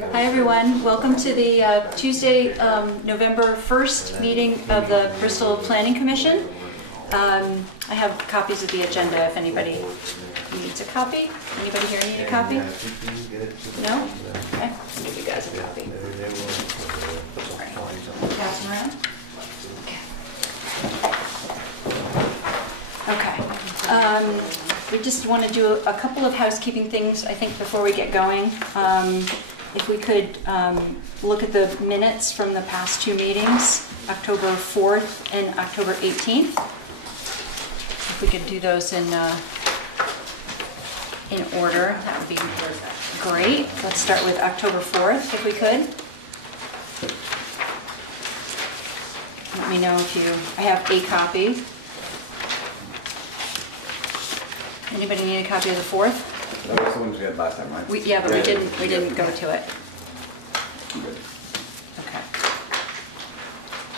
Hi everyone, welcome to the Tuesday, November 1st meeting of the Bristol Planning Commission. I have copies of the agenda if anybody needs a copy. Anybody here need a copy? No? Okay, I'll give you guys a copy. Right. Pass them around. Okay. We just want to do a couple of housekeeping things, I think, before we get going. If we could look at the minutes from the past two meetings, October 4th and October 18th. If we could do those in order, that would be great. Let's start with October 4th, if we could. Let me know if you, I have a copy. Anybody need a copy of the 4th? That was the ones we had last time, right? Yeah, but we didn't go to it. Good. Okay.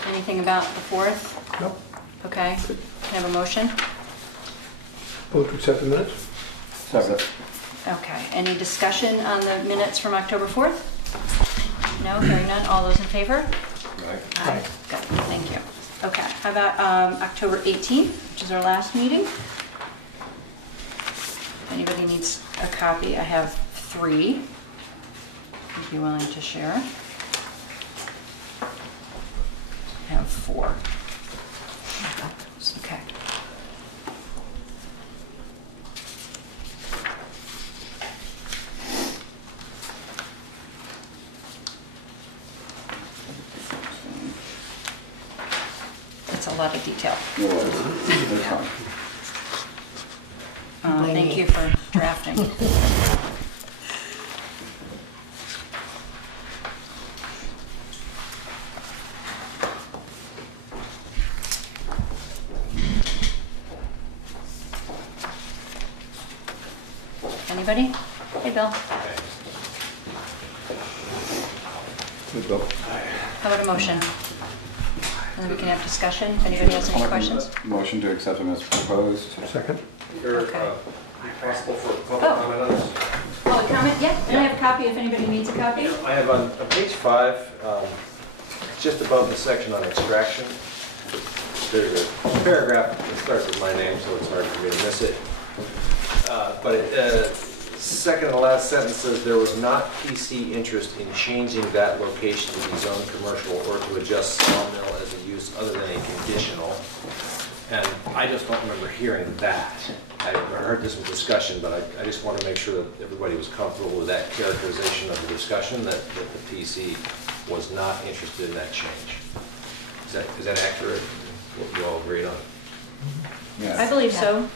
Anything about the 4th? Nope. Okay. Can I have a motion? Vote to accept the minutes? Second. Okay. Any discussion on the minutes from October 4th? No? Hearing none? All those in favor? Right. Aye. Good. Thank you. Okay. How about October 18th, which is our last meeting? If anybody needs a copy, I have 3. If you're willing to share. I have 4. Okay. That's a lot of detail. It was. That's fine. Thank you for drafting. Anybody? Hey, Bill. Good, Bill. How about a motion? And then we can have discussion if anybody has any questions. Motion to accept them as proposed. Second. Okay. Possible for public comment on this? Public comment? Yeah, and I have a copy if anybody needs a copy. I have on page 5, just above the section on extraction, there's a paragraph that starts with my name, so it's hard for me to miss it. Second to the last sentence says there was not PC interest in changing that location to be zoned commercial or to adjust sawmill as a use other than a conditional. And I just don't remember hearing that. I heard this in discussion, but I just want to make sure that everybody was comfortable with that characterization of the discussion, that the PC was not interested in that change. Is that accurate? What you all agreed on? Yes. I believe so.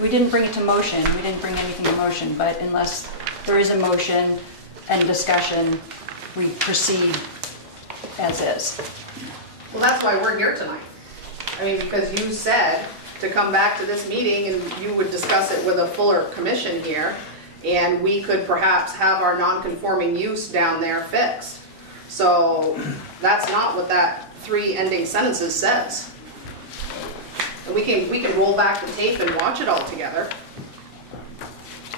We didn't bring it to motion. We didn't bring anything to motion, but unless there is a motion and discussion, we proceed as is. Well, that's why we're here tonight. I mean, because you said to come back to this meeting and you would discuss it with a fuller commission here, and we could perhaps have our non-conforming use down there fixed. So that's not what that 3 ending sentences says. And we can roll back the tape and watch it all together.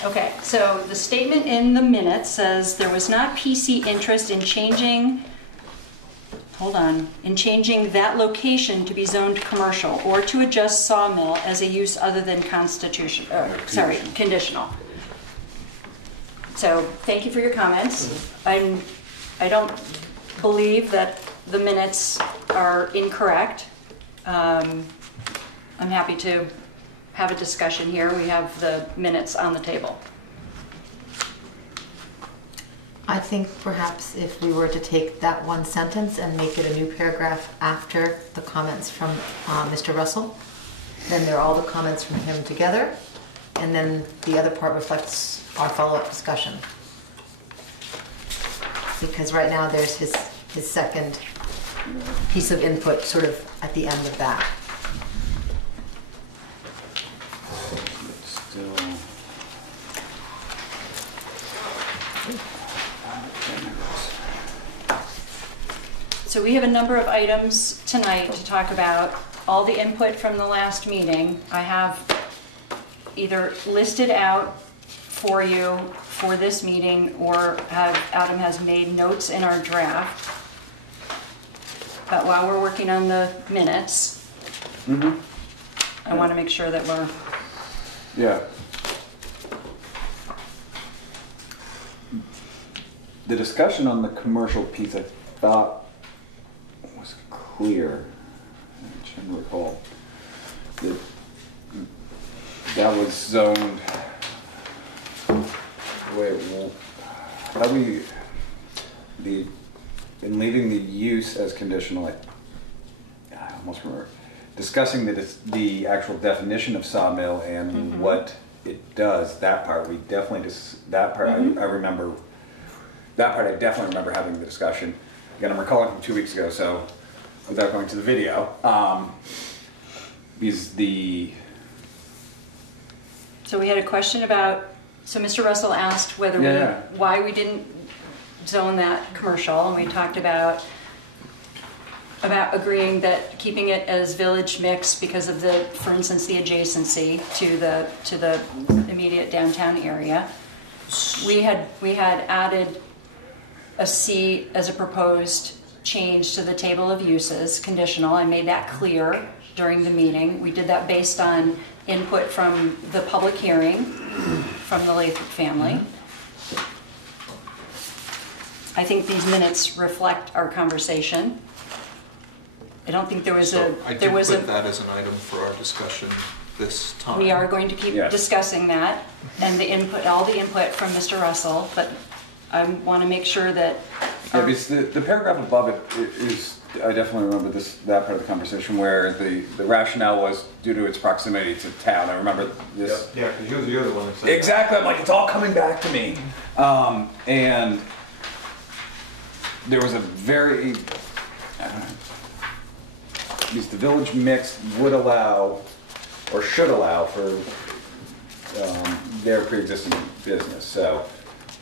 Okay, so the statement in the minutes says there was not PC interest in changing, in changing that location to be zoned commercial or to adjust sawmill as a use other than conditional. So thank you for your comments. I don't believe that the minutes are incorrect. I'm happy to have a discussion here. We have the minutes on the table. I think perhaps if we were to take that one sentence and make it a new paragraph after the comments from Mr. Russell, then there are all the comments from him together, and then the other part reflects our follow-up discussion. Because right now there's his second piece of input sort of at the end of that. So we have a number of items tonight to talk about. All the input from the last meeting I have either listed out for you for this meeting, or Adam has made notes in our draft. But while we're working on the minutes, I want to make sure that we're... Yeah. The discussion on the commercial piece, I thought was clear. I'm trying to recall that that was zoned the way it won't. How we in leaving the use as conditional, I almost remember discussing the actual definition of sawmill and what it does. That part we definitely that part I remember. That part I definitely remember having the discussion. Again, I'm recalling from 2 weeks ago, so without going to the video, because So we had a question about, so Mr. Russell asked whether why we didn't zone that commercial, and we talked about agreeing that keeping it as village mix because of the, for instance, the adjacency to the immediate downtown area. We had added a C as a proposed change to the table of uses, conditional. I made that clear during the meeting. We did that based on input from the public hearing from the Lathrop family. I think these minutes reflect our conversation. I don't think there was I did put that as an item for our discussion this time. We are going to keep discussing that and the input, all the input from Mr. Russell, but I want to make sure that... Yeah, because the paragraph above it is, I definitely remember that part of the conversation where the rationale was due to its proximity to town. I remember this. Yeah, because you're the one that said Exactly, I'm like, it's all coming back to me. And there was a very, because the village mix would allow, or should allow for their pre-existing business. So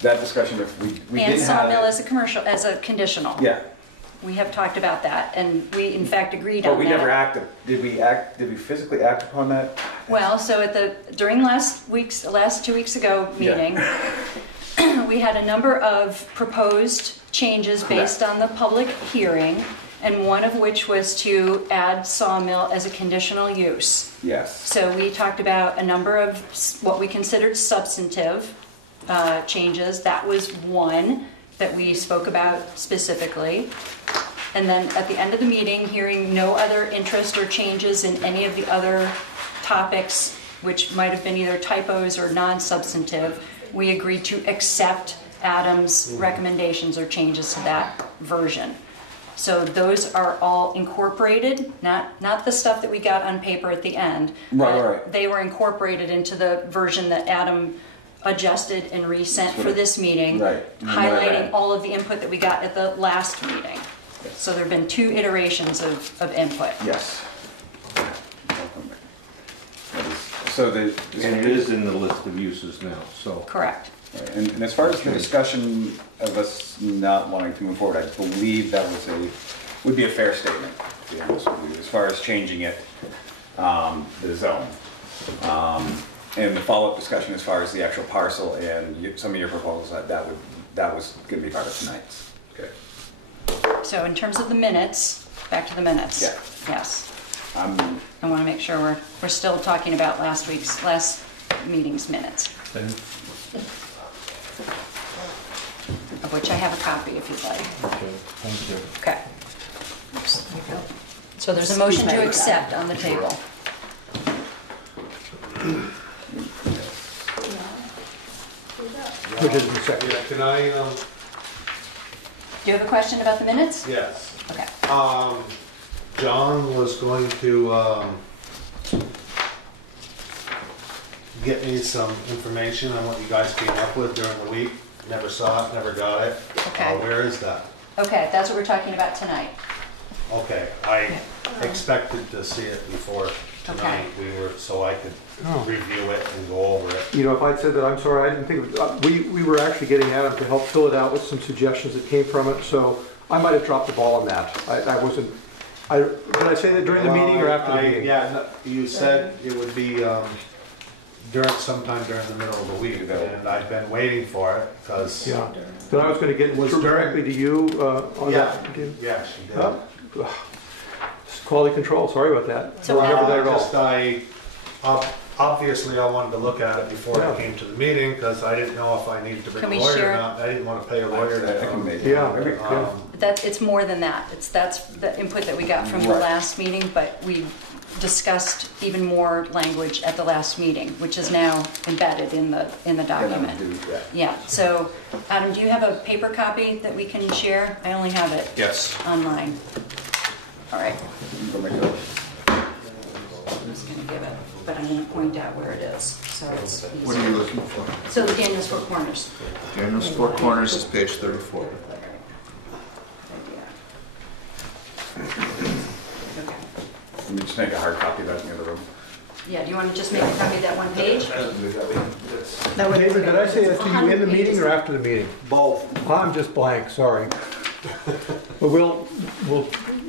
that discussion, if we and did sawmill have as a commercial, as a conditional. Yeah. We have talked about that, and we in fact agreed on But we that. never acted. Did we physically act upon that? Well, so during last 2 weeks ago meeting, we had a number of proposed changes based on the public hearing, and one of which was to add sawmill as a conditional use. Yes. So we talked about a number of what we considered substantive changes. That was one that we spoke about specifically. And then at the end of the meeting, hearing no other interest or changes in any of the other topics, which might have been either typos or non-substantive, we agreed to accept Adam's recommendations or changes to that version. So those are all incorporated, not the stuff that we got on paper at the end. Right. They were incorporated into the version that Adam adjusted and resent for this meeting, highlighting all of the input that we got at the last meeting. So there have been 2 iterations of input. Yes. So And it is in the list of uses now, so. Correct. And as far as the discussion of us not wanting to move forward, I believe that would be a fair statement, to be honest with you, as far as changing it, the zone. And the follow-up discussion as far as the actual parcel and some of your proposals, that was going to be part of tonight's. Okay. So in terms of the minutes, back to the minutes. Yeah. Yes. I want to make sure we're still talking about last meeting's minutes, of which I have a copy if you'd like. Okay, thank you. Okay. So there's a motion to accept on the table. Which is the second. Yeah, can I, Do you have a question about the minutes? yes. Okay. John was going to, get me some information on what you guys came up with during the week. Never saw it, never got it. Okay. Where is that? Okay, that's what we're talking about tonight. Okay, I expected to see it before tonight. So I could review it and go over it. You know, if I'd said that, I'm sorry, I didn't think, we were actually getting Adam to help fill it out with some suggestions that came from it, so I might have dropped the ball on that. I wasn't, did I say that during the meeting or after the meeting? Yeah, no, you said it would be, sometime during the middle of the week, and I've been waiting for it, because. Yeah. Then I was going to get Was through there- directly to you on Yeah, that. yeah, she did. Oh, it's quality control, sorry about that. So Don't remember that at all. Just obviously I wanted to look at it before Yeah. I came to the meeting, because I didn't know if I needed to bring Can a we lawyer share or it? not. I didn't want to pay a lawyer I to. can make it. Yeah, Maybe. yeah. It's more than that. That's the input that we got from the Right. last meeting, but we discussed even more language at the last meeting, which is now embedded in the document. Yeah, so Adam, do you have a paper copy that we can share? I only have it Yes. online. All right, Go make it. I'm just gonna give it, but I'm gonna point out where it is, so it's What are easier. you looking for? So the Daniels Four Corners. Daniel's Four Corners is page 34. Okay. Let me just make a hard copy of that in the other room. Yeah, do you want to just make a copy of that one page? That would be David, did I say that to you in the 100 meeting pages. or after the meeting? Both. I'm just blank, sorry. But we'll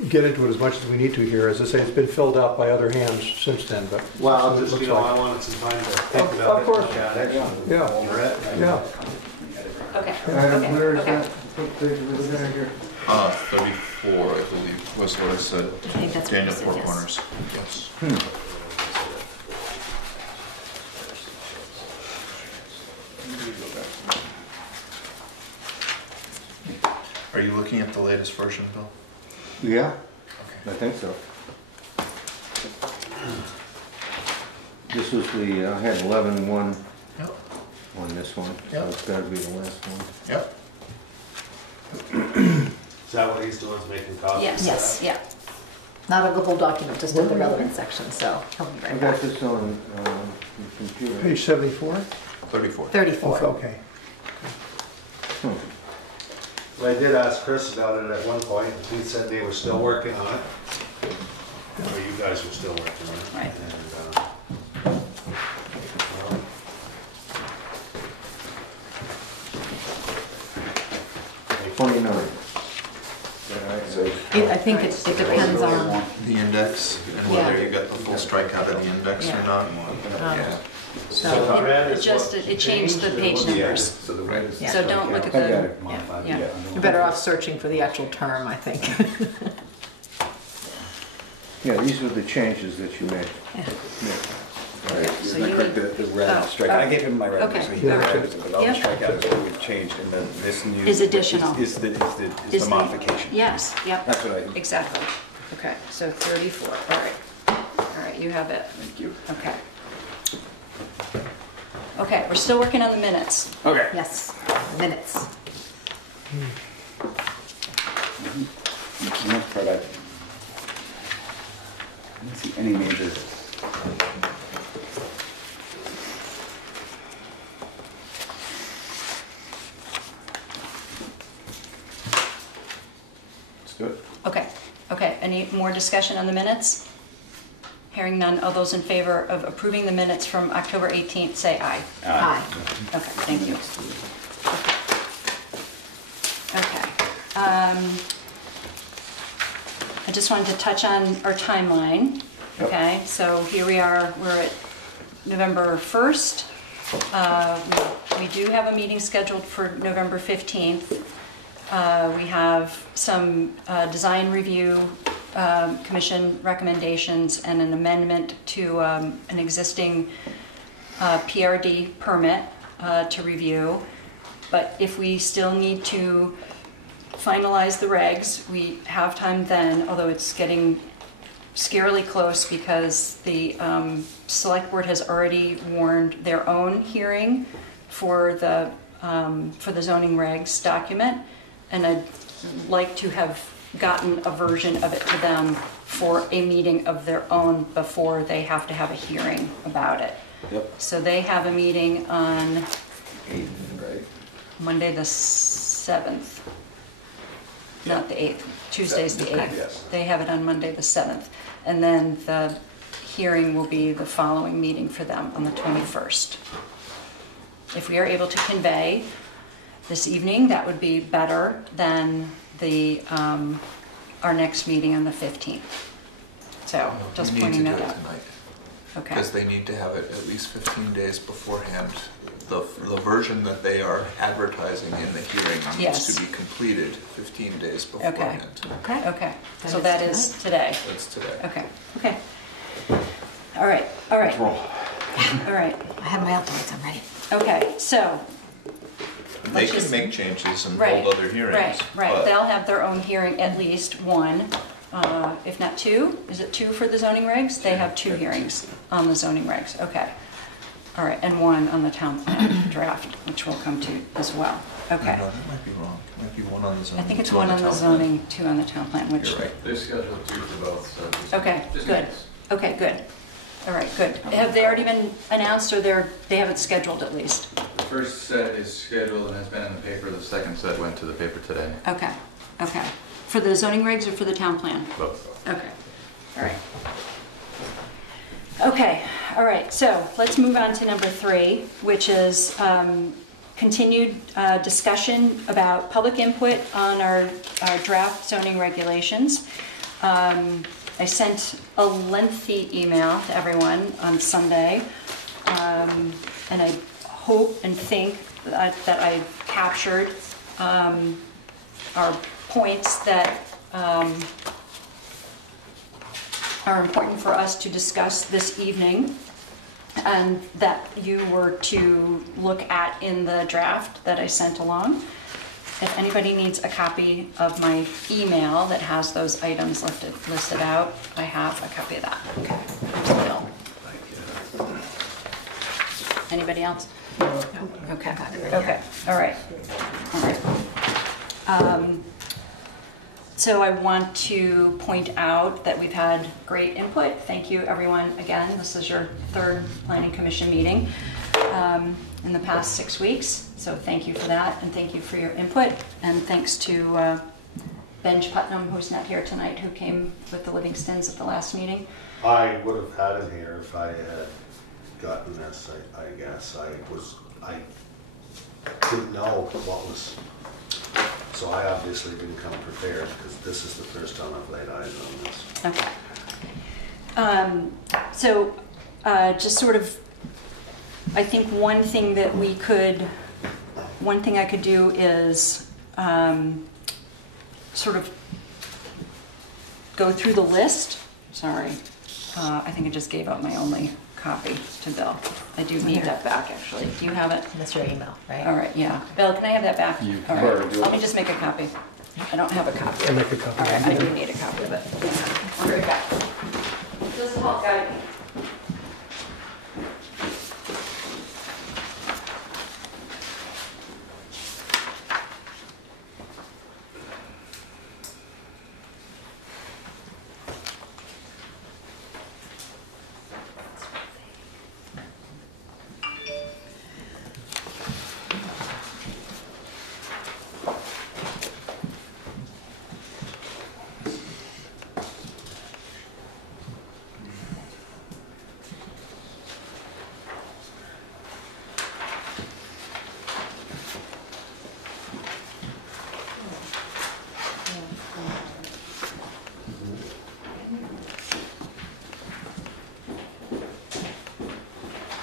get into it as much as we need to here. As I say, it's been filled out by other hands since then, but. Well, it just, looks you know, like. I wanted some time to think Of about it. course. Look at it. Yeah. Go over it. Yeah, Okay, Adam, where is okay. that? What page are we looking at here? 34, I believe, was what I said. I think that's what you Daniel said, Four yes. Corners. Yes. Are you looking at the latest version, Bill? Yeah, Okay. I think so. This was the, I had 11-1 Yep. on this one, so Yep. it's gotta be the last one. Yep. Is that what he's doing, is making copies? Yes. Yes, yeah. Not of the whole document, just of the relevant section, so he'll be I right got back. this on the computer. page 74? 34. 34. Okay. Well, I did ask Chris about it at one point, and he said they were still working on it. Or you guys were still working on it. Right. And, well, 29. I think it depends on, The index, and Yeah. whether you got the full strikeout of the index or Yeah. not. so, So red It is just, what it changed the page Yeah, numbers. so the red is. Yeah. So don't look at I got the, it. yeah. you're better off searching for the actual term, I think. Yeah, these were the changes that you made. Yeah. So Isn't that you correct, need- the red oh, strike? oh. I gave him my red, Okay. so he got Yeah. it, but all the Yep. strikeouts that we changed, and then this new. Is additional. Is the modification. Yes, yep, That's what I, exactly. Okay, so 34, all right. All right, you have it. thank you. Okay. Okay, we're still working on the minutes. Okay. Yes, minutes. Thank you for that. I didn't see any major. It's good. Okay, any more discussion on the minutes? Hearing none, all those in favor of approving the minutes from October 18th, say aye. Aye. Okay, thank you. Okay. I just wanted to touch on our timeline. Yep. Okay, so here we are, we're at November 1st. We do have a meeting scheduled for November 15th. We have some design review commission recommendations and an amendment to an existing PRD permit to review. But if we still need to finalize the regs, we have time then, although it's getting scarily close because the select board has already warned their own hearing for the zoning regs document. And I'd like to have gotten a version of it to them for a meeting of their own before they have to have a hearing about it. Yep. So they have a meeting on 8th, right? Monday the 7th. Not the 8th, Tuesday's the 8th. Yes. They have it on Monday the 7th. And then the hearing will be the following meeting for them on the 21st. If we are able to convey this evening, that would be better than the our next meeting on the 15th. So, just We need to pointing do that it out. tonight. Okay. Because they need to have it at least 15 days beforehand. The version that they are advertising in the hearing Yes. needs to be completed 15 days beforehand. Okay. Okay, That so is that is today. That's today. Okay, okay. All right, all right, Roll. all right. I have my outlines, I'm ready. Okay, so, They Let's can just- make changes and right, hold other hearings. right. but- They'll have their own hearing, at least one, if not two. Is it two for the zoning regs? They have two hearings on the zoning regs, okay. All right, and one on the town plan draft, which we'll come to as well. Okay. No, that might be wrong. It might be one on the I zoning. think it's two one on the town plan. zoning, two on the town plan, which. You're right. They're scheduled 2 for both, so. Okay, just good. in case. Okay, good. All right, good. Have they already been announced, or they have it scheduled at least? The first set is scheduled and has been in the paper. The second set went to the paper today. Okay, okay. For the zoning regs or for the town plan? Both. Okay, all right. Okay, all right, so let's move on to number 3, which is continued discussion about public input on our draft zoning regulations. I sent a lengthy email to everyone on Sunday, and I hope and think that I've captured our points that are important for us to discuss this evening, and that you were to look at in the draft that I sent along. If anybody needs a copy of my email that has those items listed out, I have a copy of that. Okay. Bill. Anybody else? No. Okay. Okay. All right. All right. So I want to point out that we've had great input. Thank you, everyone. Again, this is your 3rd Planning Commission meeting in the past 6 weeks. So thank you for that, and thank you for your input. And thanks to Benj Putnam, who's not here tonight, who came with the Livingstons at the last meeting. I would have had him here if I had gotten this, I guess. I didn't know what was, so I obviously didn't come prepared, because this is the first time I've laid eyes on this. Okay. So just sort of, I think one thing I could do is sort of go through the list. Sorry, I think I just gave out my only copy to Bill. I do need that back, actually. Do you have it? That's your email, right? All right, yeah. Bill, can I have that back? You All can. right. Let me just make a copy. I don't have a copy. I'll make a copy. All right, I do need a copy of it. I'll be right back. This will help guide me.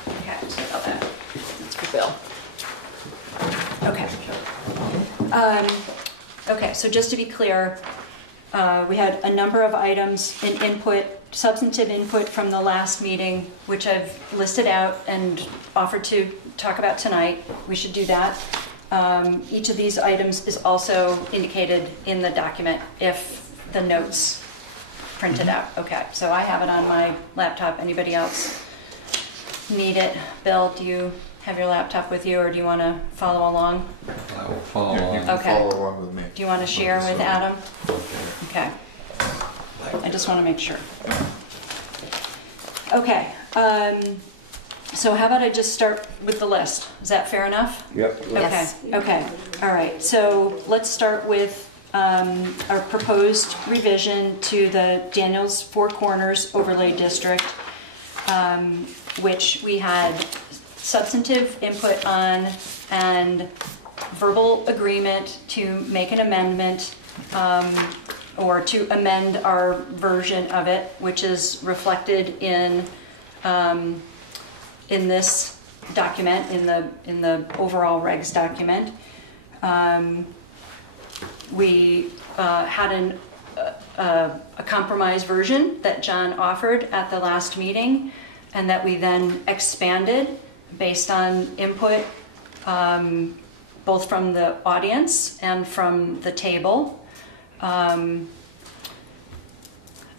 Okay, sorry about that. That's for Bill. Okay. Okay, so just to be clear, we had a number of items in input, substantive input from the last meeting, which I've listed out and offered to talk about tonight. We should do that. Each of these items is also indicated in the document if the notes printed out. Okay, so I have it on my laptop. Anybody else need it? Bill, do you have your laptop with you, or do you want to follow along? I will follow You along. can Okay. follow along with me. Do you want to share with Adam? Okay. I just want to make sure. Okay. So how about I just start with the list? Is that fair enough? Yep. Yes. Okay. Okay. All right. So let's start with our proposed revision to the Daniels Four Corners Overlay District, which we had substantive input on and verbal agreement to make an amendment or to amend our version of it, which is reflected in in this document, in the overall regs document. We had a compromise version that John offered at the last meeting, and that we then expanded based on input both from the audience and from the table, and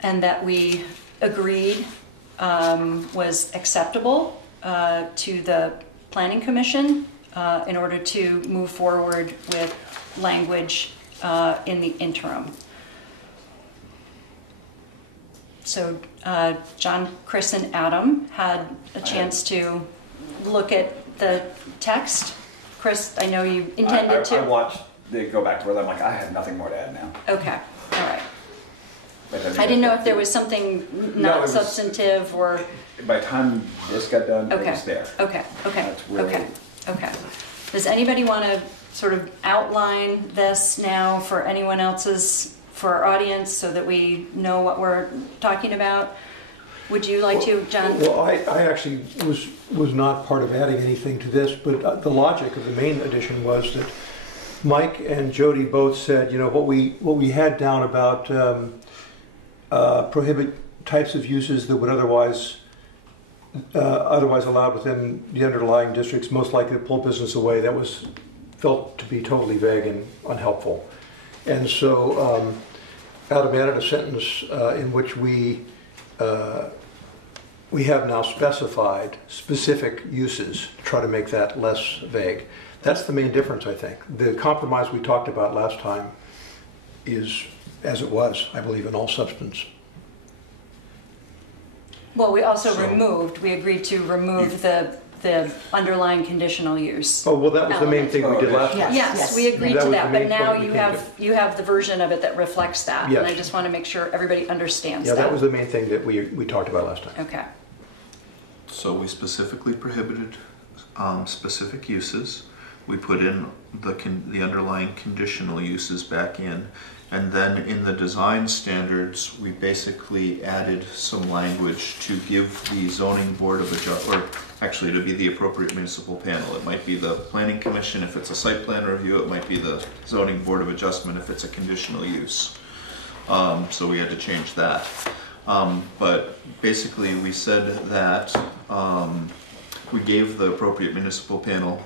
that we agreed was acceptable to the Planning Commission in order to move forward with language in the interim. So John, Chris, and Adam had a chance to look at the text. Chris, I know you intended to. I watched it go back to where I'm like, I have nothing more to add now. Okay, all right. But I didn't know if there was something No, it was- substantive or. By the time this got done, it Okay. was there. Okay. That's really- Okay. Does anybody want to sort of outline this now for anyone else's, for our audience, so that we know what we're talking about? Would you like to, John? Well, I actually was not part of adding anything to this, but the logic of the main addition was that Mike and Jody both said, you know, what we had down about prohibit types of uses that would otherwise allowed within the underlying districts, most likely to pull business away. That was felt to be totally vague and unhelpful. And so Adam added a sentence in which we have now specified specific uses to try to make that less vague. That's the main difference, I think. The compromise we talked about last time is as it was, I believe, in all substance. Well, we also we agreed to remove the underlying conditional use. Oh, well, that was the main element. thing we did last time. Yes, we agreed That to was that, the but main now point we you came have the version of it that reflects that, Yes. and I just want to make sure everybody understands Yeah, that. that was the main thing that we talked about last time. Okay. So we specifically prohibited specific uses. We put in the underlying conditional uses back in. And then in the design standards, we basically added some language to give the zoning board of adjustment, or actually to be the appropriate municipal panel. It might be the planning commission if it's a site plan review. It might be the zoning board of adjustment if it's a conditional use. So we had to change that. But basically we said that we gave the appropriate municipal panel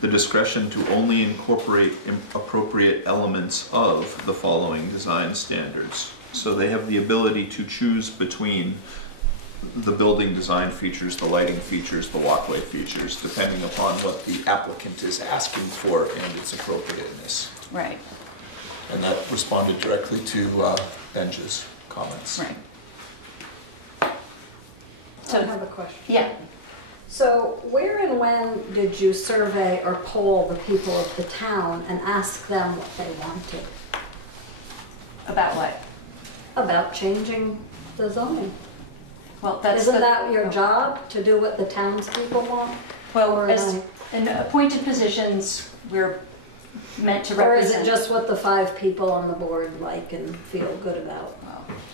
the discretion to only incorporate appropriate elements of the following design standards. So they have the ability to choose between the building design features, the lighting features, the walkway features, depending upon what the applicant is asking for and its appropriateness. Right. And that responded directly to Benja's comments. Right. So I have a question. Yeah. So where and when did you survey or poll the people of the town and ask them what they wanted About what? about changing the zoning? Well, that's Isn't that your job, to do what the townspeople want? Well, Or as am in appointed positions, we're meant to Or is represent. it just what the 5 people on the board like and feel good about?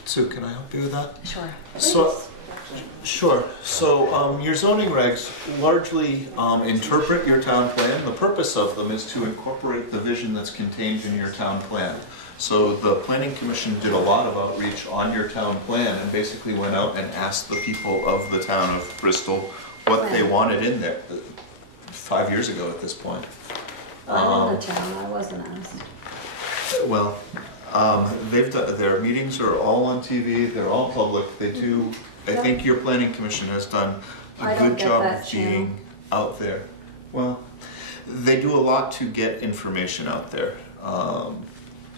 Sue, can I help you with that? Sure. So, sure. So your zoning regs largely interpret your town plan. The purpose of them is to incorporate the vision that's contained in your town plan. So the Planning Commission did a lot of outreach on your town plan and basically went out and asked the people of the town of Bristol what they wanted in there 5 years ago at this point. I'm in the town, I wasn't asked. Well, they've done, their meetings are all on TV, they're all public, they do, I think your planning commission has done I a don't good get job that of being out there. Well, they do a lot to get information out there,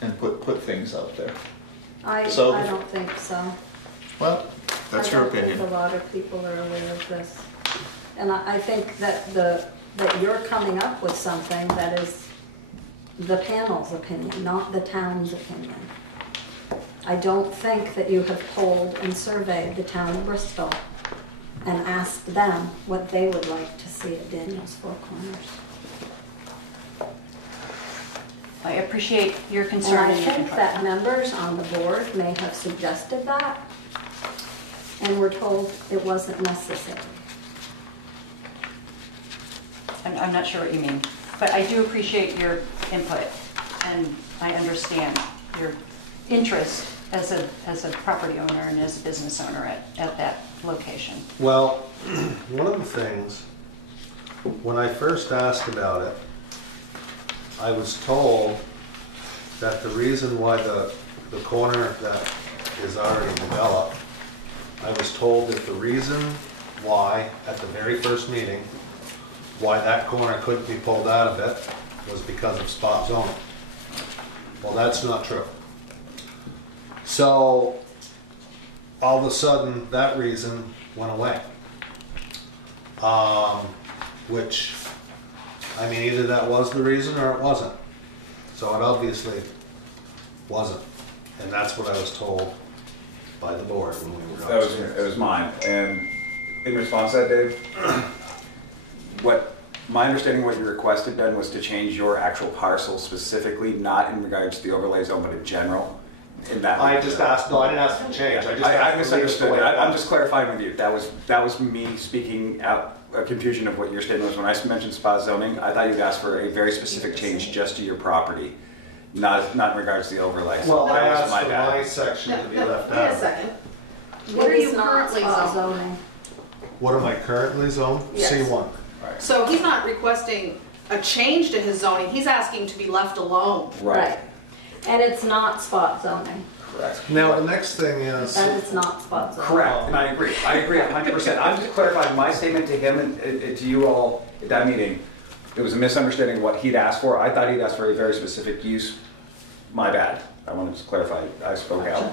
and put things out there. I So- don't think so. Well, that's your I opinion. don't think a lot of people are aware of this. And I think that that you're coming up with something that is the panel's opinion, not the town's opinion. I don't think that you have polled and surveyed the town of Bristol and asked them what they would like to see at Daniel's Four Corners. I appreciate your concern. And I and your think input. that members on the board may have suggested that. and we're told it wasn't necessary. I'm not sure what you mean, but I do appreciate your input, and I understand your interest as a property owner and as a business owner at that location. Well, one of the things, when I first asked about it, I was told that the reason why the corner that is already developed, I was told that the reason why, at the very first meeting, why that corner couldn't be pulled out of it was because of spot zoning. Well, that's not true. So, all of a sudden, that reason went away. Which, I mean, either that was the reason or it wasn't. So it obviously wasn't. And that's what I was told by the board when we were upstairs. It was mine. And in response to that, Dave, my understanding of what you requested, Ben, was to change your actual parcel specifically, not in regards to the overlay zone, but in general. In that, I just asked, no, I didn't ask for change. I misunderstood. I'm just clarifying with you. That was me speaking out a confusion of what your statement was. When I mentioned spot zoning, I thought you'd asked for a very specific change just to your property, not in regards to the overlay. Well, I that asked was my for bad. my section to be left Wait a out. second. What are you It's not currently spot zoned? zoning. What am I currently zoned? Yes. C1. So he's not requesting a change to his zoning, he's asking to be left alone. Right. And it's not spot zoning. Correct. Now, the next thing is, And it's not spot zoning. Correct, and I agree 100%. I'm just clarifying my statement to him and to you all at that meeting. It was a misunderstanding of what he'd asked for. I thought he'd asked for a very specific use. My bad. I want to just clarify. I spoke out.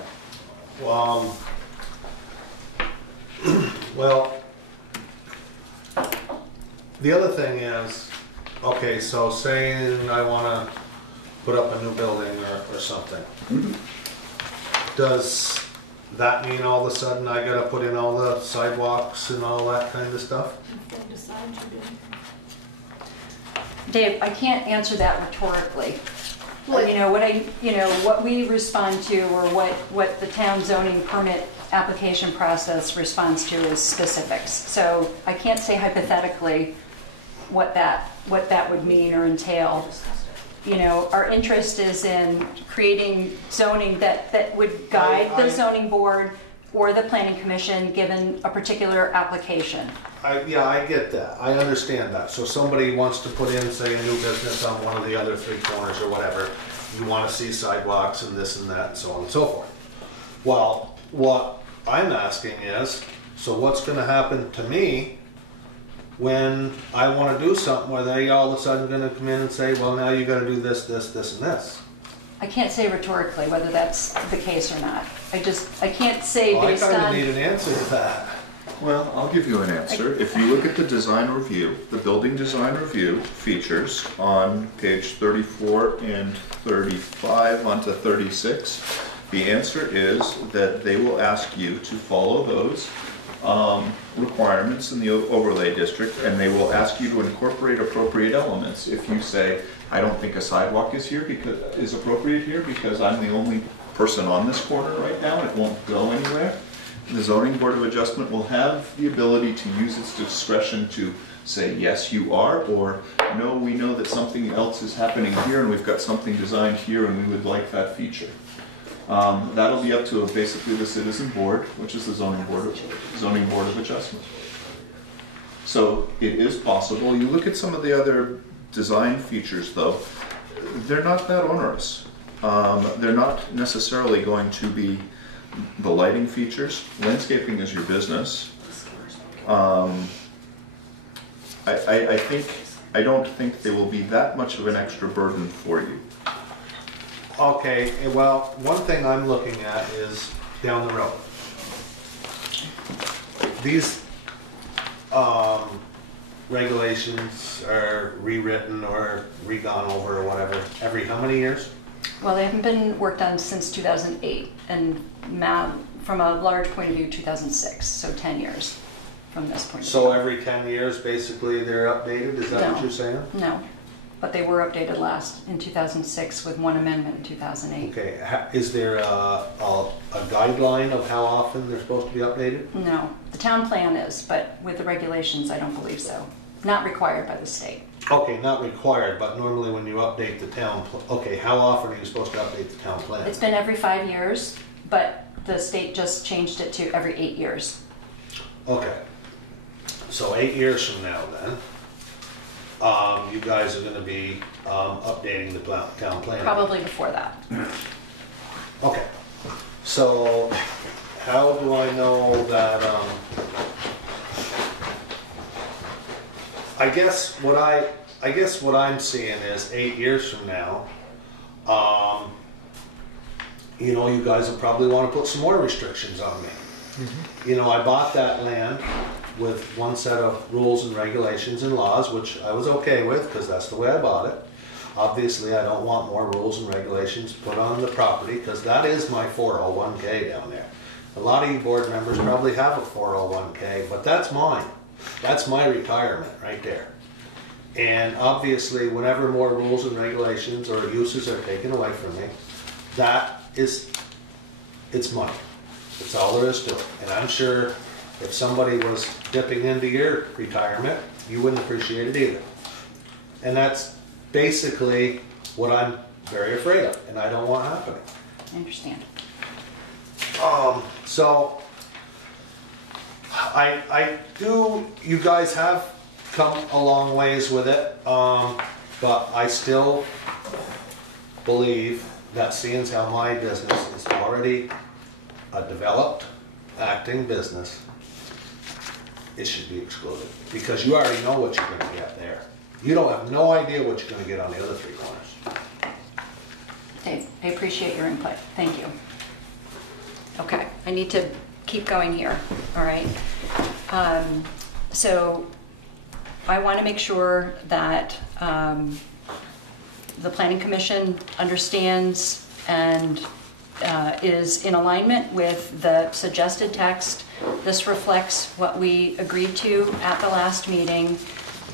well, the other thing is, okay, so saying I want to put up a new building or something. Mm-hmm. Does that mean all of a sudden I gotta put in all the sidewalks and all that kind of stuff? Dave, I can't answer that rhetorically. Well, What we respond to, or what the town zoning permit application process responds to, is specifics. So I can't say hypothetically what that would mean or entail. Our interest is in creating zoning that would guide the zoning board or the planning commission given a particular application. Yeah, I get that. I understand that. So somebody wants to put in, say, a new business on one of the other three corners or whatever. You want to see sidewalks and this and that and so on and so forth. Well, what I'm asking is, so what's going to happen to me when I want to do something where they all of a sudden going to come in and say, well, now you got to do this, this, this, and this? I can't say rhetorically whether that's the case or not. I can't say Well, I based kind of on. need an answer to that. Well, I'll give you an answer. If you look at the design review, the building design review features on page 34 and 35 onto 36, the answer is that they will ask you to follow those requirements in the overlay district, and they will ask you to incorporate appropriate elements. If you say, I don't think a sidewalk is appropriate here because I'm the only person on this corner right now, it won't go anywhere. The Zoning Board of Adjustment will have the ability to use its discretion to say, yes, you are, or no, we know that something else is happening here and we've got something designed here and we would like that feature. That'll be up to basically the Citizen Board, which is the Zoning Board of Adjustment. So it is possible. You look at some of the other design features, though, they're not that onerous. They're not necessarily going to be the lighting features. Landscaping is your business. I don't think they will be that much of an extra burden for you. Okay, well, one thing I'm looking at is down the road. These regulations are rewritten or re-gone over or whatever every how many years? Well, they haven't been worked on since 2008, and from a large point of view, 2006, so 10 years from this point of view. So every 10 years, basically, they're updated? Is that what you're saying? No. but they were updated last in 2006 with one amendment in 2008. Okay, is there a guideline of how often they're supposed to be updated? No, the town plan is, but with the regulations, I don't believe so. Not required by the state. Okay, not required, but normally when you update the town, okay, how often are you supposed to update the town plan? It's been every 5 years, but the state just changed it to every 8 years. Okay, so 8 years from now then, you guys are gonna be updating the town plan? Probably before that. Okay, so how do I know that, I guess what I'm seeing is 8 years from now, you know, you guys will probably want to put some more restrictions on me. You know, I bought that land with one set of rules and regulations and laws, which I was okay with because that's the way I bought it. Obviously, I don't want more rules and regulations put on the property because that is my 401k down there. A lot of you board members probably have a 401k, but that's mine. That's my retirement right there. And obviously, whenever more rules and regulations or uses are taken away from me, it's money. That's all there is to it. And I'm sure if somebody was dipping into your retirement, you wouldn't appreciate it either. And that's basically what I'm very afraid of, and I don't want happening. I understand. So I do, you guys have come a long ways with it, but I still believe that seeing as how my business is already a developed acting business, it should be excluded because you already know what you're going to get there. You don't have no idea what you're going to get on the other three corners. Dave, I appreciate your input. Thank you. Okay, I need to keep going here, all right? So I want to make sure that the Planning Commission understands and is in alignment with the suggested text. This reflects what we agreed to at the last meeting.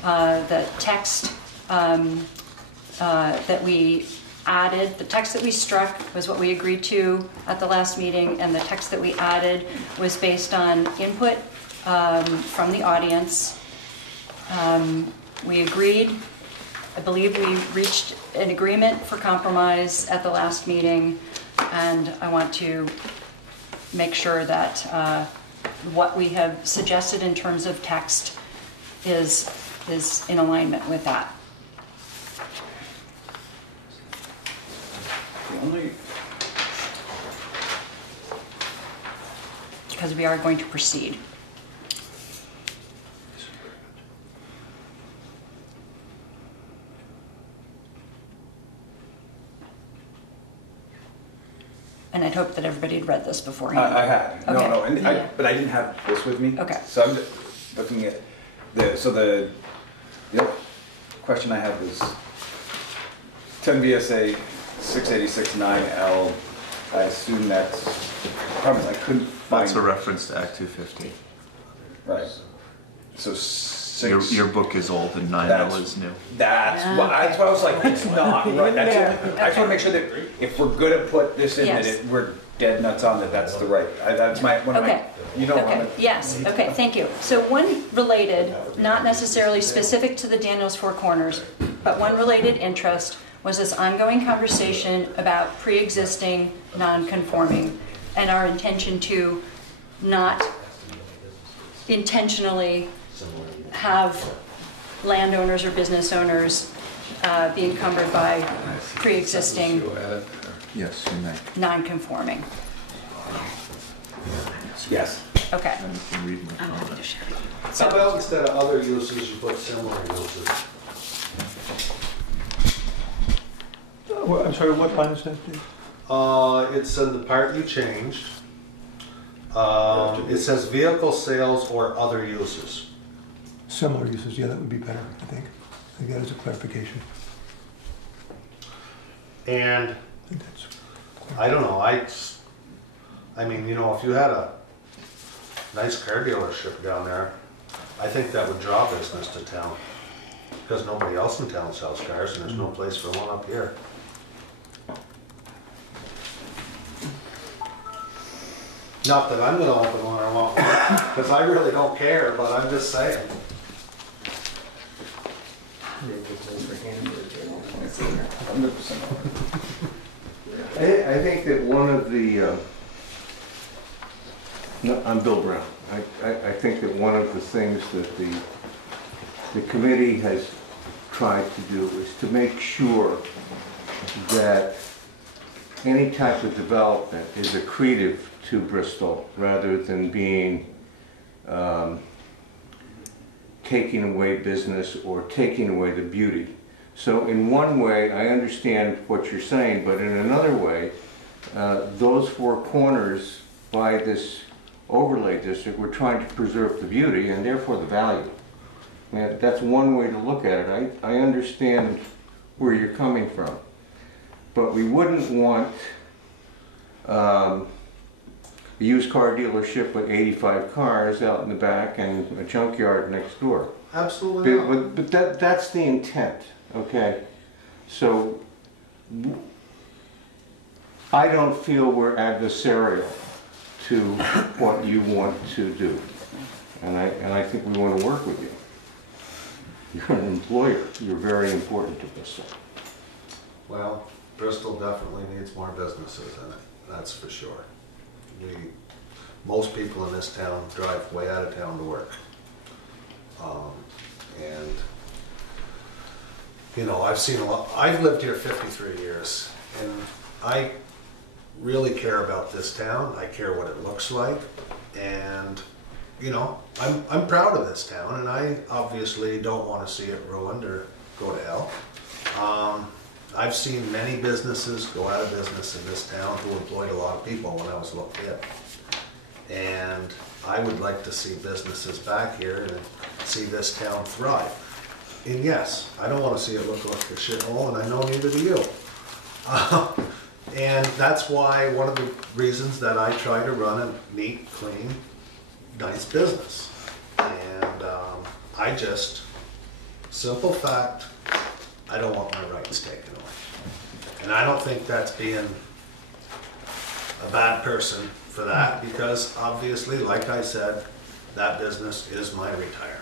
The text that we added, the text that we struck was what we agreed to at the last meeting, and the text that we added was based on input from the audience. We agreed, I believe we reached an agreement for compromise at the last meeting, and I want to make sure that what we have suggested in terms of text is in alignment with that. Because we are going to proceed. And I'd hoped that everybody had read this beforehand. I had. Okay. No, Yeah. but I didn't have this with me. Okay. So I'm just looking at the other question I had was 10 VSA 686-9L. I assume that's, the problem is I couldn't find. That's a reference to Act 250. Right. So Your book is old and 9L is new. That's what I was like, it's not right. That's it. I just want to make sure that if we're going to put this in, Yes. that we're dead nuts on that that's the right, that's my, one of my, Okay. you don't Okay, want to. yes, okay, thank you. So one related, not necessarily specific to the Daniels Four Corners, but one related interest was this ongoing conversation about pre-existing non-conforming and our intention to not intentionally have landowners or business owners be encumbered by pre-existing Yes, you may. non-conforming. Yes. Okay. And you can read my comment. How about instead of other uses, you put similar uses? I'm sorry, what line is that, Dave? It's in the part you changed. It says vehicle sales or other uses. Similar uses, yeah, that would be better, I think. I think that is a clarification. And I think that's I don't know, I mean, you know, if you had a nice car dealership down there, I think that would draw business to town. Because nobody else in town sells cars and there's no place for one up here. Not that I'm gonna open one or want one, because I really don't care, but I'm just saying. I think that one of the, no, I'm Bill Brown. I think that one of the things that the committee has tried to do is to make sure that any type of development is accretive to Bristol rather than being taking away business or taking away the beauty. So in one way, I understand what you're saying, but in another way, those four corners by this overlay district, we're trying to preserve the beauty and therefore the value. And that's one way to look at it. I understand where you're coming from, but we wouldn't want a used car dealership with 85 cars out in the back and a junkyard next door. Absolutely not. But that's the intent, okay? So I don't feel we're adversarial to what you want to do. And I think we want to work with you. You're an employer. You're very important to Bristol. Well, Bristol definitely needs more businesses in it, that's for sure. Most people in this town drive way out of town to work. And, you know, I've seen a lot, I've lived here 53 years, and I really care about this town. I care what it looks like, and, you know, I'm proud of this town, and I obviously don't want to see it ruined or go to hell. I've seen many businesses go out of business in this town who employed a lot of people when I was a little kid. And I would like to see businesses back here and see this town thrive. And yes, I don't want to see it look like a shithole, and I know neither do you. And that's why one of the reasons that I try to run a neat, clean, nice business. And I just, simple fact, I don't want my rights taken away. And I don't think that's being a bad person for that, because obviously, like I said, that business is my retirement.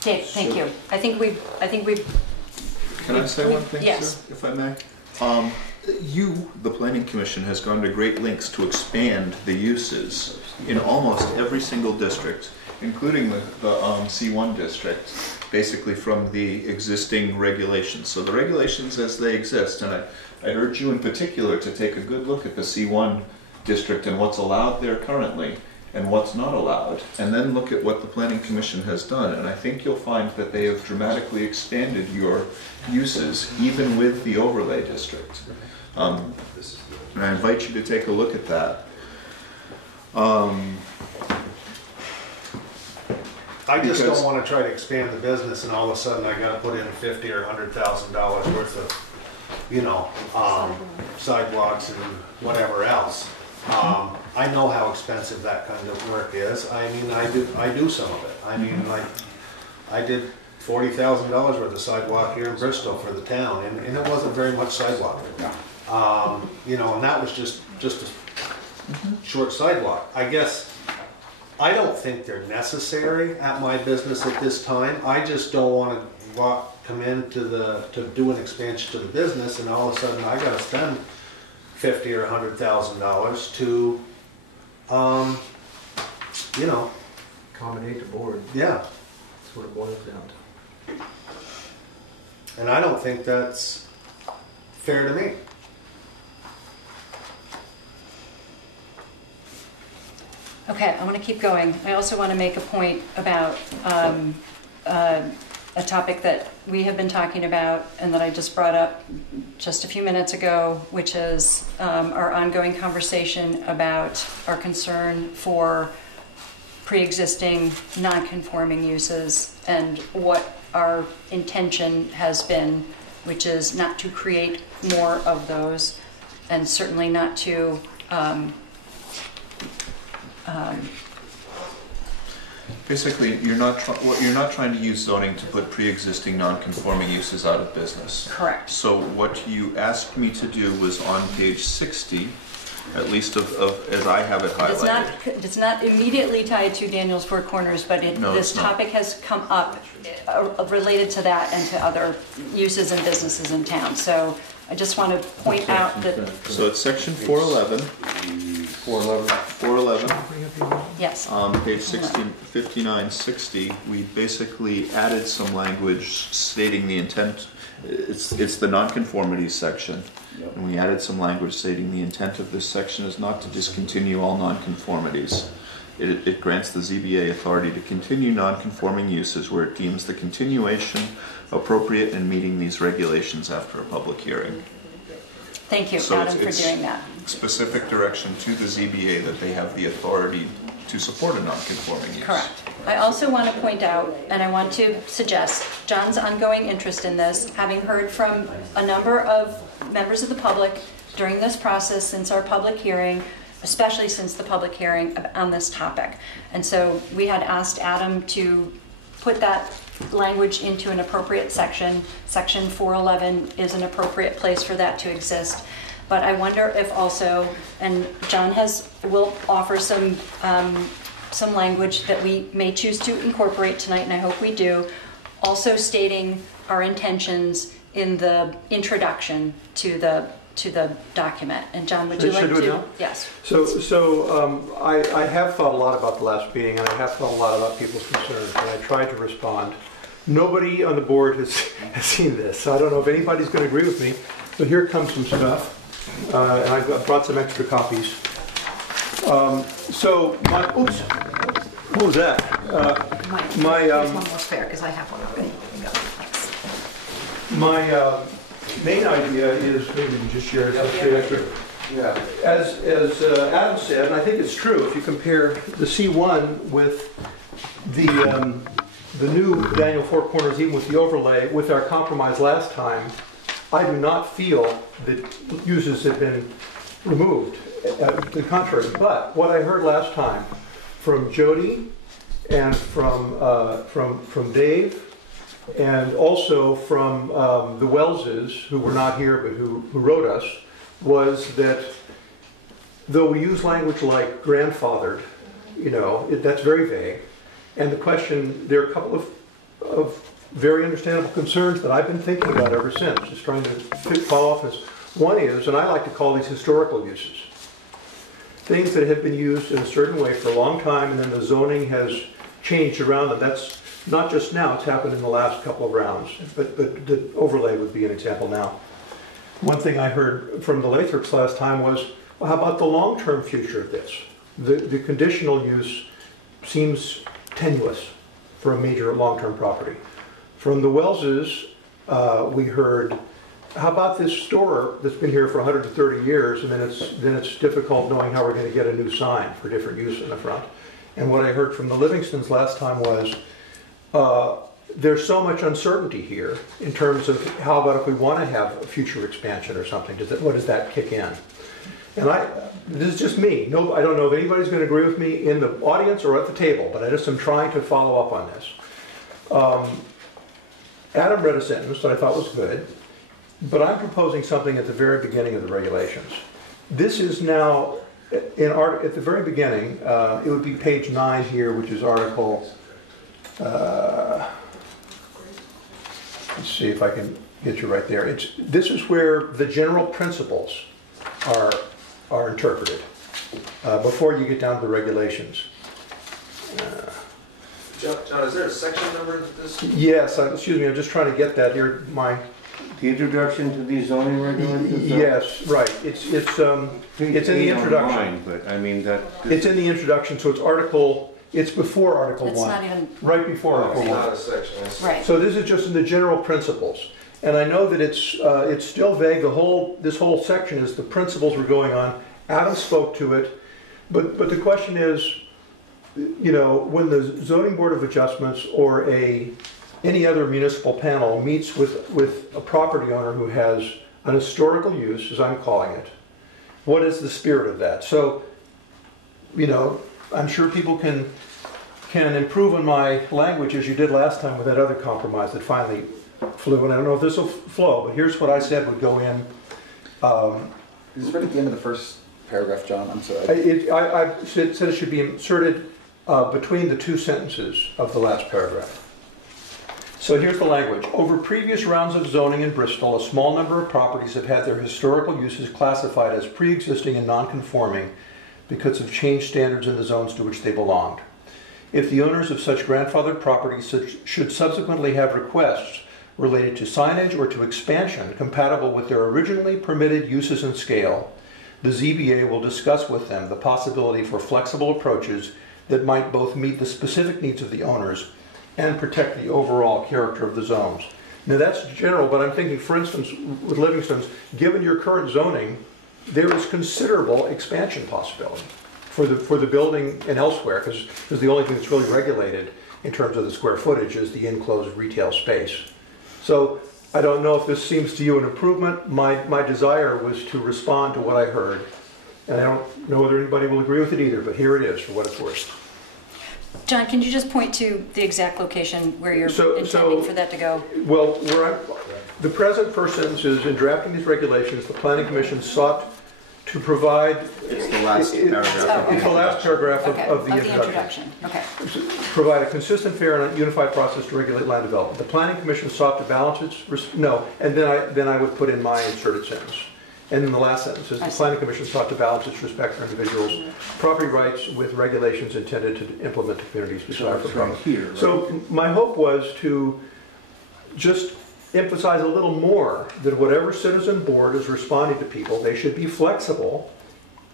Dave, thank you. I think we've. Can I say one thing, yes, sir, if I may? The Planning Commission has gone to great lengths to expand the uses in almost every single district, including the C1 district, basically from the existing regulations. So the regulations as they exist, and I urge you in particular to take a good look at the C1 district and what's allowed there currently and what's not allowed, and then look at what the Planning Commission has done. And I think you'll find that they have dramatically expanded your uses, even with the overlay district. And I invite you to take a look at that. I just don't want to try to expand the business and all of a sudden I got to put in $50,000 or $100,000 worth of, you know, sidewalks and whatever else. I know how expensive that kind of work is. I mean, I do some of it. I mean, like, I did $40,000 worth of sidewalk here in Bristol for the town, and it wasn't very much sidewalk. You know, and that was just a short sidewalk. I guess I don't think they're necessary at my business at this time. I just don't want to come in to do an expansion to the business, and all of a sudden I got to spend $50,000 or $100,000 to, you know, Accommodate the board. yeah. That's what it boils down to. And I don't think that's fair to me. Okay, I want to keep going. I also want to make a point about a topic that we have been talking about and that I just brought up just a few minutes ago, which is our ongoing conversation about our concern for pre-existing non-conforming uses and what our intention has been, which is not to create more of those and certainly not to Basically, you're not trying to use zoning to put pre-existing non-conforming uses out of business. Correct. So what you asked me to do was on page 60, at least of as I have it highlighted. It's not immediately tied to Daniel's Four Corners, but this topic has come up related to that and to other uses and businesses in town. So I just want to point out that. So it's section 411. 411. Yes. Page 5960, we basically added some language stating the intent. It's the nonconformities section. Yep. And we added some language stating the intent of this section is not to discontinue all nonconformities. It grants the ZBA authority to continue nonconforming uses where it deems the continuation appropriate and meeting these regulations after a public hearing. Thank you, So Adam, for it's doing that. specific direction to the ZBA that they have the authority to support a nonconforming use. Correct. I also want to point out, and I want to suggest, John's ongoing interest in this, having heard from a number of members of the public during this process since our public hearing, especially since the public hearing on this topic. And so we had asked Adam to put that language into an appropriate section. Section 411 is an appropriate place for that to exist. But I wonder if also, and John will offer some language that we may choose to incorporate tonight, and I hope we do, also stating our intentions in the introduction to the document. And John, would you like Should we do it to? now? Yes. I have thought a lot about the last meeting, and I have thought a lot about people's concerns, and I tried to respond. Nobody on the board has seen this, so I don't know if anybody's going to agree with me, but here comes some stuff, and I've brought some extra copies. Oops, what was that? Here's one more spare, because I have one already. There you go. Thanks. My main idea is, maybe we can just share it up there. Yeah. As Adam said, and I think it's true, if you compare the C1 with the new Daniel Four Corners, even with the overlay, with our compromise last time, I do not feel that uses have been removed. To the contrary, but what I heard last time from Jody and from Dave, and also from the Welleses, who were not here but who wrote us, was that though we use language like grandfathered, that's very vague. And the question, there are a couple of very understandable concerns that I've been thinking about ever since, just trying to follow off this. One is, and I like to call these historical uses, things that have been used in a certain way for a long time, and then the zoning has changed around them. That's not just now, it's happened in the last couple of rounds, but the overlay would be an example now. One thing I heard from the Lathrops last time was, well, how about the long-term future of this? The conditional use seems tenuous for a major long-term property. From the Welleses, we heard, how about this store that's been here for 130 years, and then it's difficult knowing how we're going to get a new sign for different use in the front. And what I heard from the Livingstons last time was, there's so much uncertainty here in terms of how about if we want to have a future expansion or something, what does that kick in? And this is just me. No, I don't know if anybody's going to agree with me in the audience or at the table, but I just am trying to follow up on this. Adam read a sentence that I thought was good, but I'm proposing something at the very beginning of the regulations. This is now, at the very beginning, it would be page 9 here, which is article, let's see if I can get you right there. This is where the general principles are interpreted before you get down to the regulations. John, is there a section number to this? Yes, excuse me, I'm just trying to get that here. The introduction to these zoning regulations? Yes, right. It's in the introduction. But I mean that. It's in the introduction, so it's before Article 1. It's not even. Right before Article 1. It's not a section. Right. So this is just in the general principles. And I know that it's still vague. This whole section is the principles we're going on. Adam spoke to it. But the question is, when the Zoning Board of Adjustments or any other municipal panel meets with a property owner who has an historical use, as I'm calling it, what is the spirit of that? So, I'm sure people can can improve on my language as you did last time with that other compromise that finally flew, and I don't know if this will flow, but here's what I said would go in. Is this right at the end of the first paragraph, John? I'm sorry. I said it should be inserted between the two sentences of the last paragraph. So here's the language. Over previous rounds of zoning in Bristol, a small number of properties have had their historical uses classified as pre-existing and non-conforming because of changed standards in the zones to which they belonged. If the owners of such grandfathered properties should subsequently have requests related to signage or to expansion compatible with their originally permitted uses and scale, the ZBA will discuss with them the possibility for flexible approaches that might both meet the specific needs of the owners and protect the overall character of the zones. Now that's general, but I'm thinking, for instance, with Livingston's, given your current zoning, there is considerable expansion possibility for the building and elsewhere, because the only thing that's really regulated in terms of the square footage is the enclosed retail space. So I don't know if this seems to you an improvement. My desire was to respond to what I heard, and I don't know whether anybody will agree with it either, but here it is for what it's worth. John, can you just point to the exact location where you're intending for that to go? Well, the present first sentence is, in drafting these regulations, the Planning Commission sought to provide... It's the last paragraph. It's the last paragraph of the introduction. Okay. Provide a consistent, fair, and unified process to regulate land development. The Planning Commission sought to balance its... No, and then I would put in my inserted sentence. And then the last sentence is, the Planning Commission sought to balance its respect for individuals' property rights with regulations intended to implement the community's desire for property. Right? So my hope was to just emphasize a little more that whatever citizen board is responding to people, they should be flexible.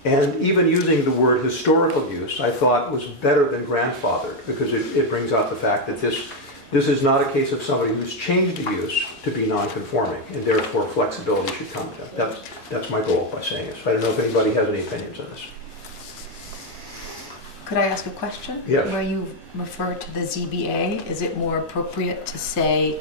And even using the word historical use, I thought was better than grandfathered, because it brings out the fact that this is not a case of somebody who's changed the use to be non-conforming, and therefore flexibility should come to them. That's my goal by saying this. I don't know if anybody has any opinions on this. Could I ask a question? Yes. Where you refer to the ZBA, is it more appropriate to say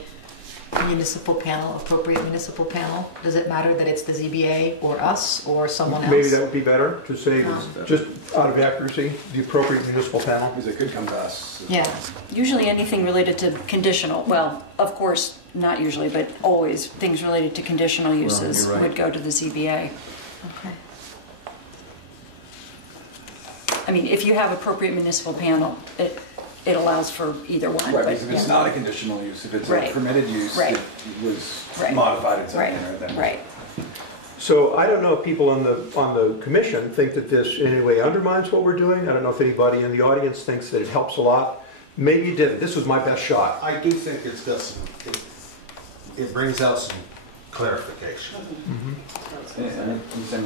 municipal panel, appropriate municipal panel? Does it matter that it's the ZBA or us or someone else? Maybe that would be better to say, just out of accuracy, the appropriate municipal panel. Because it could come to us. Yeah. Usually anything related to conditional, well, of course, not usually, but always, things related to conditional uses you're right. would go to the ZBA. Okay. I mean, if you have appropriate municipal panel, it allows for either one. Right, but, because if it's yeah. not a conditional use, if it's Right. a permitted use, Right. it was Right. modified in some Right. manner, then. Right. So I don't know if people on the commission think that this in any way undermines what we're doing. I don't know if anybody in the audience thinks that it helps a lot. Maybe it didn't. This was my best shot. I do think it's got some, it brings out some clarification. And then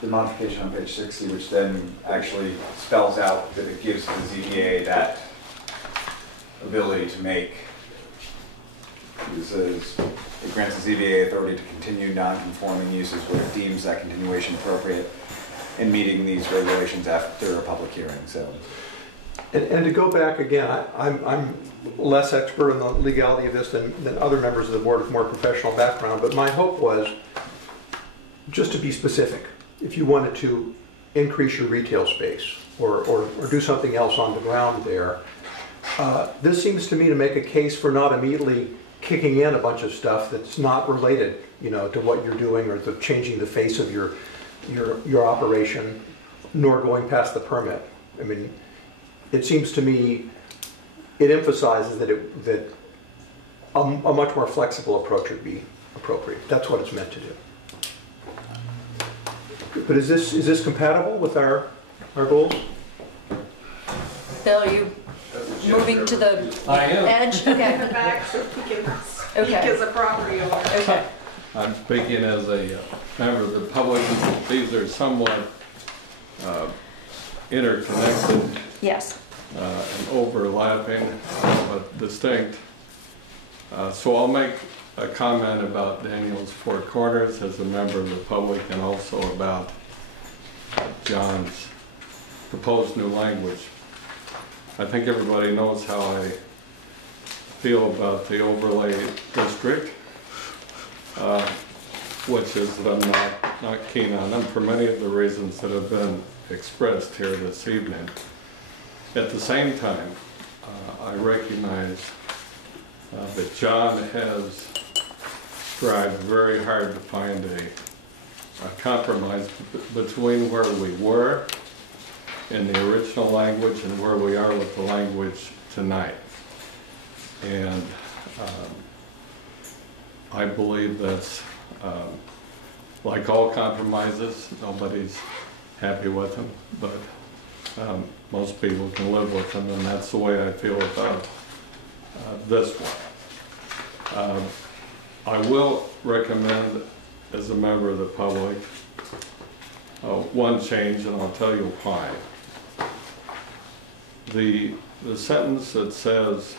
the modification on page 60, which then actually spells out that it gives the ZBA that ability to make, it says, it grants the ZBA authority to continue non-conforming uses where it deems that continuation appropriate in meeting these regulations after a public hearing, so. And to go back again, I'm less expert in the legality of this than other members of the board with more professional background, but my hope was just to be specific. If you wanted to increase your retail space or do something else on the ground there, this seems to me to make a case for not immediately kicking in a bunch of stuff that's not related, to what you're doing or to changing the face of your operation, nor going past the permit. I mean, it seems to me it emphasizes that a much more flexible approach would be appropriate. That's what it's meant to do. But is this compatible with our goals? Bill, are you moving to the edge? Okay. In the back, so he can speak Okay. as a property owner. Okay. I'm speaking as a member of the public. These are somewhat interconnected Yes. and overlapping, but distinct. So I'll make a comment about Daniel's Four Corners as a member of the public, and also about John's proposed new language. I think everybody knows how I feel about the overlay district, which is that I'm not keen on them for many of the reasons that have been expressed here this evening. At the same time, I recognize that John has tried very hard to find a compromise between where we were in the original language and where we are with the language tonight. And I believe that's, like all compromises, nobody's happy with them, but most people can live with them, and that's the way I feel about this one. I will recommend, as a member of the public, one change, and I'll tell you why. The sentence that says,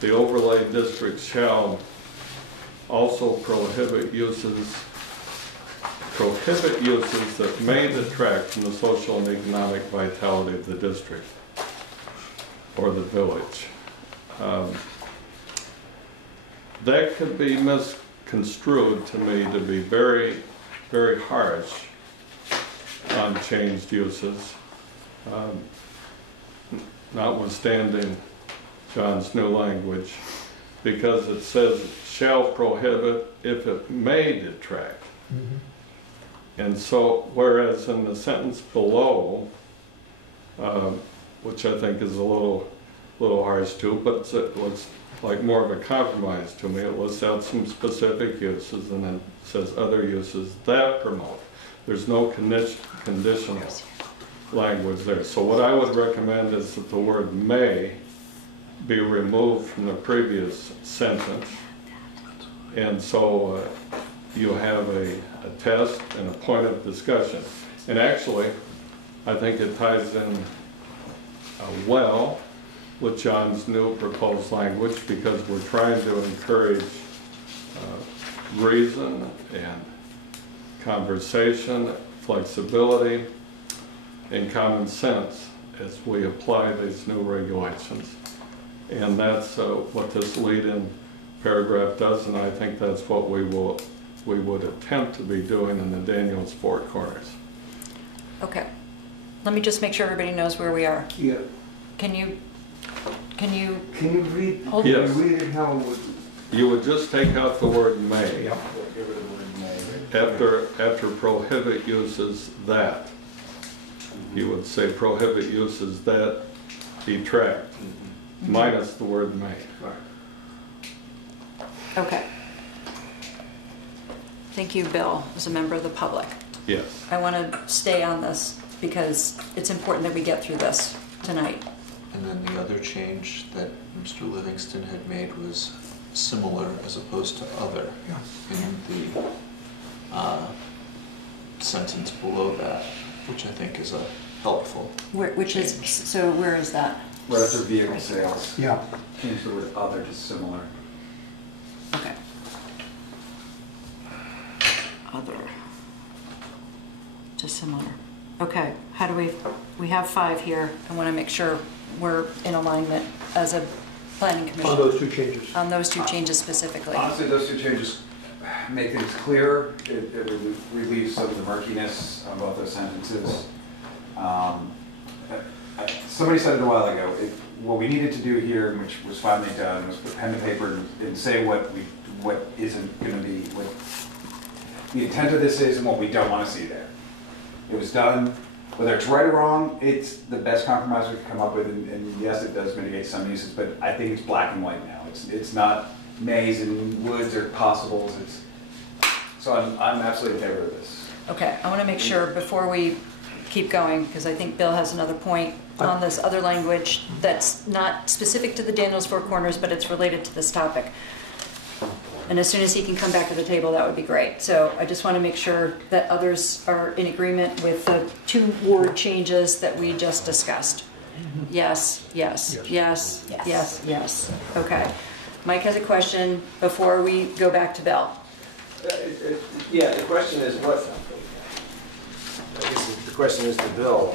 the overlay district shall also prohibit uses that may detract from the social and economic vitality of the district or the village. That could be misconstrued to me to be very, very harsh on changed uses, notwithstanding John's new language, because it says shall prohibit if it may detract. And so, whereas in the sentence below, which I think is a little harsh too, but it was like more of a compromise to me. It lists out some specific uses and then says other uses that promote. There's no conditional language there. So what I would recommend is that the word may be removed from the previous sentence. And so you have a test and a point of discussion. And actually, I think it ties in well with John's new proposed language, because we're trying to encourage reason and conversation, flexibility, and common sense as we apply these new regulations. And that's what this lead-in paragraph does, and I think that's what we would attempt to be doing in the Daniels Four Corners. Okay. Let me just make sure everybody knows where we are. Yeah. Can you read? Hold Can Yes. you read it how it would? You would just take out the word may. Yep. After prohibit uses that, you would say prohibit uses that detract, minus the word may. Okay. Thank you, Bill, as a member of the public. Yes. I want to stay on this because it's important that we get through this tonight. And then the other change that Mr. Livingston had made was similar as opposed to other in the sentence below that, which I think is a helpful Which is, change. so where is that? Right after vehicle sales, Yeah. change the word other to similar. Okay. Other to similar. Okay, how do we have 5 here. I want to make sure we're in alignment as a planning commission. On those two changes. On those 2 changes specifically. Honestly, those 2 changes make things clearer. It relieves some of the murkiness on both those sentences. Somebody said it a while ago, what we needed to do here, which was finally done, was put pen to paper and say what isn't going to be, what the intent of this is and what we don't want to see there. It was done. Whether it's right or wrong, it's the best compromise we could come up with, and yes, it does mitigate some uses, but I think it's black and white now. It's not mays and woods or possibles. So I'm absolutely in favor of this. Okay, I want to make sure before we keep going, because I think Bill has another point on this other language that's not specific to the Daniels Four Corners, but it's related to this topic. And as soon as he can come back to the table, that would be great. So I just want to make sure that others are in agreement with the 2 word changes that we just discussed. Yes, yes, yes, yes, yes, yes. Okay. Mike has a question before we go back to Bill. Yeah, the question is what, I guess the question is to Bill,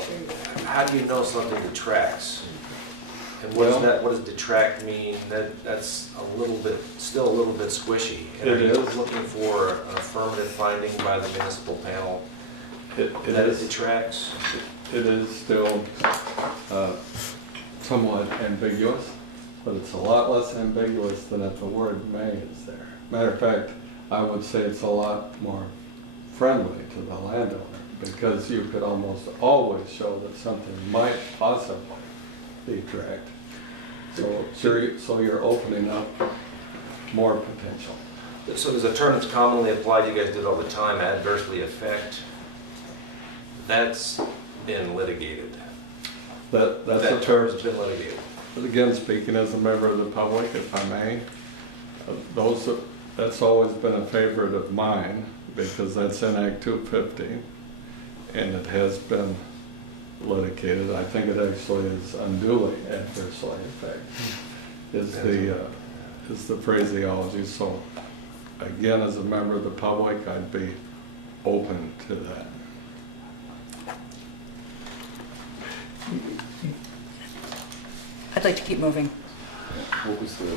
how do you know something detracts? And what does detract mean? That's still a little bit squishy. And It are you is. looking for an affirmative finding by the municipal panel that it detracts? It is still somewhat ambiguous. but it's a lot less ambiguous than if the word may is there. Matter of fact, I would say it's a lot more friendly to the landowner, because you could almost always show that something might possibly be direct. So you're opening up more potential. So there's a term that's commonly applied, you guys do it all the time, adversely affect. That's been litigated. That's That a term's been litigated. Again, speaking as a member of the public, if I may, that's always been a favorite of mine, because that's in Act 250, and it has been litigated. I think it actually is unduly adversely affect, is the phraseology. So again, as a member of the public, I'd be open to that. I'd like to keep moving.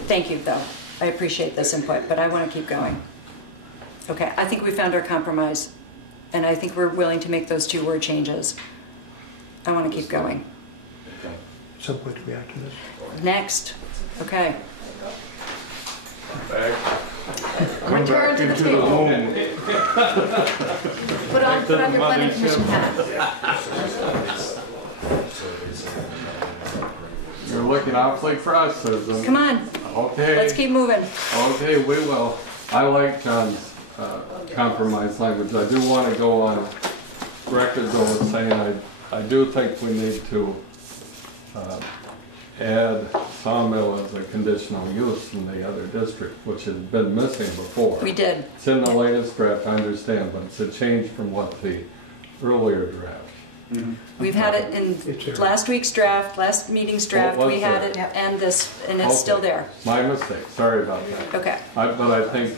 Thank you, though. I appreciate this input, but I want to keep going. Okay, I think we found our compromise, and I think we're willing to make those 2 word changes. I want to keep going. So what do we add to this? Next. Okay. Return to the table. Put on your planning commission hat. You're looking awfully for us, Susan. Come on. Okay. Let's keep moving. Okay, we will. I like John's compromise language. I do want to go on record though with saying I do think we need to add sawmill as a conditional use in the other district, which has been missing before. We did. It's in the latest draft, I understand, but it's a change from what the earlier draft. Mm-hmm. We've had it in last week's draft, last meeting's draft. We had it, and this, and it's still there. My mistake. Sorry about that. Okay. But I think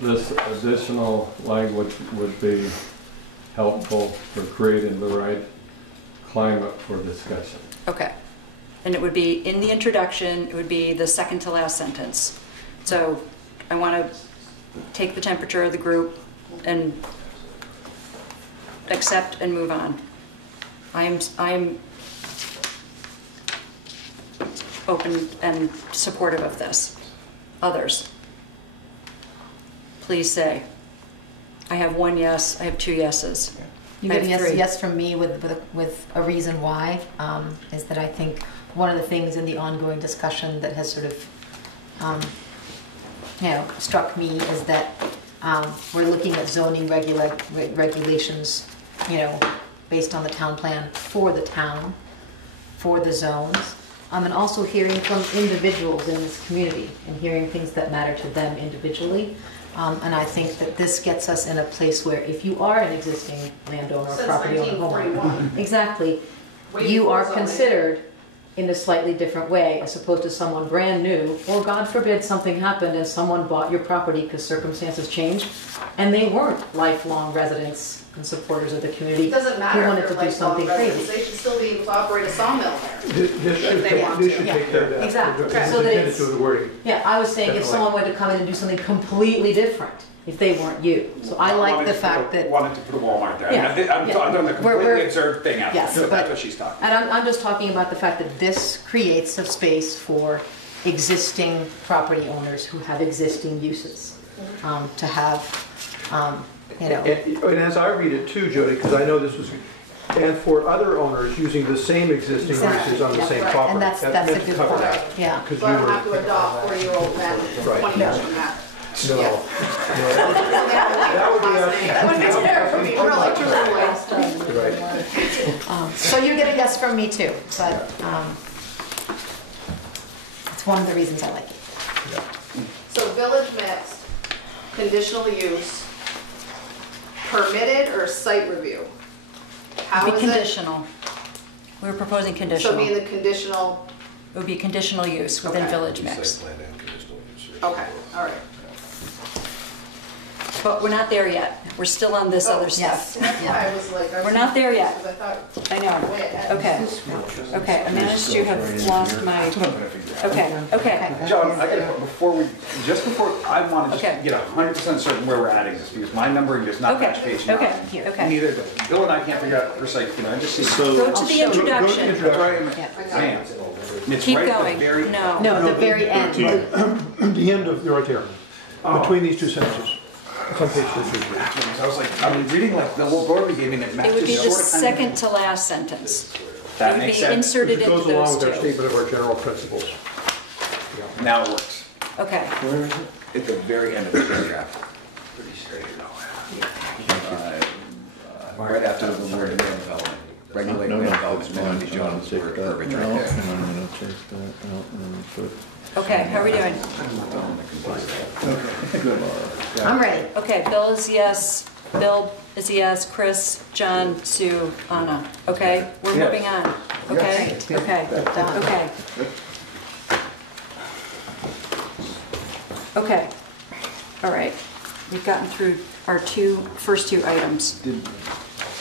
this additional language would be helpful for creating the right climate for discussion. Okay. And it would be in the introduction, it would be the second to last sentence. So I want to take the temperature of the group and accept and move on. I'm open and supportive of this. Others, please say. I have 1 yes, I have 2 yeses. You I get have a 3. yes from me with a reason why, is that I think one of the things in the ongoing discussion that has sort of, struck me is that we're looking at zoning regulations, based on the town plan for the town, for the zones, and also hearing from individuals in this community and hearing things that matter to them individually. And I think that this gets us in a place where if you are an existing landowner or Since property owner, 1941. exactly, Waiting you for are zoning. considered in a slightly different way as opposed to someone brand new, or God forbid something happened and someone bought your property because circumstances changed and they weren't lifelong residents and supporters of the community. It doesn't matter who wanted if to they're do something lifelong residents, crazy. they should still be able to operate a sawmill there. This should They want take to. care of that. Exactly. It's So that intended it's- to the wording. Yeah, I was saying if Definitely. someone wanted to come in and do something completely different, if they weren't you. So I like the fact that, Wanted to put a Walmart there. Yeah, I'm yeah. doing the We're- completely absurd thing out there. Yes, So but- that's what she's talking about. and I'm just talking about the fact that this creates a space for existing property owners who have existing uses, to have, And as I read it too, Jody, because I know this was, and for other owners using the same existing Exactly. uses on the Yeah, same right. property. And that's a meant to good cover point. that. Yeah. Because So I don't have to adopt 40-year-old men Right. 20 years from now. No. Yeah. That would be That would be terrible, really, truly. Right. So you get a yes from me too, but it's one of the reasons I like it. So village mixed, conditional use, permitted or site review? How It would be is it? conditional. We were proposing So conditional. being the conditional, It would be conditional use within Okay. village mix. okay, all right. But we're not there yet. We're still on this other Yes. stuff. I was like, We're not there yet. because I thought, I know. way ahead. Okay. Okay, I managed to have lost my, okay, okay. John, I gotta, just before, I want to Okay. just get 100% certain where we're at this, because my numbering does not Okay, match page okay, 9. okay. Neither, Bill and I can't figure out precise, I just see. Go to the introduction. That's where I am. Yeah. I am. It's Keep right at the going. very- No. No, the very end. The end of, right there, between these two sentences. It's on page 53. I was like, I was reading like the little board we gave me and it It would be matches the sort of second to last sentence. That It would makes be sense. inserted It into goes along those with our two. statement of our general principles. Now it works. Okay. Where is it? At the very end of the paragraph. Pretty straight. Right after the word development. Regulate No, land no, development, that's minimum fine, John, John, this take word that verbiage out, right and there. I'm gonna take that out and put. Okay, how are we doing? I'm ready. Okay, Bill is yes, Bill is yes, Chris, John, Sue, Anna. Okay, we're Yes. moving on. Okay, Yes. okay, Done. okay. Okay, all right. We've gotten through our first two items. Did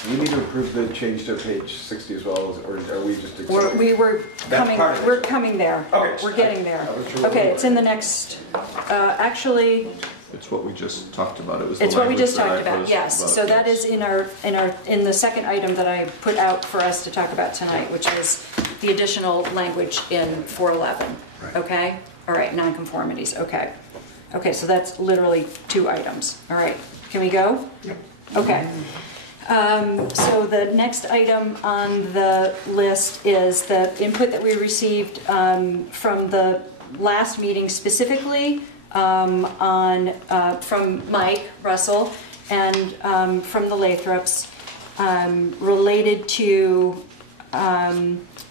we need to approve the change to page 60 as well, or are we just We're, accepting? we were That's coming, part of it. we're coming there. Okay. We're getting there. I was sure. Okay, it's in the next, actually, It's what we just talked about. It was the it's what we language just that I talked about, posed yes. So that is in in the second item that I put out for us to talk about tonight, which is the additional language in 411. Okay? All right, nonconformities, okay. Okay, so that's literally two items. All right, can we go? Yep. Okay. So the next item on the list is the input that we received from the last meeting, specifically from Mike Russell and from the Lathrops, related to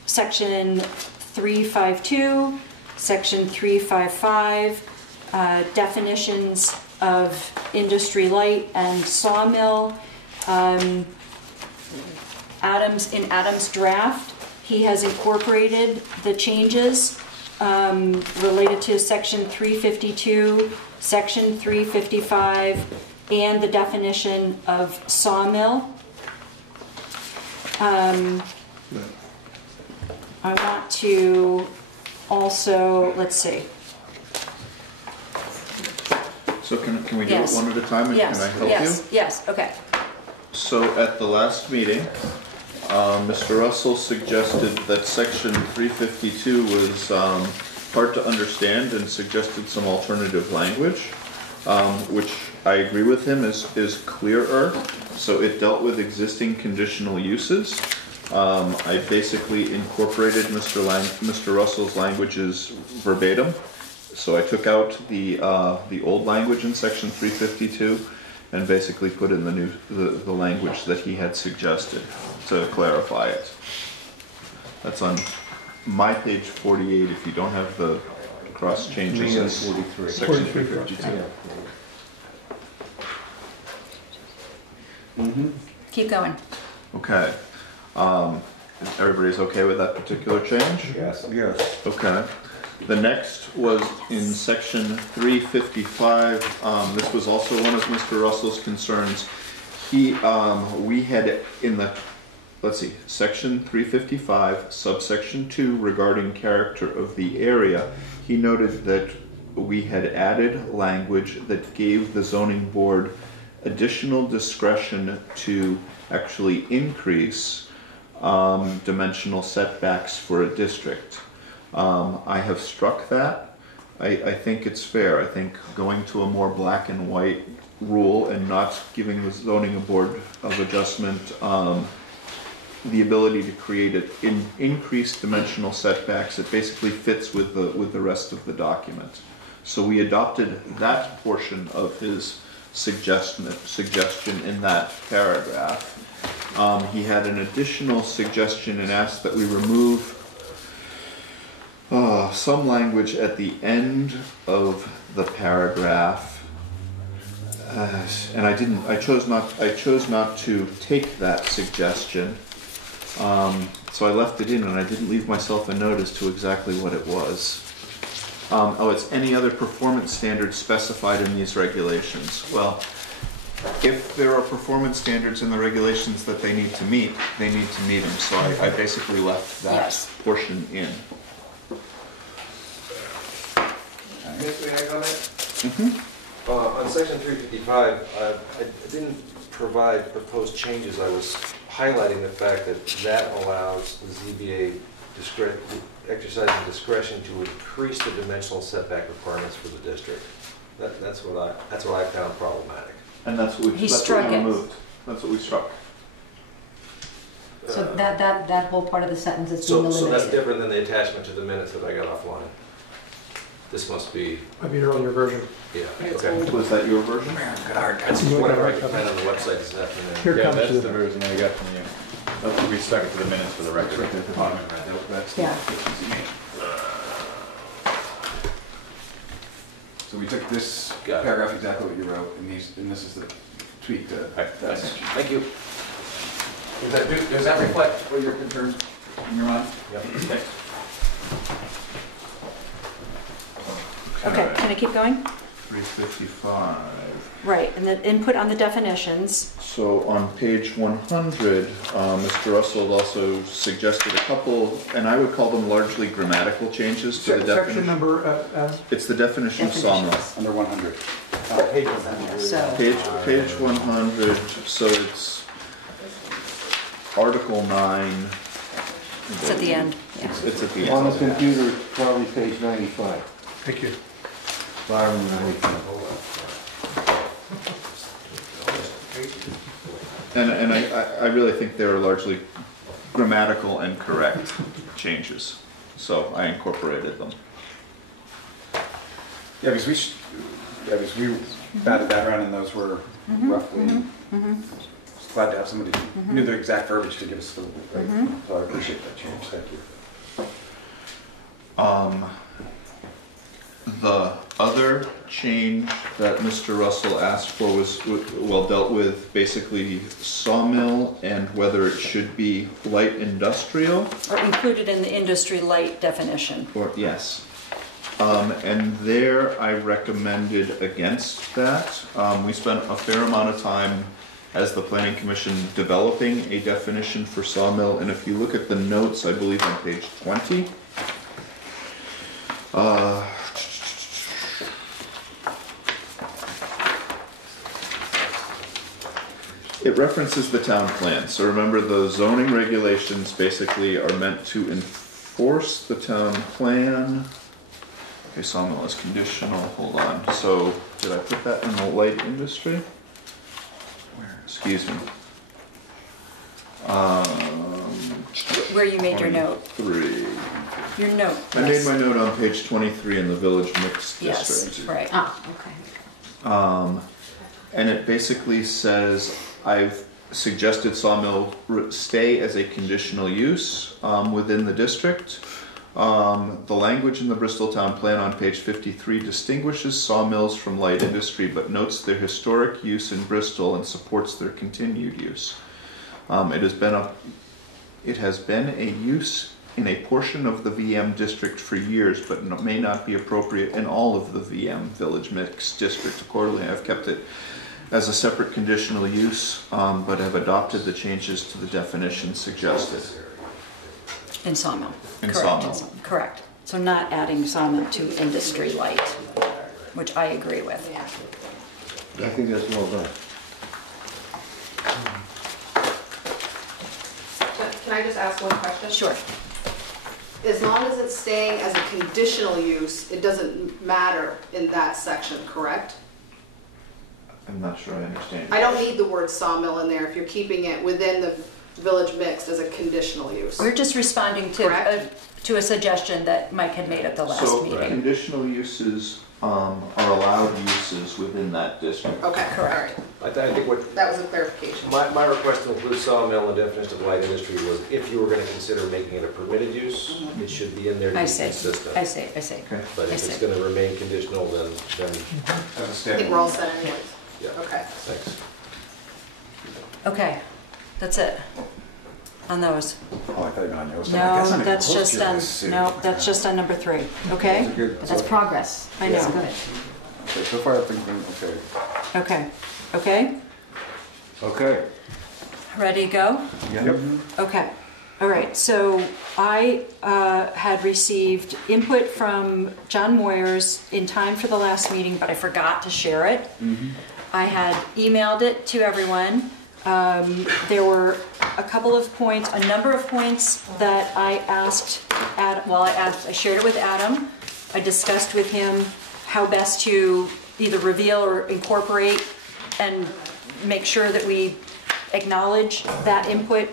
section 352, section 355, definitions of industry light and sawmill. Adam's draft, he has incorporated the changes related to section 352, section 355, and the definition of sawmill. I want to also, let's see. So can we do Yes. it one at a time, and Yes, can I help yes, you? yes, okay. So at the last meeting, Mr. Russell suggested that section 352 was hard to understand and suggested some alternative language, which I agree with him is clearer. So it dealt with existing conditional uses. I basically incorporated Mr. Russell's languages verbatim. So I took out the old language in section 352 and basically put in the language that he had suggested to clarify it. That's on my page 48 if you don't have the cross changes in section 352. Keep going. Okay. Everybody's okay with that particular change? Yes. Yes. Okay. The next was in section 355. This was also one of Mr. Russell's concerns. We had in the, let's see, section 355, subsection 2, regarding character of the area, he noted that we had added language that gave the zoning board additional discretion to actually increase dimensional setbacks for a district. I have struck that. I think it's fair. I think going to a more black and white rule and not giving the zoning board of adjustment the ability to create increased dimensional setbacks, it basically fits with the rest of the document. So we adopted that portion of his suggestion in that paragraph. He had an additional suggestion and asked that we remove some language at the end of the paragraph, and I chose not to take that suggestion. So I left it in, and I didn't leave myself a note as to exactly what it was. It's any other performance standards specified in these regulations. Well, if there are performance standards in the regulations that they need to meet them. So I basically left that portion in. May I comment? On section 355, I didn't provide proposed changes. I was highlighting the fact that allows the ZBA exercising discretion to increase the dimensional setback requirements for the district. That's what I found problematic. And that's what He struck it. removed. That's what we struck. So that whole part of the sentence is being So eliminated. that's different than the attachment to the minutes that I got offline. This must be, Might be an earlier version. yeah, okay. Was that your version? That's whatever I could find on the website this afternoon. Here Yeah, comes that's the- the version I got from you. That's what we stuck it to the minutes for the record. That's Yeah. So we took this Got it. paragraph, exactly what you wrote, and this is the tweak to that That's- section. Thank you. Does that reflect what your concerns in your mind? Yep. Okay. Okay, can I keep going? 355. Right, and the input on the definitions. So on page 100, Mr. Russell also suggested a couple, and I would call them largely grammatical changes to the Section definition. number, It's the definition of sawmill. Under 100. So, Page 100, so it's Article 9. it's at the end. It's at the On the end. computer, it's probably page 95. thank you. Bottom 95. And I really think they were largely grammatical and correct changes. So I incorporated them. Yeah, because we batted that around, and those were roughly. Just glad to have somebody who knew the exact verbiage to give us the. So I appreciate that change. Thank you. The other change that Mr. Russell asked for was, well, dealt with basically sawmill and whether it should be light industrial. Or included in the industry light definition. Or, yes. And there I recommended against that. We spent a fair amount of time as the Planning Commission developing a definition for sawmill, and if you look at the notes, I believe on page 20, it references the town plan. So remember, the zoning regulations basically are meant to enforce the town plan. Okay, sawmill is conditional, hold on. So, did I put that in the light industry? Where, excuse me. Where you made your note. 23. Your note. I made my note on page 23 in the village mixed Yes, district. right. Ah, okay. And it basically says, I've suggested sawmill stay as a conditional use within the district. The language in the Bristol Town Plan on page 53 distinguishes sawmills from light industry, but notes their historic use in Bristol and supports their continued use. It has been a use in a portion of the VM district for years, but may not be appropriate in all of the VM village mixed district. Accordingly, I've kept it as a separate conditional use, but have adopted the changes to the definition suggested. In sawmill. In Correct. sawmill. Correct. So not adding sawmill to industry light, which I agree with. I think that's well done. Can I just ask one question? Sure. As long as it's staying as a conditional use, it doesn't matter in that section, correct? I'm not sure I understand. I don't need the word sawmill in there if you're keeping it within the village mixed as a conditional use. We're just responding to a suggestion that Mike had made at the last So meeting. conditional uses are allowed uses within that district. Okay, all right. I think what, That was a clarification. my request to include sawmill in the definition of light industry was if you were gonna consider making it a permitted use, it should be in there to I be see. consistent. I see. Okay. But I if it's see. gonna remain conditional, then, As a I standard. think we're all set anyways. yeah, Okay. thanks. Okay, that's it on those. Oh, I thought you were on yours. I guess I'm No, even that's close just to on, this. no, that's just on number 3, okay? Those are good. But that's progress. I That's know. good. Okay, so far I think we're okay. Okay, Okay. ready to go? Yep. Okay, all right, so I had received input from John Moyers in time for the last meeting, but I forgot to share it. I had emailed it to everyone. There were a number of points that I asked well, I shared it with Adam. I discussed with him how best to either reveal or incorporate and make sure that we acknowledge that input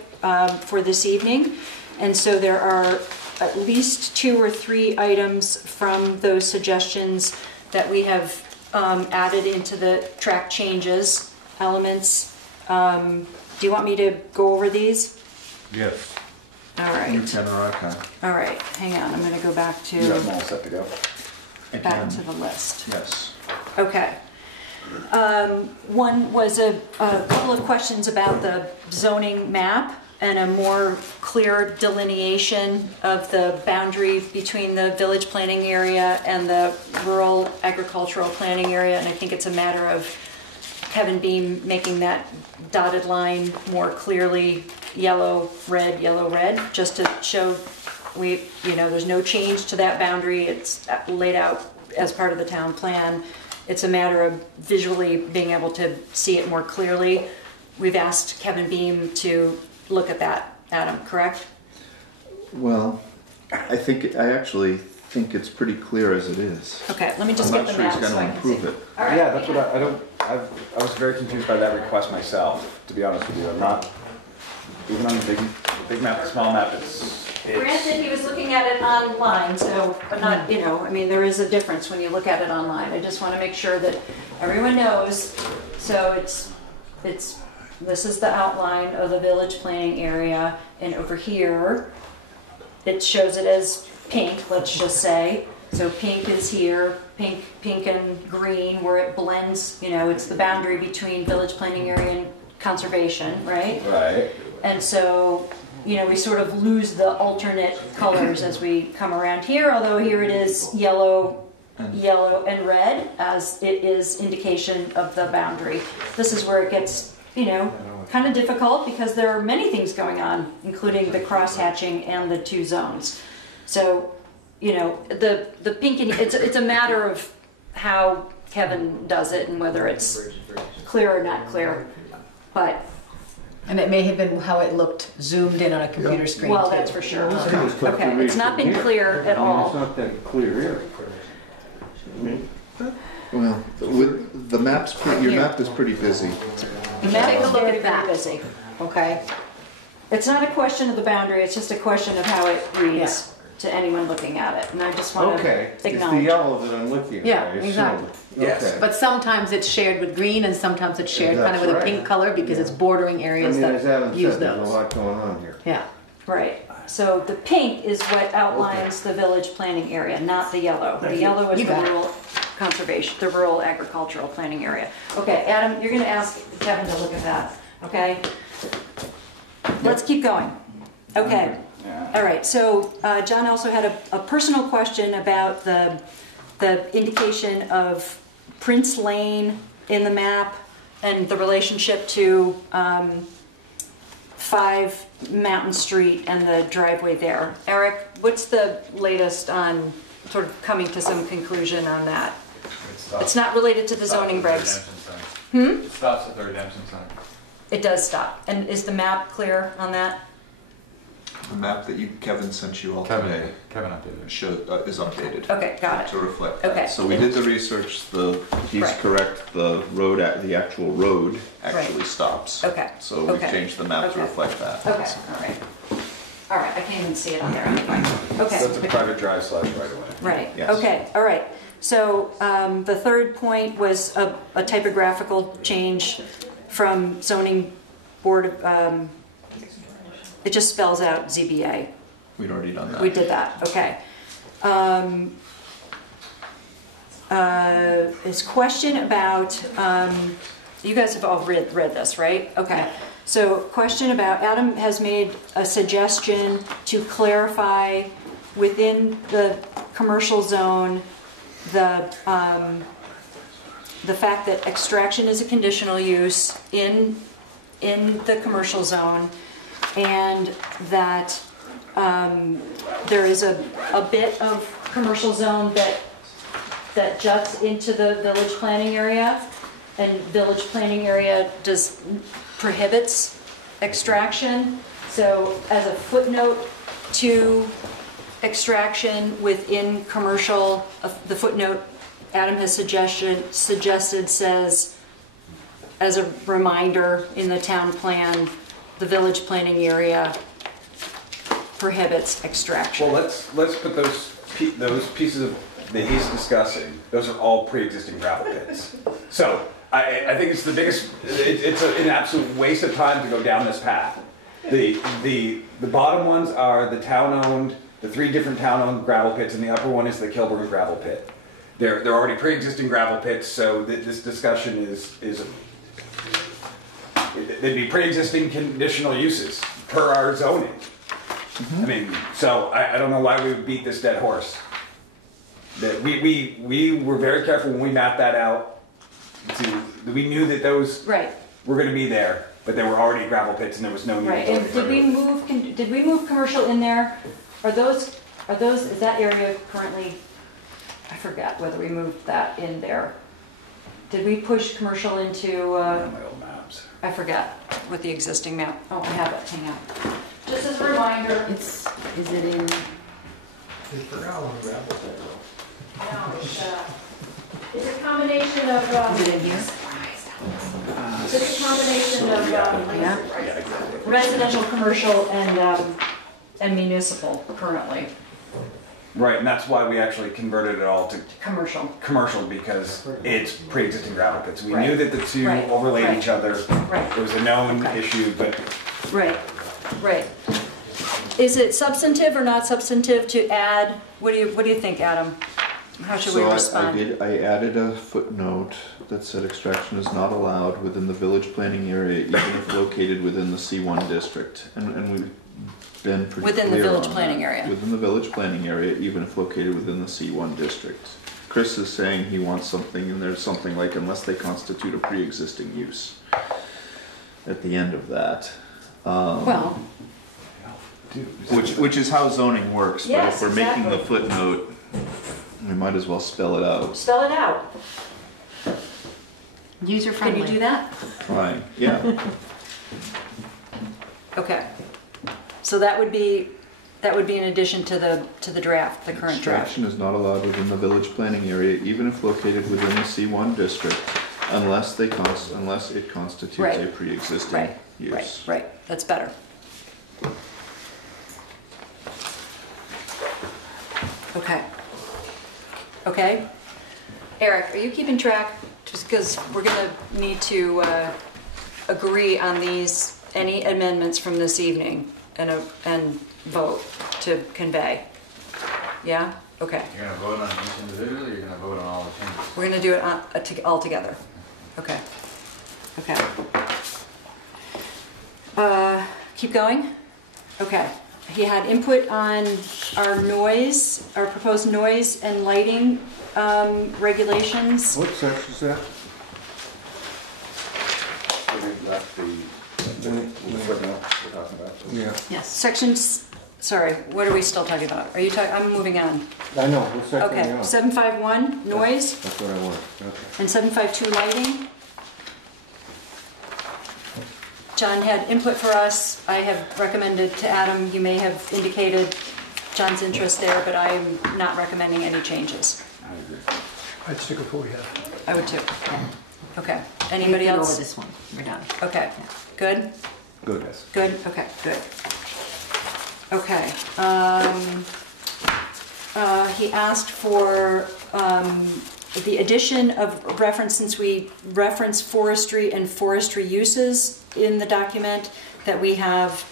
for this evening. And so there are at least 2 or 3 items from those suggestions that we have added into the track changes elements. Do you want me to go over these? Yes. All right. You can or I can. All right, hang on, I'm gonna go back You have them to, all set to go? back to the list. Yes. Okay. One was a couple of questions about the zoning map and a more clear delineation of the boundary between the village planning area and the rural agricultural planning area. And I think it's a matter of Kevin Beam making that dotted line more clearly yellow, red, just to show there's no change to that boundary. It's laid out as part of the town plan. It's a matter of visually being able to see it more clearly. We've asked Kevin Beam to look at that, Adam, correct? Well, I actually think it's pretty clear as it is. Okay, let me just I'm get not the sure map he's so going I to can see. improve it. All right. Yeah, that's what I was very confused by that request myself, to be honest with you. I'm not, even on the big map, the small map, it's Granted, he was looking at it online, so, but not, I mean, there is a difference when you look at it online. I just want to make sure that everyone knows. So this is the outline of the village planning area, and over here, it shows it as pink, let's just say. So pink is here, pink and green, where it blends, it's the boundary between village planning area and conservation, right? right. And so, we sort of lose the alternate colors as we come around here, although here it is yellow and red, as it is indication of the boundary. This is where it gets, kind of difficult because there are many things going on, including the cross-hatching and the 2 zones. So, the pink, it's a matter of how Kevin does it and whether it's clear or not clear. But And it may have been how it looked zoomed in on a computer screen. well, too. that's for sure. It's kind of tough to Okay, read it's not from been here. clear at It's all. not that clear here. Well, the map's your map is pretty busy. The map Take a is look very, at very that. busy. Okay. It's not a question of the boundary, it's just a question of how it reads to anyone looking at it. And I just want Okay, to it's the acknowledge. yellow that I'm looking at, Yeah, I assume. exactly. Yes. Okay. But sometimes it's shared with green and sometimes it's shared kind of with a That's pink right. color because it's bordering I areas mean, as that Adam use said, there's a those. lot going on here. Yeah. Right. So the pink is what outlines the village planning area, not the yellow. The yellow is You the got it. rural conservation, the rural agricultural planning area. Okay, Adam, you're going to ask Kevin to look at that, okay? Let's keep going. Okay. Yeah. All right, so John also had a personal question about the indication of Prince Lane in the map and the relationship to 5 Mountain Street and the driveway there. Eric, what's the latest on sort of coming to some conclusion on that? It's not related to the zoning regs. It stops at the redemption center. It does stop. And is the map clear on that? The map that Kevin sent you all today Kevin updated it. is updated Okay, got it. to reflect Okay. that. So we did the research. He's Right. correct. The actual road actually Right. stops. Okay. So we've Okay. changed the map to Okay. reflect that. Okay, all right. All right, I can't even see it on there anyway. Okay. That's a private drive / right away. Right, Yes. okay, all right. So the third point was a typographical change from zoning board, it just spells out ZBA. We'd already done that. We did that, okay. His question about, you guys have all read this, right? Okay. So question about, Adam has made a suggestion to clarify within the commercial zone the fact that extraction is a conditional use in the commercial zone, and that there is a bit of commercial zone that juts into the village planning area, and village planning area prohibits extraction. So as a footnote to extraction within commercial, the footnote Adam has suggested says, as a reminder in the town plan, the village planning area prohibits extraction. Well, let's put those pieces of that he's discussing. Those are all pre-existing gravel pits. So I think it's the biggest. It's an absolute waste of time to go down this path. The bottom ones are the town-owned, the 3 different town-owned gravel pits, and the upper one is the Kilburn gravel pit. They're already pre-existing gravel pits, so this discussion is they'd be pre-existing conditional uses per our zoning. I mean, so I don't know why we would beat this dead horse. That we were very careful when we mapped that out. We knew that those Right. were going to be there, but they were already gravel pits, and there was no need. Right, and did we move commercial in there? Are those, is that area currently, I forgot whether we moved that in there. Did we push commercial into, My old maps. I forgot what the existing map, oh, I have it, hang on. Just as a reminder. Is it in? No, it's a combination of, Is it in here? it's a combination of Yeah. residential, commercial, and municipal currently, Right, and that's why we actually converted it all to commercial. because it's pre-existing gravel pits. We Right. knew that the two Right. overlaid Right. each other. Right. It was a known Okay. issue, but Right, right. Is it substantive or not substantive to add, what do you think, Adam? How should we So respond? I added a footnote that said extraction is not allowed within the village planning area, even if located within the C1 district. And we've been pretty Within the clear village on planning that. area. Within the village planning area, even if located within the C1 district. Chris is saying he wants something, and there's something like unless they constitute a pre-existing use at the end of that. Well, Which is how zoning works, but Yes, if we're making the exactly. footnote, we might as well spell it out. spell it out. User Can friendly. you do that? Fine, yeah. Okay. So that would be in addition to the draft, the current draft. Extraction is not allowed within the village planning area, even if located within the C1 district, unless it constitutes Right. a pre-existing Right, use. right, that's better. Okay. Okay. Eric, are you keeping track? Just because we're gonna need to agree on these, any amendments from this evening and vote to convey. Yeah? Okay. You're gonna vote on each individually, or you're gonna vote on all the changes? We're gonna do it all together. Okay. Okay. Keep going? Okay. He had input on our noise, our proposed noise and lighting regulations. What section is that? we left the footnote we're talking about. Yeah. Yes. Sections, sorry, what are we still talking about? Are you talking, I'm moving on. I know, what section are you Okay, on? 751, noise, That's what I want, okay. and 752, lighting. John had input for us. I have recommended to Adam, you may have indicated John's interest there, but I'm not recommending any changes. I agree. I'd stick with what we have. I would too. Okay, We anybody can go else? over this one. We're done. Okay, good? Good. Yes. Good, okay, good. Okay, he asked for the addition of reference, since we reference forestry and forestry uses in the document, that we have,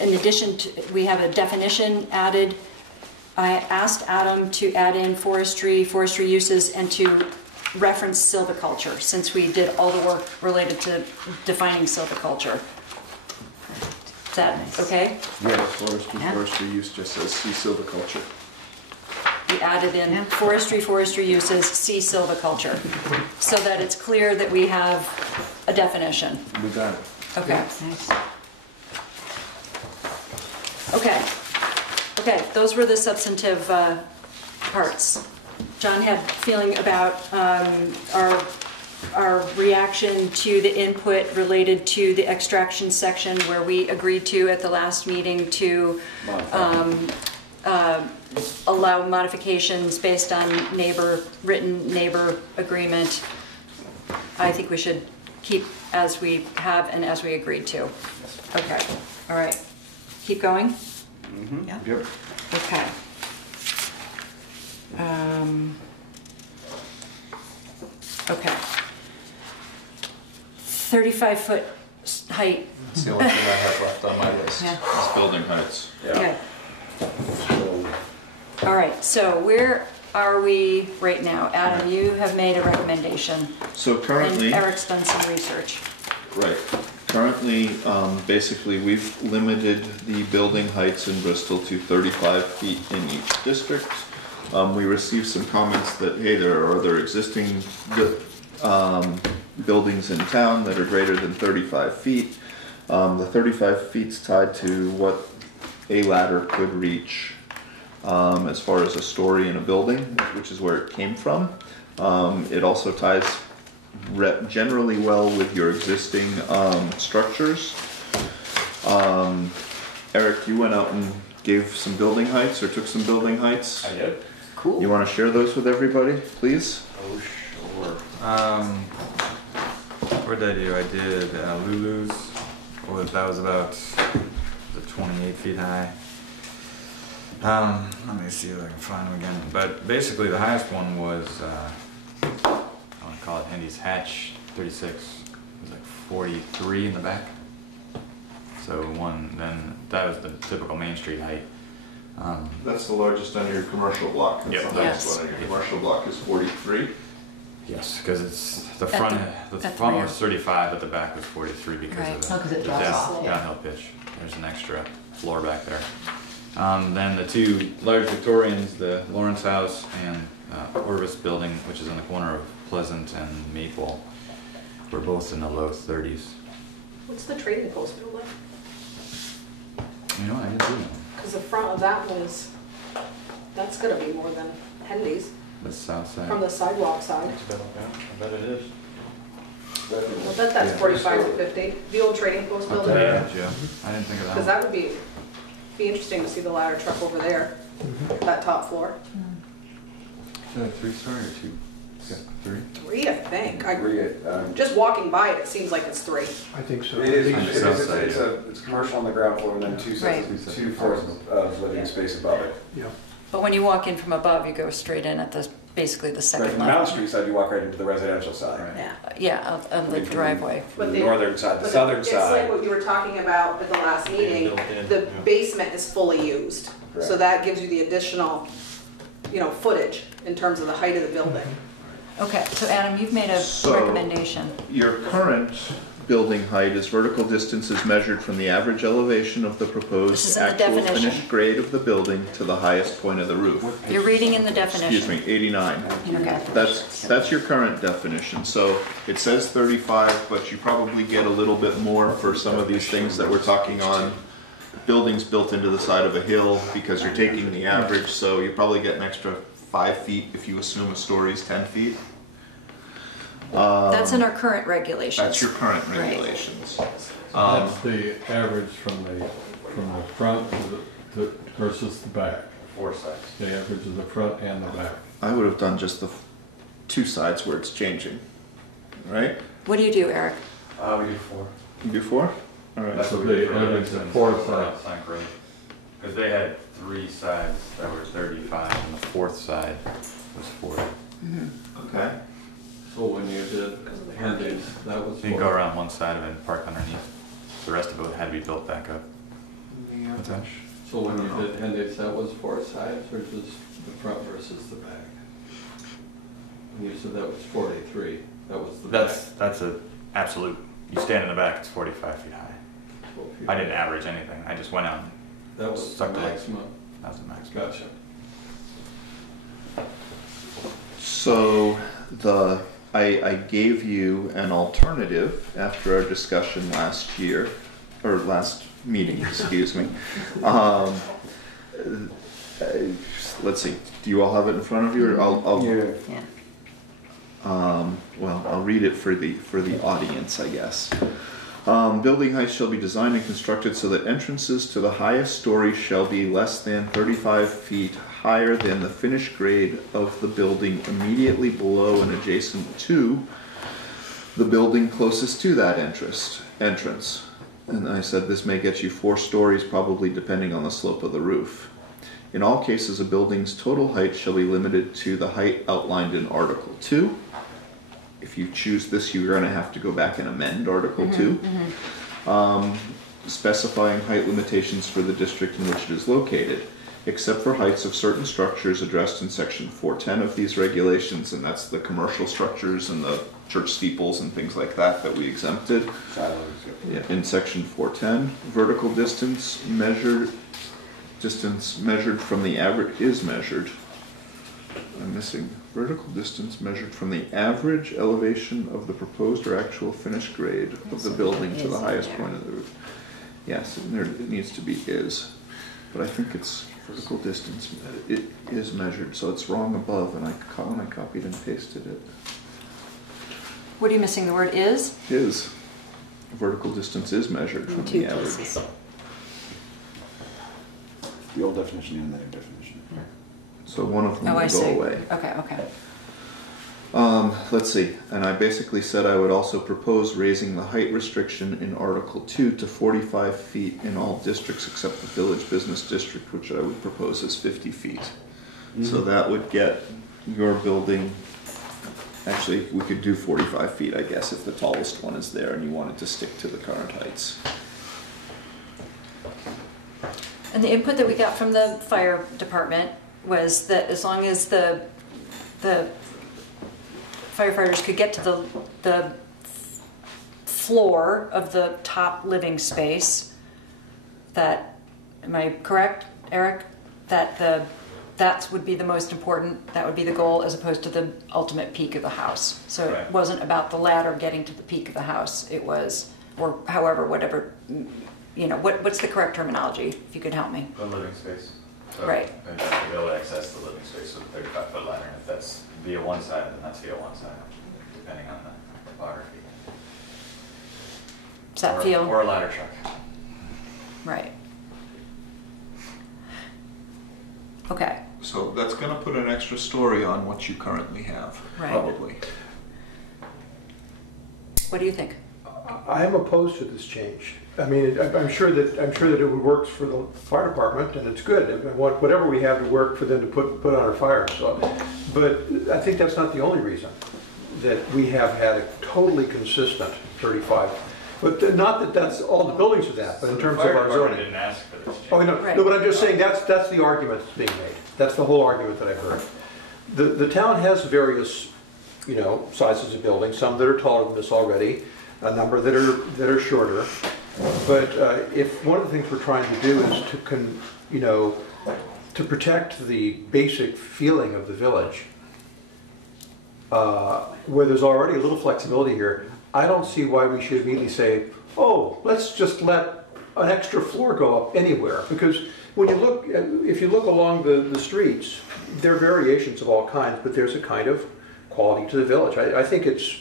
in addition to, we have a definition added. I asked Adam to add in forestry uses, and to reference silviculture, since we did all the work related to defining silviculture. Is that okay? Yes, forestry, Yeah. forestry use just says see silviculture. We added in Yeah. forestry uses, see silviculture, so that it's clear that we have a definition. We got it. Okay, Nice. okay. Okay, those were the substantive parts. John had feeling about our our reaction to the input related to the extraction section where we agreed to at the last meeting to allow modifications based on written neighbor agreement. I think we should keep as we have and as we agreed to. Okay, all right. Keep going? Yeah. Yep. Okay. Okay. 35-foot height. That's the only thing I have left on my list. Yeah. It's building heights. Okay. All right, so where are we right now? Adam, you have made a recommendation. So currently, And Eric's done some research. right, currently, basically, we've limited the building heights in Bristol to 35 feet in each district. We received some comments that, hey, there are other existing buildings in town that are greater than 35 feet. The 35 feet's tied to what a ladder could reach as far as a story in a building, which is where it came from. It also ties generally well with your existing structures. Eric, you went out and gave some building heights or took some building heights. I did. Cool. You want to share those with everybody, please? Oh, sure. What did I do? I did Lulu's. That was about 28 feet high. Let me see if I can find them again. But basically, the highest one was I want to call it Hendy's Hatch 36. It was like 43 in the back. So then that was the typical Main Street height. That's the largest on your commercial block. That's Yep. the highest Yes. one on your commercial block is 43. Yes, because it's the At front. the The front rear. was 35, but the back was 43 because Right. of the, Oh, 'cause it the drops off, yeah. downhill pitch. There's an extra floor back there. Then the two large Victorians, the Lawrence House and Orvis Building, which is on the corner of Pleasant and Maple, were both in the low 30s. What's the trading post building? You know, I didn't see them. Because the front of that was, that's gonna be more than Hendy's, The south side. from the sidewalk side. I bet it is. I bet that's Yeah. 45 to 50, the old trading post building. Yeah, Joe. I didn't think of Because that. that would be interesting to see the ladder truck over there, that top floor. Is that a 3-story or 2? Yeah, 3. 3, I think. Agree. Just walking by it, it seems like it's 3. I think so. It is, On the it is, south side, it's commercial on the ground floor and then Right. two floors of living space above it. Yeah. But when you walk in from above, you go straight in at basically the Right, second from the level. Mount Street side, you walk right into the residential side. Right. Yeah, on the driveway. From the northern side, the southern It's like side. what you were talking about at the last meeting, Built in, the yeah. basement is fully used. So Correct. that gives you the additional, footage in terms of the height of the building. Okay, so Adam, you've made a So- recommendation. Your current building height is vertical distances measured from the average elevation of the This is proposed in the actual definition. finished grade of the building to the highest point of the roof. You're reading in the definition. Excuse me, 89. Okay. That's your current definition. So it says 35, but you probably get a little bit more for some of these things that we're talking on. Buildings built into the side of a hill because you're taking the average, so you probably get an extra 5 feet if you assume a story is 10 feet. That's in our current regulations. That's your current Right. regulations. That's the average from the front versus the back. 4 sides. The average of the front and the back. I would have done just the two sides where it's changing, right? What do you do, Eric? We do 4. You do 4? All right. That's So what we the did for average Livingston of 4 South sides. Plank Road. Because they had 3 sides that were 35, and the 4th side was 40. Okay. So when you did Hendy's, that was. So you can go around one side of it and park underneath. The rest of it had to be built back up. What's that? So when you did Hendy's, that was 4 sides or just the front versus the back? And you said that was 43, that was the back. That's a absolute. You stand in the back, it's 45 feet high. So if you- I didn't average anything. I just went out. And That was the Stuck to it. maximum, that was the max. gotcha. So I gave you an alternative after our discussion last year, or last meeting, excuse me. Let's see, do you all have it in front of you? Or I'll Yeah. well, I'll read it for the audience, I guess. Building heights shall be designed and constructed so that entrances to the highest story shall be less than 35 feet higher than the finished grade of the building immediately below and adjacent to the building closest to that entrance. And I said this may get you 4 stories, probably depending on the slope of the roof. In all cases, a building's total height shall be limited to the height outlined in Article 2. If you choose this, you're going to have to go back and amend Article 2. Specifying height limitations for the district in which it is located, except for heights of certain structures addressed in Section 410 of these regulations, and that's the commercial structures and the church steeples and things like that we exempted. In Section 410, vertical distance measured from the average is measured. I'm missing vertical distance measured from the average elevation of the proposed or actual finished grade of the building to the highest point of the roof. Yes, there it needs to be is, but I think it's vertical distance. It is measured, so it's wrong above, and when I copied and pasted it. What are you missing? The word is? Is. Vertical distance is measured from the average. The old definition and the new definition. So one of them will go away. Okay. Let's see. And I basically said I would also propose raising the height restriction in Article 2 to 45 feet in all districts except the Village Business District, which I would propose as 50 feet. So that would get your building, actually we could do 45 feet, I guess, if the tallest one is there and you wanted to stick to the current heights. And the input that we got from the fire department was that as long as the firefighters could get to the floor of the top living space, that, am I correct, Eric? That would be the most important, that would be the goal, as opposed to the ultimate peak of the house. So Right. It wasn't about the ladder getting to the peak of the house. It was, or however, whatever, what's the correct terminology, if you could help me? The living space. So Right. And to be able to access the living space with a 35-foot ladder, and if that's via one side, then that's via one side, depending on the topography. Does that or, feel? Or a ladder truck. Right. Okay. So that's going to put an extra story on what you currently have, Right. probably. What do you think? I am opposed to this change. I mean, I'm sure that it would work for the fire department, and it's good. I want whatever we have to work for them to put on our fire. So, but I think that's not the only reason that we have had a totally consistent 35. But not that that's all the buildings are that, but in terms of our zoning. Didn't ask for this change. Oh, no, Right. no, but I'm just saying that's the argument that's being made. That's the whole argument that I've heard. The town has various, sizes of buildings. Some that are taller than this already, a number that are shorter. But if one of the things we're trying to do is to protect the basic feeling of the village, where there's already a little flexibility here, I don't see why we should immediately say, oh, let's just let an extra floor go up anywhere. Because when if you look along the streets, there are variations of all kinds, but there's a kind of quality to the village. I think it's,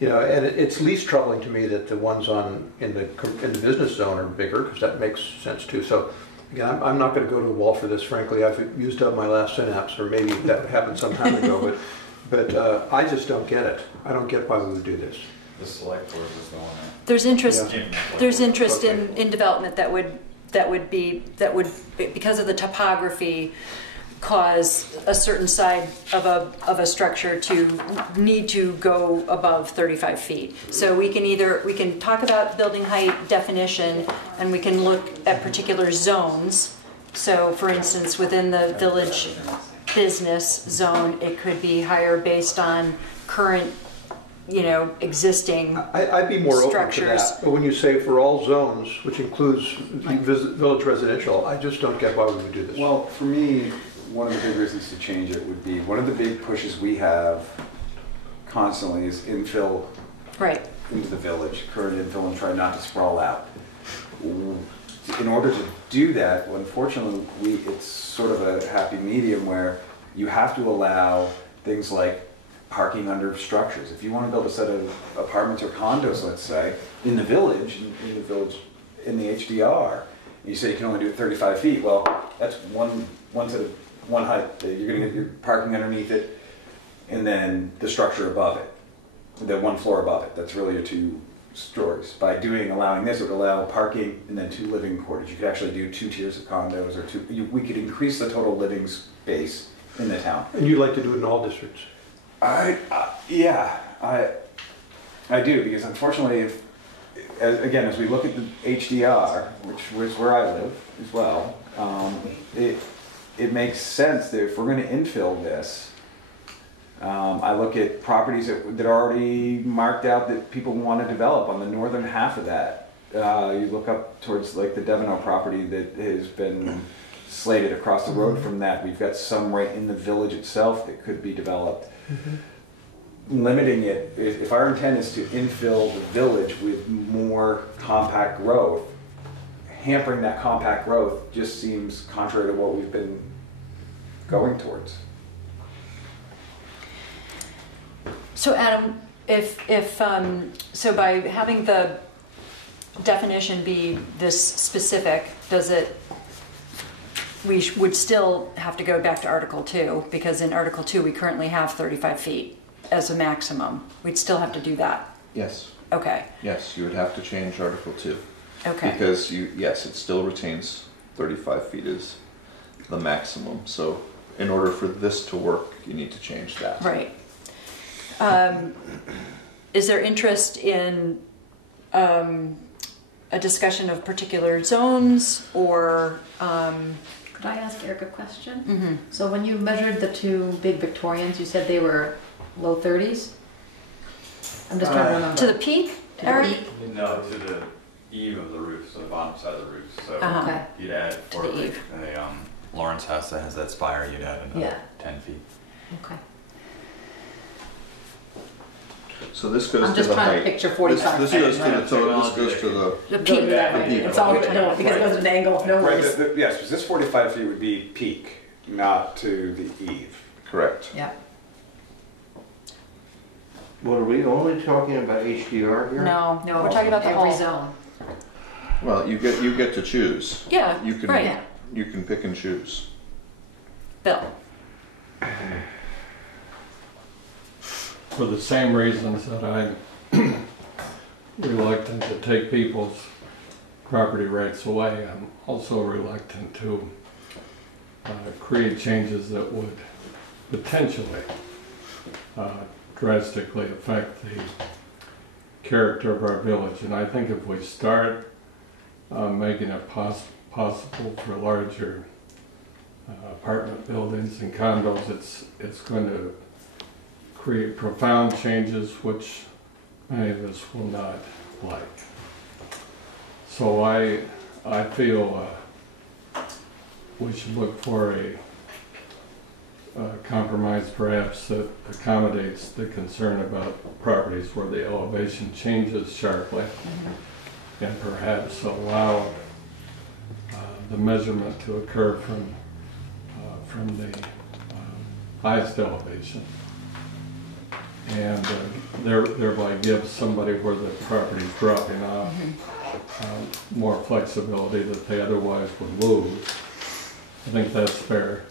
and it's least troubling to me that the ones in the business zone are bigger, because that makes sense too. So again, I'm not going to go to the wall for this, frankly. I've used up my last synapse, or maybe that happened some time ago, but I just don't get it. I don't get why we would do this. The select board was the one that. There's interest. Yeah. There's interest in development that would because of the topography cause a certain side of a structure to need to go above 35 feet. So we can talk about building height definition, and we can look at particular zones. So for instance, within the village business zone, it could be higher based on current, existing I'd be more open to structures. that. But when you say for all zones, which includes village residential, I just don't get why we would do this. Well, for me, one of the big reasons to change it would be, one of the big pushes we have constantly is infill Right. into the village, current infill, and try not to sprawl out. In order to do that, unfortunately, it's sort of a happy medium where you have to allow things like parking under structures. If you want to build a set of apartments or condos, let's say, in the village, in the HDR, and you say you can only do it 35 feet, well, that's one height. You're going to get your parking underneath it, and then the structure above it, the one floor above it. That's really your 2 stories. By allowing this, it would allow parking and then 2 living quarters. You could actually do 2 tiers of condos, or we could increase the total living space in the town. And you'd like to do it in all districts? Yeah, I do, because unfortunately, as we look at the HDR, which is where I live as well, it makes sense that if we're going to infill this, I look at properties that are already marked out that people want to develop on the northern half of that. You look up towards like the Devonau property that has been slated across the road from that. We've got some right in the village itself that could be developed. Limiting it, if our intent is to infill the village with more compact growth, hampering that compact growth just seems contrary to what we've been going towards. So Adam, so by having the definition be this specific, we would still have to go back to Article 2, because in Article 2 we currently have 35 feet as a maximum. We'd still have to do that. Yes. Okay. Yes, you would have to change Article 2. Okay. Because yes, it still retains 35 feet as the maximum. So in order for this to work, you need to change that. Right. Is there interest in a discussion of particular zones, or Could I ask Eric a question? So when you measured the 2 big Victorians, you said they were low 30s? I'm just trying to remember. to the peak, To the Eric? peak? No, to the eave of the roof, so the bottom side of the roof. So Uh-huh. you'd add To for the like eave. a Lawrence house that has that spire, you'd add another Yeah. 10 feet. Okay. So this goes I'm to just the trying height. to picture 45 This feet. goes to the total. This goes to the The peak. It's all, no, because it goes to an angle, no Right, worries. yes, because this 45 feet would be peak, not to the eve. correct. Yeah. What, are we only talking about HDR here? No, No, we're talking about the every whole. zone. Well, you get to choose. Yeah, You can right. you can pick and choose. Bill. For the same reasons that I'm reluctant to take people's property rights away, I'm also reluctant to create changes that would potentially drastically affect the character of our village. And I think if we start making it possible for larger apartment buildings and condos, it's going to create profound changes which many of us will not like. So I feel we should look for a compromise perhaps that accommodates the concern about properties where the elevation changes sharply, and perhaps allow the measurement to occur from the highest elevation, and thereby give somebody where the property is dropping off more flexibility that they otherwise would lose. I think that's fair.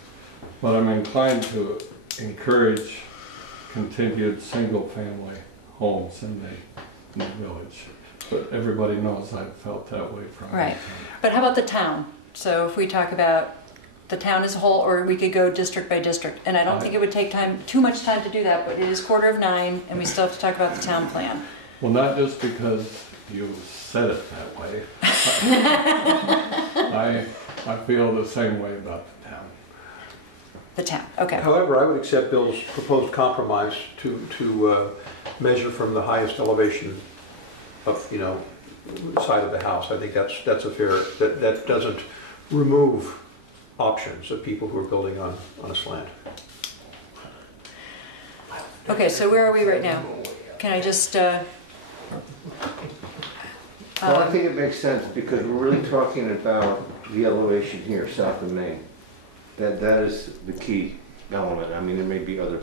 But I'm inclined to encourage continued single-family homes in the village. But everybody knows I've felt that way from the Right. time. But how about the town? So if we talk about the town as a whole, or we could go district by district, and I don't think it would take too much time to do that, but it is 8:45, and we still have to talk about the town plan. Well, not just because you said it that way. I feel the same way about the town. The town, okay. However, I would accept Bill's proposed compromise to measure from the highest elevation of, side of the house. I think that's a fair, that doesn't remove options of people who are building on a slant. Okay, so where are we right now? Can I just, Well, I think it makes sense because we're really talking about the elevation here, south of Maine. That is the key element. I mean, there may be other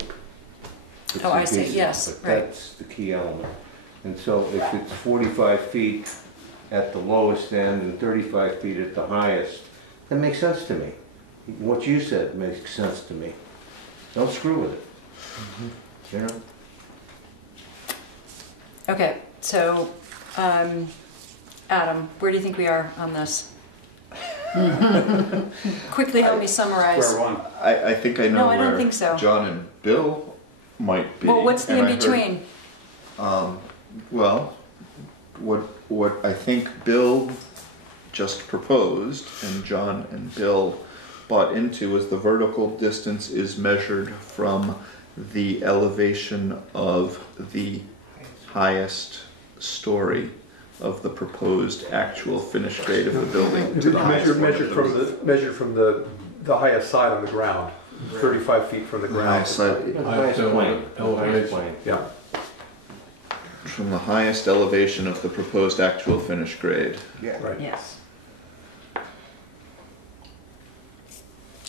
bits Oh, and I see. pieces, Yes, but right. that's the key element. And so if it's 45 feet at the lowest end and 35 feet at the highest, that makes sense to me. What you said makes sense to me. Don't screw with it. You know? Okay, so, Adam, where do you think we are on this? Quickly help me summarize. Square one. I think I know No, I don't where think so. John and Bill might be. Well, what's the and I in-between? heard- Well, what I think Bill just proposed and John and Bill bought into is the vertical distance is measured from the elevation of the highest story of the proposed actual finished grade of the building to the highest point of the roof. Measured from the highest side on the ground, 35 feet from the ground. Highest side- The highest plane. The highest plane. Yeah. From the highest elevation of the proposed actual finished grade. Yeah. Right. Yes.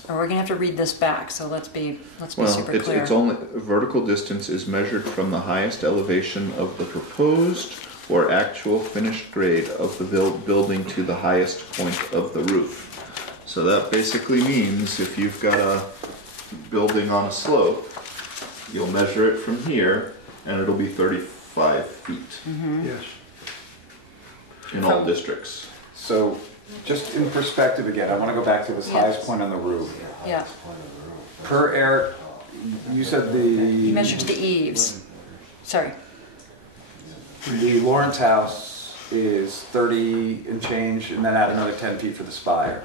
Or we're gonna have to read this back, so let's be Well, super clear. it's only, vertical distance is measured from the highest elevation of the proposed or actual finished grade of the building to the highest point of the roof. So that basically means if you've got a building on a slope, you'll measure it from here and it'll be 35 feet Yes. in all districts. So, just in perspective again, I want to go back to this highest point on the roof. Yeah, Per Eric, you said you the, measured to the eaves. Sorry. the Lawrence house is 30 and change, and then add another 10 feet for the spire.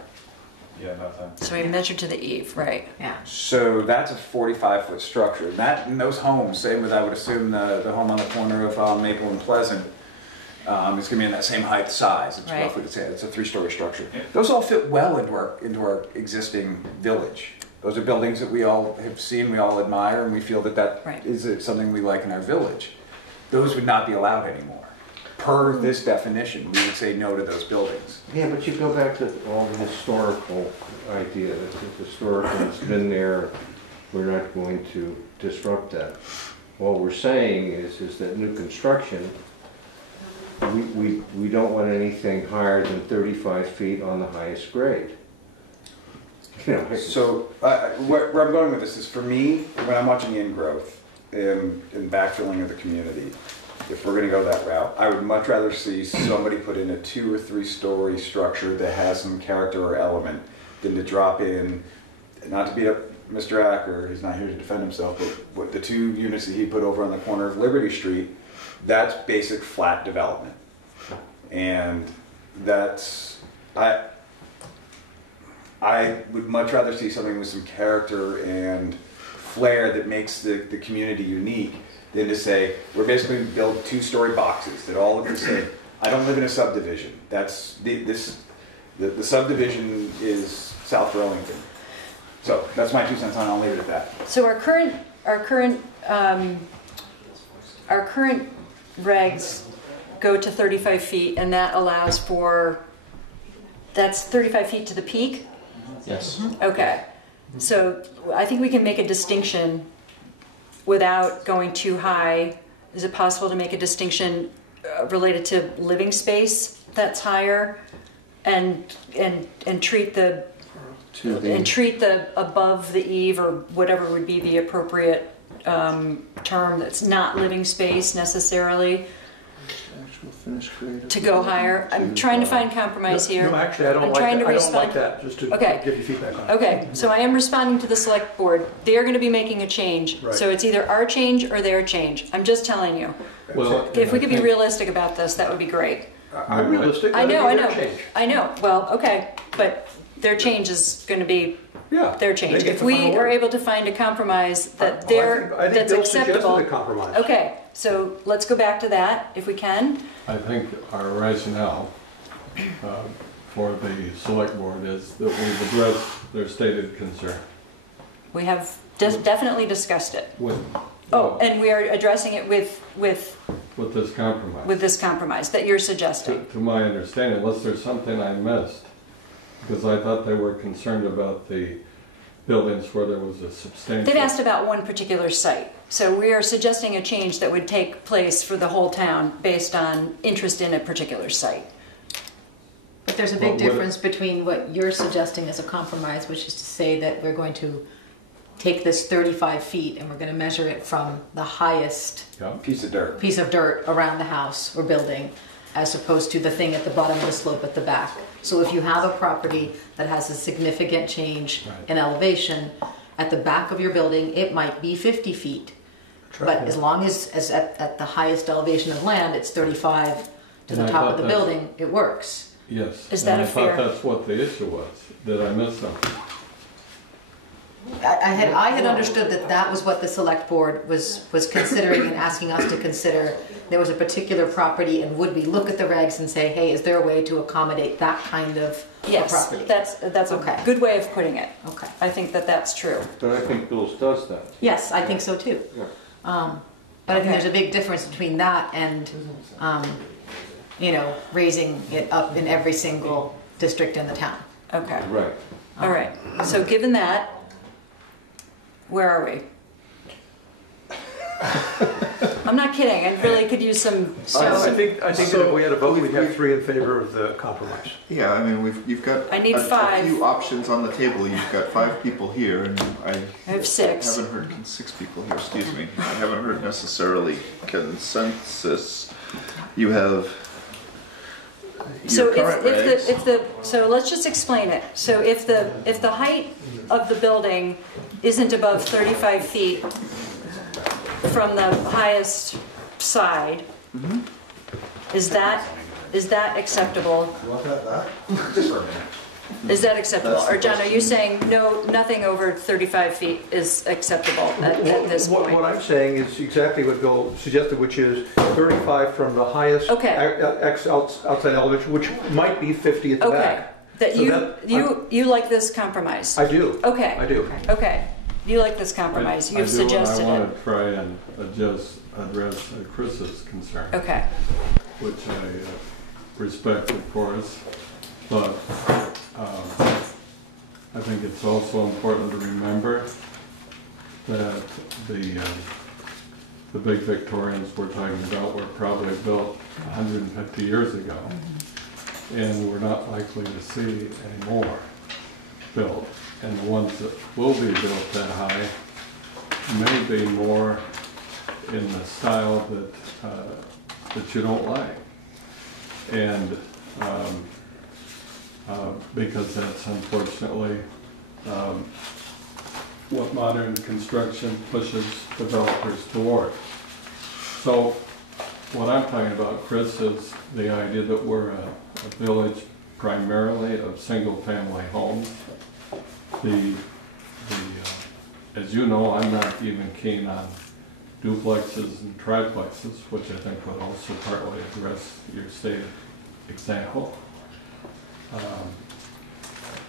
Yeah, about that. So we measured to the eave, right? Yeah. So that's a 45-foot structure. And those homes, same as I would assume the home on the corner of Maple and Pleasant, is going to be in that same height size. It's Right. roughly the same. It's a 3-story structure. Those all fit well into our existing village. Those are buildings that we all have seen, we all admire, and we feel that Right. is something we like in our village. Those would not be allowed anymore. Per this definition, we would say no to those buildings. Yeah, but you go back to all the historical idea, that the historical has been there, we're not going to disrupt that. What we're saying is that new construction, we don't want anything higher than 35 feet on the highest grade. You know, So where I'm going with this is, for me, when I'm watching ingrowth and backfilling of the community, if we're going to go that route, I would much rather see somebody put in a 2 or 3 story structure that has some character or element than to drop in, not to beat up Mr. Acker, he's not here to defend himself, but what the 2 units that he put over on the corner of Liberty Street, that's basic flat development. And that's, I would much rather see something with some character and flair that makes the community unique than to say, we're basically going to build 2-story boxes that all look the same. I don't live in a subdivision. That's the subdivision is South Burlington. So that's my 2 cents on it. I'll leave it at that. So our current regs go to 35 feet, and that allows for, that's 35 feet to the peak? Yes. Okay. So I think we can make a distinction without going too high. Is it possible to make a distinction related to living space that's higher, and treat the above the eave, or whatever would be the appropriate term that's not living space necessarily, Actual finished grade of to the go building higher? I'm trying to find No, compromise here. no, actually, I don't I'm like trying that. to I don't respond. like that, just to Okay. give you feedback on it. Okay, so I am responding to the select board. They are going to be making a change. Right. So it's either our change or their change. I'm just telling you. Well, If we could be realistic about this, that would be great. I'm realistic. I know, I let it be know. their change. I know. Well, okay, but their change is going to be Yeah. their change. they get If the we final are word. able to find a compromise that I think that's Bill acceptable. suggested a compromise. Okay, so let's go back to that if we can. I think our rationale for the select board is that we've addressed their stated concern We have definitely discussed it. with, Oh, and we are addressing it with with this compromise. this compromise that you're suggesting. To my understanding, unless there's something I missed, because I thought they were concerned about the buildings where there was a substantial. They've asked about one particular site. So we are suggesting a change that would take place for the whole town based on interest in a particular site. But there's a big difference between what you're suggesting as a compromise, which is to say that we're going to take this 35 feet and we're going to measure it from the highest Piece of dirt around the house or building, as opposed to the thing at the bottom of the slope at the back. So if you have a property that has a significant change in elevation, at the back of your building, it might be 50 feet. But as long as at the highest elevation of land, it's 35 to the top of the building, it works. Yes. Is that and a fair? I thought that's what the issue was. Did I miss something? I had understood that was what the select board was considering and asking us to consider. There was a particular property, and would we look at the regs and say, hey, is there a way to accommodate that kind of Yes, property? that's Okay. a good way of putting it. Okay. I think that that's true. But I think Bill's does that. Yes, I think so too. Yeah. But I think there's a big difference between that and, raising it up in every single district in the town. Okay. Right. All right. So given that, where are we? I'm not kidding. I really could use some. I think that if we had a vote, we'd have 3 in favor of the compromise. Yeah, I mean, you've got I need a 5. few options on the table. You've got 5 people here, and I have 6. haven't heard 6 people here. Excuse me. I haven't heard necessarily consensus. You have So your current regs. so let's just explain it. So if the height of the building isn't above 35 feet from the highest side, is that acceptable? You want that back? Just for a minute. Is that acceptable? Or John, are you saying no, nothing over 35 feet is acceptable at this point? What I'm saying is exactly what Bill suggested, which is 35 from the highest outside elevation, which might be 50 at the back. That So you like this compromise? I do. Okay. I do. Okay. You like this compromise. You've suggested I it. want to try and address Chris's concern. Okay. Which I respect, of course, but I think it's also important to remember that the big Victorians we're talking about were probably built 150 years ago, and we're not likely to see any more built. And the ones that will be built that high may be more in the style that you don't like. And because that's unfortunately what modern construction pushes developers toward. So what I'm talking about, Chris, is the idea that we're a village primarily of single-family homes. As you know, I'm not even keen on duplexes and triplexes, which I think would also partly address your stated example.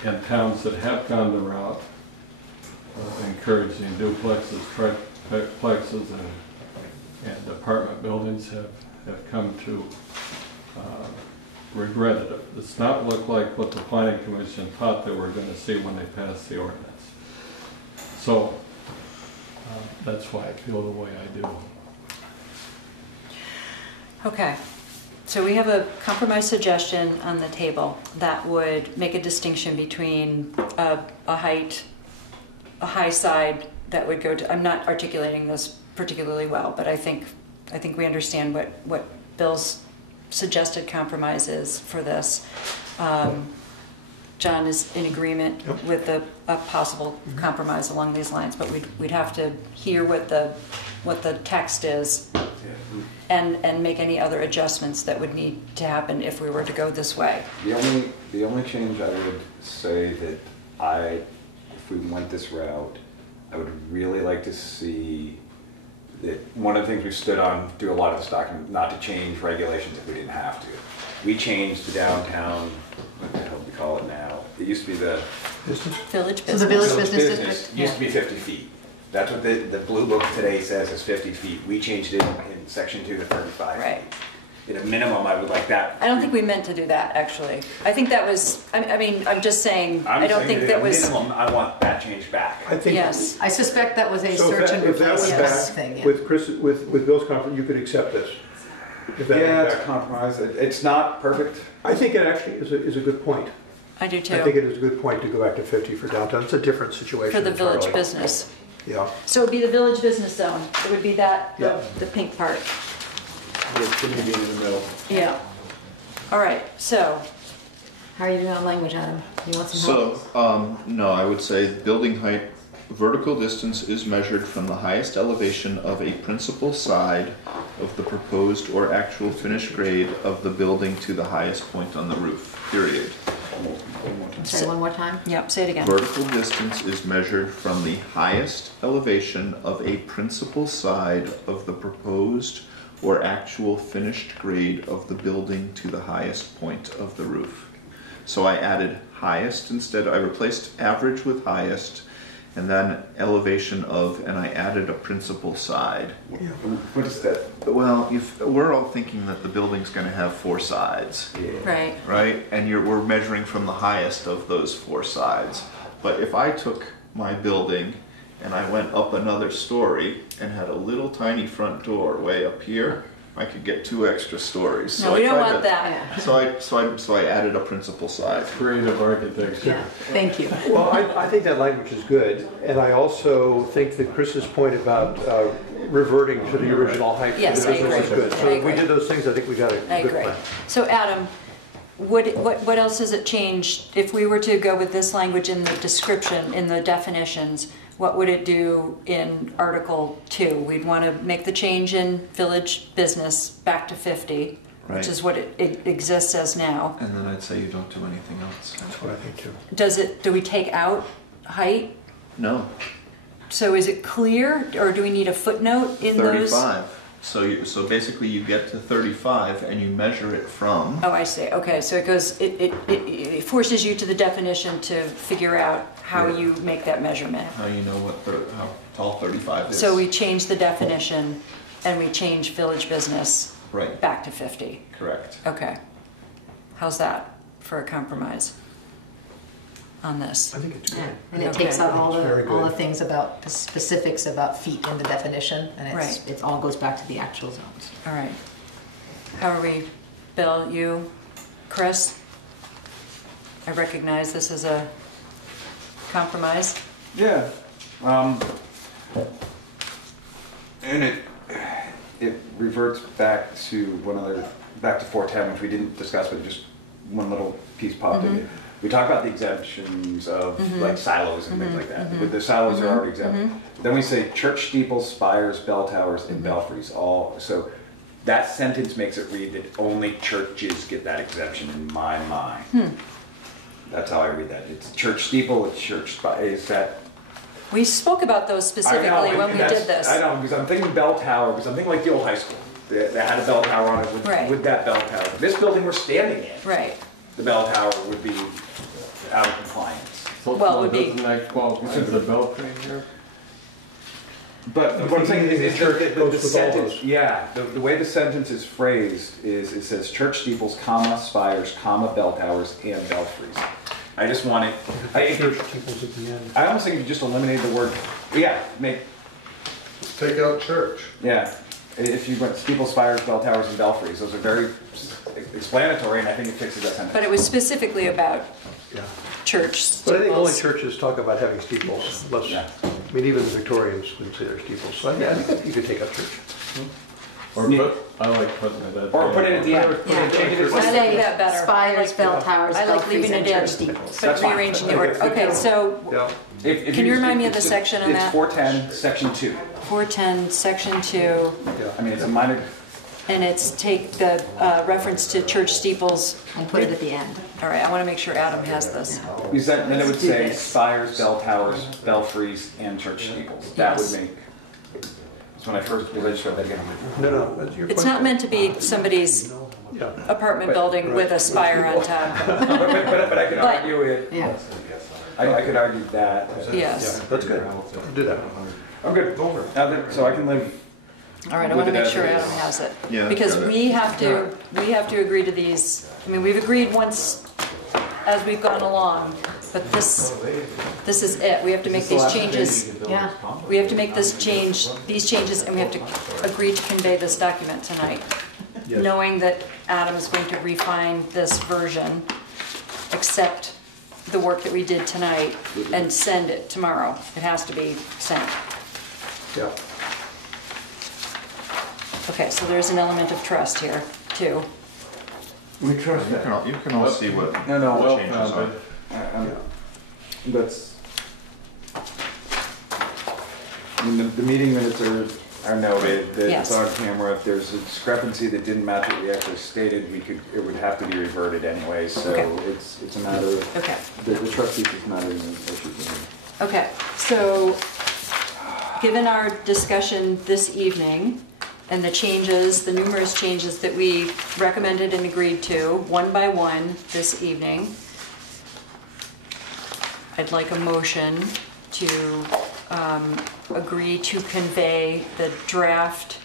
And towns that have gone the route encouraging duplexes, triplexes, and apartment buildings have come to regret it. It's not look like what the Planning Commission thought they were going to see when they passed the ordinance. So that's why I feel the way I do. Okay. So we have a compromise suggestion on the table that would make a distinction between a high side that would go to, I'm not articulating this particularly well, but I think we understand what Bill's suggested compromise is for this. John is in agreement with a possible compromise along these lines, but we'd have to hear what the text is and make any other adjustments that would need to happen if we were to go this way. The only change I would say that if we went this route, I would really like to see that one of the things we stood on through a lot of this document, not to change regulations if we didn't have to. We changed the downtown, what the hell do we call it now? It used to be the Village So business. the village business district? used to be 50 feet. That's what the blue book today says is 50 feet. We changed it in section 2 to 35 Right. feet. at a minimum, I would like that. I don't think we meant to do that, actually. I think that was, I mean, I'm just saying, I don't think that was, At a minimum, I want that changed back. I think. yes. I suspect that was a So search and if that replace was Yes. back, thing. Yeah. with Chris, with Bill's conference, you could accept this. If that Yeah, was it's a back. compromise. It's not perfect. I think it actually is a good point. I do I think too, it is a good point to go back to 50 for downtown. It's a different situation for the village entirely. business. Yeah. So it would be the village business zone. It would be that, Yeah. the pink part. With maybe in the middle. Yeah. All right, so, How are you doing on language, Adam? You want some help? So, no, I would say building height, vertical distance is measured from the highest elevation of a principal side of the proposed or actual finished grade of the building to the highest point on the roof, period. Say one more time. yeah, say it again. Vertical distance is measured from the highest elevation of a principal side of the proposed or actual finished grade of the building to the highest point of the roof. So I added highest instead, I replaced average with highest, and then elevation of, and I added a principal side. What is that? Well, we're all thinking that the building's gonna have 4 sides, Right. right? And we're measuring from the highest of those 4 sides. But if I took my building and I went up another story and had a little tiny front door way up here, I could get 2 extra stories. No, we I don't tried want to- that. So I added a principal side. Creative architecture. Yeah. Thank you. Well, I think that language is good, and I also think that Chris's point about reverting to the original height for Yes, the I business is agree. good. I So if we agree. did those things, I think we got a I good agree. plan. So Adam, what else does it change? If we were to go with this language in the description, in the definitions, what would it do in Article 2? We'd want to make the change in village business back to 50, Right. which is what it exists as now. And then I'd say you don't do anything else. That's what I think too. Do we take out height? No, So is it clear, or do we need a footnote in those? 35. So basically you get to 35 and you measure it from. Oh, I see. Okay, so it goes, it forces you to the definition to figure out how Yeah. you make that measurement. How you know how tall 35 is. So we change the definition and we change village business Right, back to 50. correct. Okay. How's that for a compromise on this? I think it's Yeah. good. And it Okay. takes out all It's very the good. things about the specifics about feet in the definition, and Right. it all goes back to the actual zones. All right. How are we, Bill, you, Chris? I recognize this is a compromise. Yeah. And it reverts back to back to 410, which we didn't discuss, but just one little piece popped in. We talked about the exemptions of like silos and things like that. But the silos are already exempt. Then we say church steeples, spires, bell towers, and belfries. So that sentence makes it read that only churches get that exemption in my mind. That's how I read that. It's church steeple, it's church spire. Is that? We spoke about those specifically when we did this. I know, because I'm thinking bell tower, because I'm thinking like the old high school. That had a bell tower on it Right. with that bell tower. This building we're standing in, Right. the bell tower would be out of compliance. So Well, it would be- doesn't that qualify as a belfry here? But what I'm saying is church the goes with all sentence, those. yeah, the way the sentence is phrased is it says church steeples, comma, spires, comma, bell towers, and belfries. I just want it, Church steeples at the end. I almost think if you just eliminated the word, Take out church. yeah, if you went steeples, spires, bell towers, and belfries, those are very explanatory, and I think it fixes that sentence. But it was specifically about Yeah. church But I think only steeples. churches talk about having steeples. Less, Yeah. I mean, even the Victorians would say they're steeples. So yeah, I think you could take out church. Or put, I like putting it at. Or put it at the end. Yeah. Change it I to- like that better. Spires, bell towers, I like leaving belfries, and it in. church steeples. But That's fine. rearranging the order. Okay, so Yeah. If Can you remind me of the section on It's that? 410, section 2. 410, section 2, I mean, it's a minor, and it's take the reference to church steeples. And put it at the end. All right, I want to make sure Adam has this. because then it would do say this. spires, bell towers, belfries, and church steeples. That Yes. would make, that's when I first read that again. No, that's your It's point. not meant to be somebody's Yeah. apartment building with a spire on top. But I could But- argue it, Yeah. I could argue that. Yes. Yeah, that's good. Do that. I'm good. So I can live. All right, I want to make sure Adam has it. Yeah, Because got it. we have to we have to agree to these. I mean, we've agreed once as we've gone along, but this is it. We have to make these changes. Yeah. We have to make these changes, and we have to agree to convey this document tonight. Yes. Knowing that Adam is going to refine this version, accept the work that we did tonight, and send it tomorrow. It has to be sent. Yeah. Okay, so there's an element of trust here, too. We trust that. You can all see what No, no, what well changes are. founded. That's, I mean, the meeting minutes are noted, that Yes. it's on camera. If there's a discrepancy that didn't match what we actually stated, it would have to be reverted anyway, so Okay. it's a matter of, Okay. the trust piece is not an issue for me. Okay, so given our discussion this evening and the changes, the numerous changes that we recommended and agreed to, one by one this evening, I'd like a motion to agree to convey the draft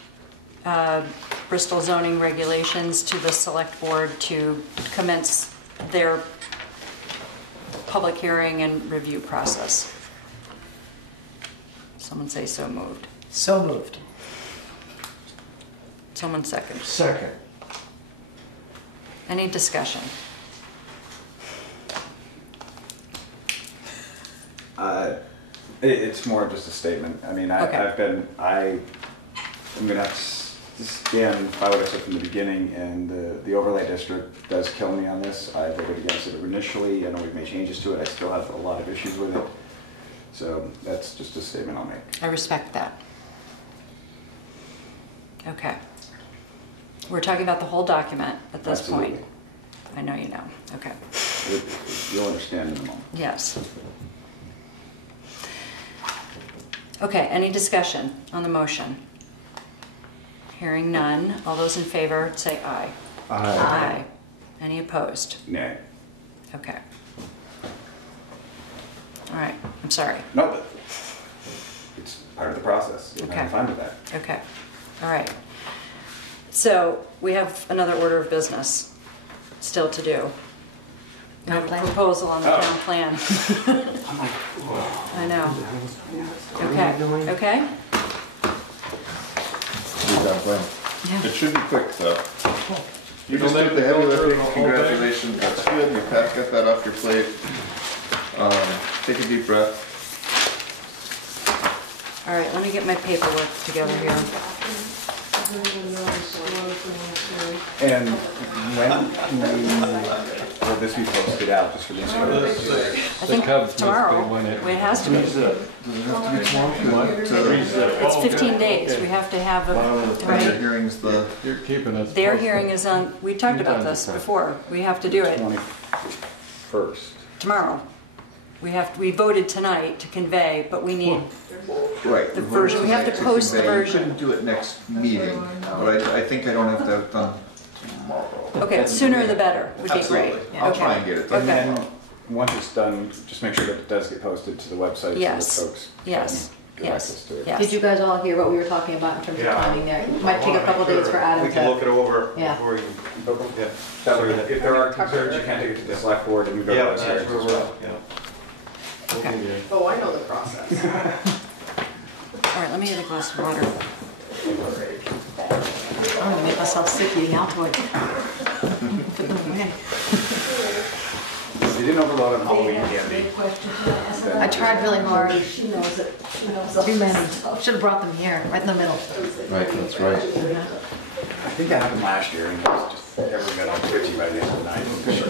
Bristol zoning regulations to the select board to commence their public hearing and review process. Someone say so moved. So moved. Someone second. Second. Any discussion? It's more of just a statement. I mean, Okay. I'm gonna have to stand by what I said from the beginning, and the overlay district does kill me on this. I voted against it initially. I know we've made changes to it. I still have a lot of issues with it. So that's just a statement I'll make. I respect that. Okay. We're talking about the whole document at this point. Absolutely. I know you know. Okay. You'll understand in a moment. Yes. Okay, any discussion on the motion? Hearing none. All those in favor, say aye. Aye. Any opposed? Nay. Okay. All right, I'm sorry. No, but it's part of the process. Okay. I'm fine with that. Okay, all right. So we have another order of business still to do. We have a Town plan? proposal on the Oh. town plan. I know. Okay, okay? It should be quick though. You just Don't did the let heavy it go through lifting, the whole thing? congratulations, that's good, you get that off your plate. Take a deep breath. All right, let me get my paperwork together here. And when will this be posted out just for the insurance? I think tomorrow. It has to be. It's 15 days. We have to have The a, right? hearing's the, You're keeping us. Their posted. hearing is on, we talked about this before. We have to do it 21st. tomorrow. We voted tonight to convey, but we need, right. The version, we have to post the version. You couldn't do it next meeting, but I think I don't have to have it done tomorrow. okay, sooner the better would be great. Absolutely, I'll try and get it done. And Okay. then, once it's done, just make sure that it does get posted to the website so that Yes. folks Yes, can get yes, access to it. yes. Did you guys all hear what we were talking about in terms of Yeah. timing there? It might take a couple days for Adam We can look to. it over Yeah. before you. Yeah. That way, if there are concerns, you can take it to the select board and we go to Yeah, the that's hearings where as we're, well. yeah. Okay. Oh, I know the process. All right, let me get a glass of water. I'm gonna make myself sick eating Altoid. Put them away. You didn't overload on Halloween candy. I tried really hard. She knows it. She knows Too many. all. Should have brought them here, right in the middle. Right, that's right. I think that happened last year and it was just, everyone got all twitchy by the end of the night.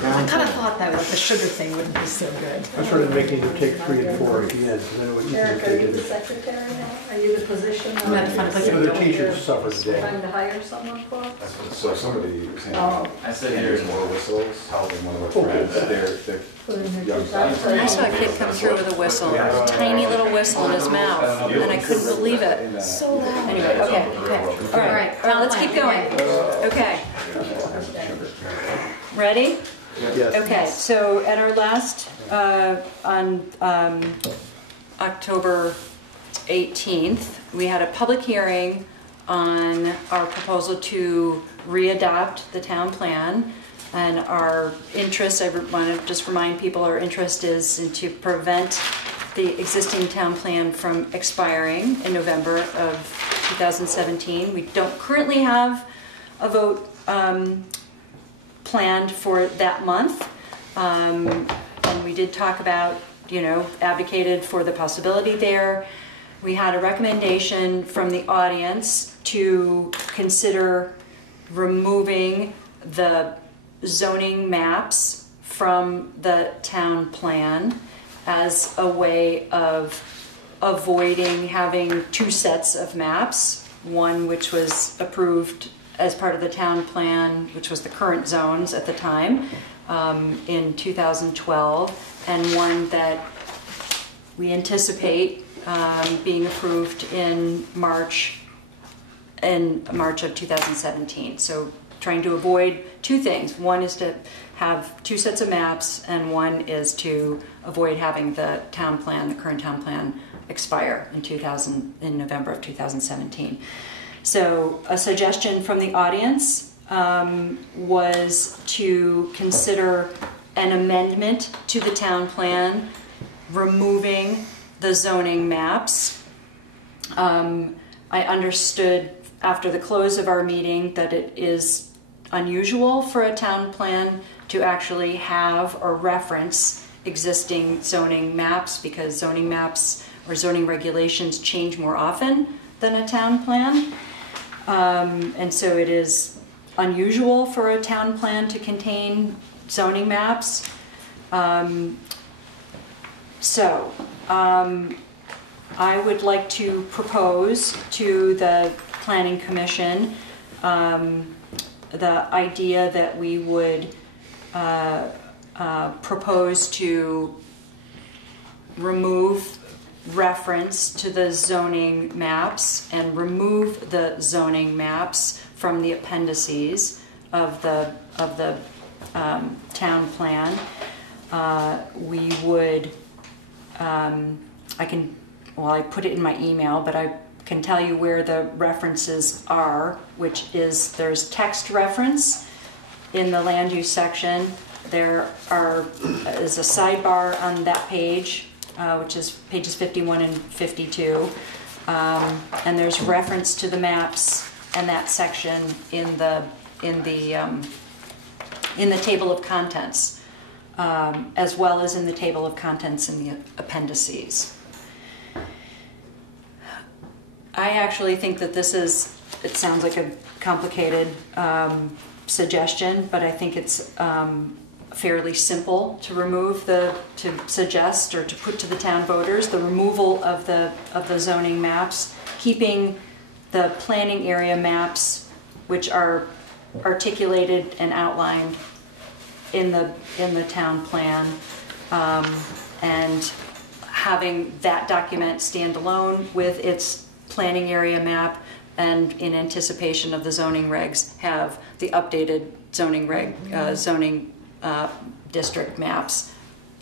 I kind of thought that the sugar thing wouldn't be so good. I started making them take 3 and 4 at the end, because then it would eat Eric, if are they you the didn't. secretary now? Are you the position? I'm gonna find a place So the to teachers suffered today. Trying to hire someone for? So somebody was saying, Oh. I said there's yours. more whistles, helping one of our friends, they're Put in her young two guys. cents. I saw a kid come through with a whistle, a tiny little whistle in his mouth, and I couldn't believe it. So loud. Anyway, okay, all right, now let's keep going. Okay. Ready? Yes. Okay, so at our last, on October 18th, we had a public hearing on our proposal to readopt the town plan. And our interest, I want to just remind people, our interest is to prevent the existing town plan from expiring in November of 2017. We don't currently have a vote planned for that month. And we did talk about, advocated for the possibility there. We had a recommendation from the audience to consider removing the zoning maps from the town plan as a way of avoiding having two sets of maps, one which was approved as part of the town plan, which was the current zones at the time, in 2012, and one that we anticipate being approved in March of 2017. So trying to avoid two things. One is to have two sets of maps, and one is to avoid having the town plan, the current town plan, expire in November of 2017. So a suggestion from the audience was to consider an amendment to the town plan, removing the zoning maps. I understood after the close of our meeting that it is unusual for a town plan to actually have or reference existing zoning maps, because zoning maps or zoning regulations change more often than a town plan. And so it is unusual for a town plan to contain zoning maps. I would like to propose to the Planning Commission the idea that we would propose to remove reference to the zoning maps and remove the zoning maps from the appendices of the town plan. We would, I put it in my email, but I can tell you where the references are, which is there's text reference in the land use section. There is a sidebar on that page, which is pages 51 and 52, and there's reference to the maps and that section in the table of contents, as well as in the table of contents in the appendices. I actually think that it sounds like a complicated suggestion, but I think it's fairly simple to remove to suggest or to put to the town voters the removal of the zoning maps, keeping the planning area maps, which are articulated and outlined in the town plan, and having that document stand alone with its planning area map, and in anticipation of the zoning regs, have the updated zoning district maps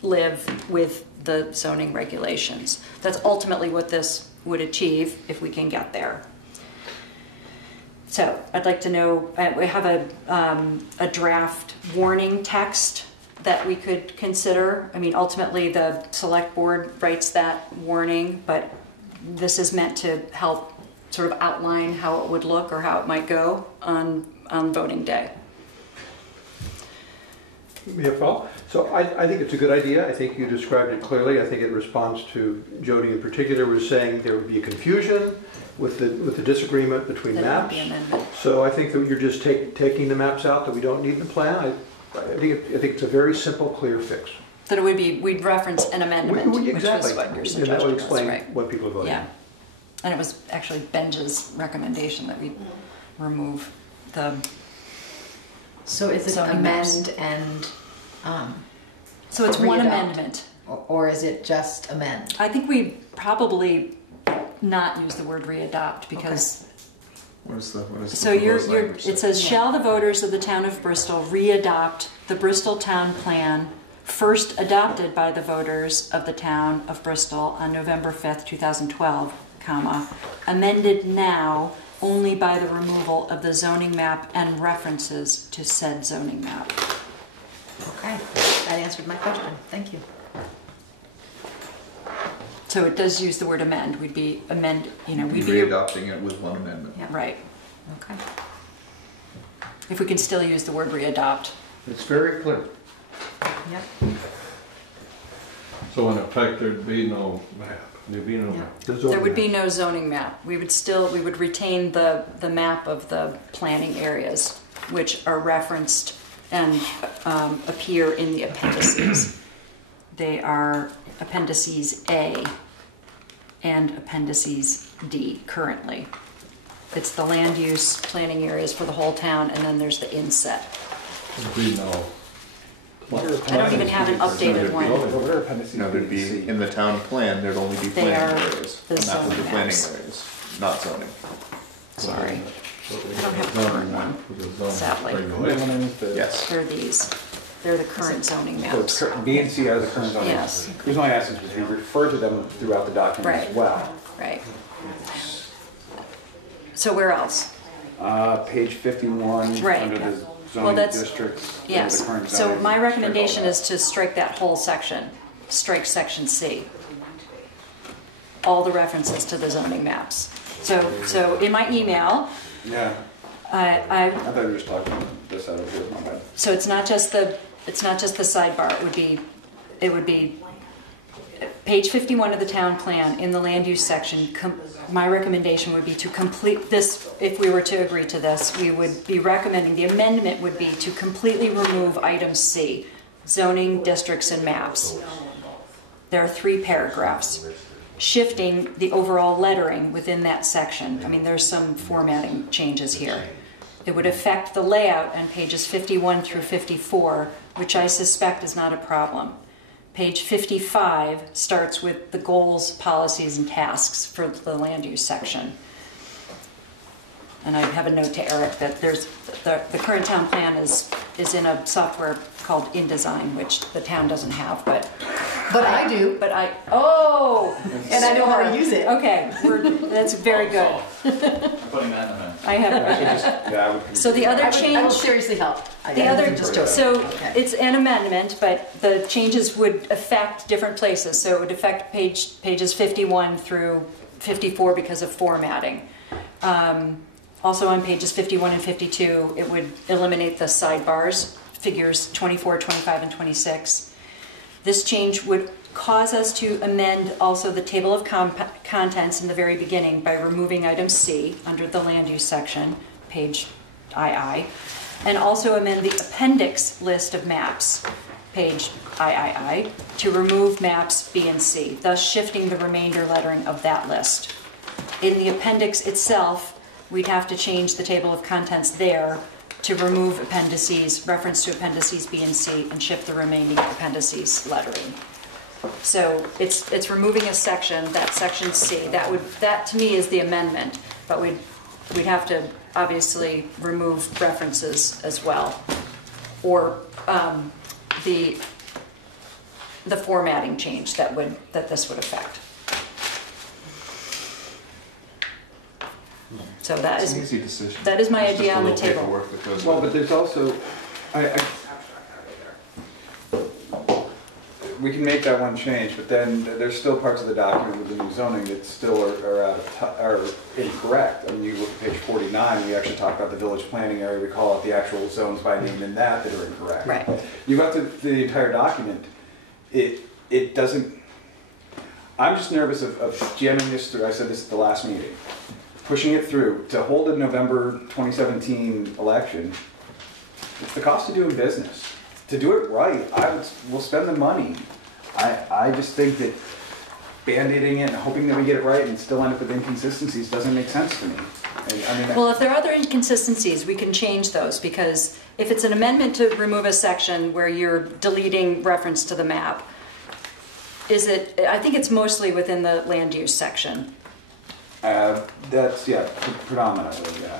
live with the zoning regulations. That's ultimately what this would achieve if we can get there. So I'd like to know, we have a draft warning text that we could consider. I mean, ultimately the select board writes that warning, but this is meant to help sort of outline how it would look or how it might go on voting day. Yeah, Paul. So I think it's a good idea. I think you described it clearly. I think it responds to Jody in particular was saying there would be a confusion with the disagreement between maps. So I think that you're just taking the maps out, that we don't need the plan. I think it's a very simple, clear fix. That it would be, we'd reference an amendment, exactly. Which was what your suggestion was, and that would explain right? what people are voting. Yeah, and it was actually Benja's recommendation that we remove the. So is it zoning amend maps. and So it's one readopt? amendment. Or is it just amend? I think we probably not use the word readopt because. What is the So proposed language it say? says, shall the voters of the town of Bristol readopt the Bristol Town Plan first adopted by the voters of the town of Bristol on November 5th, 2012, comma, amended now only by the removal of the zoning map and references to said zoning map. Okay, that answered my question. Thank you. So it does use the word amend. We'd be we'd be Readopting it with one amendment. Yeah. right. Okay. If we can still use the word readopt. It's very clear. Yep. So in effect, there'd be no map. There'd be no. Yeah. There would be no zoning map. We would retain the map of the planning areas, which are referenced and appear in the appendices. They are appendices A and appendices D currently. It's the land use planning areas for the whole town, and then there's the inset. There'd be no. I don't even have an updated one. No, there'd be, in the town plan, there'd only be They planning are areas. the A map of the zoning planning maps. areas, not zoning. Sorry, I don't have the current one. Sadly. Yes. They're these. They're the current zoning maps. B and C are the current zoning. Yes. The reason why I asked is because we refer to them throughout the document Right. as well. Right. So where else? Page 51, Right. under the Well, zoning that's- districts. under Yes. the current So zoning, my strike all recommendation that. is to strike that whole section. Strike section C. All the references to the zoning maps. So in my email, Yeah, I I thought we were just talking about this out of here, my bad. so it's not just the sidebar. It would be page 51 of the town plan in the land use section. My recommendation would be to complete this. If we were to agree to this, we would be recommending, the amendment would be to completely remove item C, zoning districts and maps. There are 3 paragraphs, shifting the overall lettering within that section. I mean, there's some formatting changes here. It would affect the layout on pages 51 through 54, which I suspect is not a problem. Page 55 starts with the goals, policies, and tasks for the land use section. And I have a note to Eric that there's the current town plan is in a software called InDesign, which the town doesn't have, but I do. But I And I know how to use it. Okay, that's very good. Putting that in a I have. Yeah, I would. So the other I will change. seriously help. The other, just do it. so Okay. it's an amendment, but the changes would affect different places. So it would affect pages 51 through 54 because of formatting. Also on pages 51 and 52, it would eliminate the sidebars, figures 24, 25, and 26. This change would cause us to amend also the table of contents in the very beginning by removing item C under the land use section, page II, and also amend the appendix list of maps, page III, to remove maps B and C, thus shifting the remainder lettering of that list. In the appendix itself, we'd have to change the table of contents there to remove appendices, reference to appendices B and C, and shift the remaining appendices lettering. So it's removing a section, that section C. That to me is the amendment, but we'd have to obviously remove references as well, or the formatting change that this would affect. So that It's is an easy decision. that is my It's just idea a on the little table. paperwork that goes Well, with but it. there's also, we can make that one change, but then there's still parts of the document with the new zoning that still are incorrect. I mean, you look at page 49, we actually talk about the village planning area, we call out the actual zones by name in that are incorrect. Right. You got the entire document, it doesn't, I'm just nervous of jamming this through, I said this at the last meeting, pushing it through to hold a November 2017 election. It's the cost of doing business. To do it right, we'll spend the money. I just think that band-aiding it and hoping that we get it right and still end up with inconsistencies doesn't make sense to me. And, I mean, Well, if there are other inconsistencies, we can change those, because if it's an amendment to remove a section where you're deleting reference to the map, I think it's mostly within the land use section. that's, yeah, predominantly, yeah.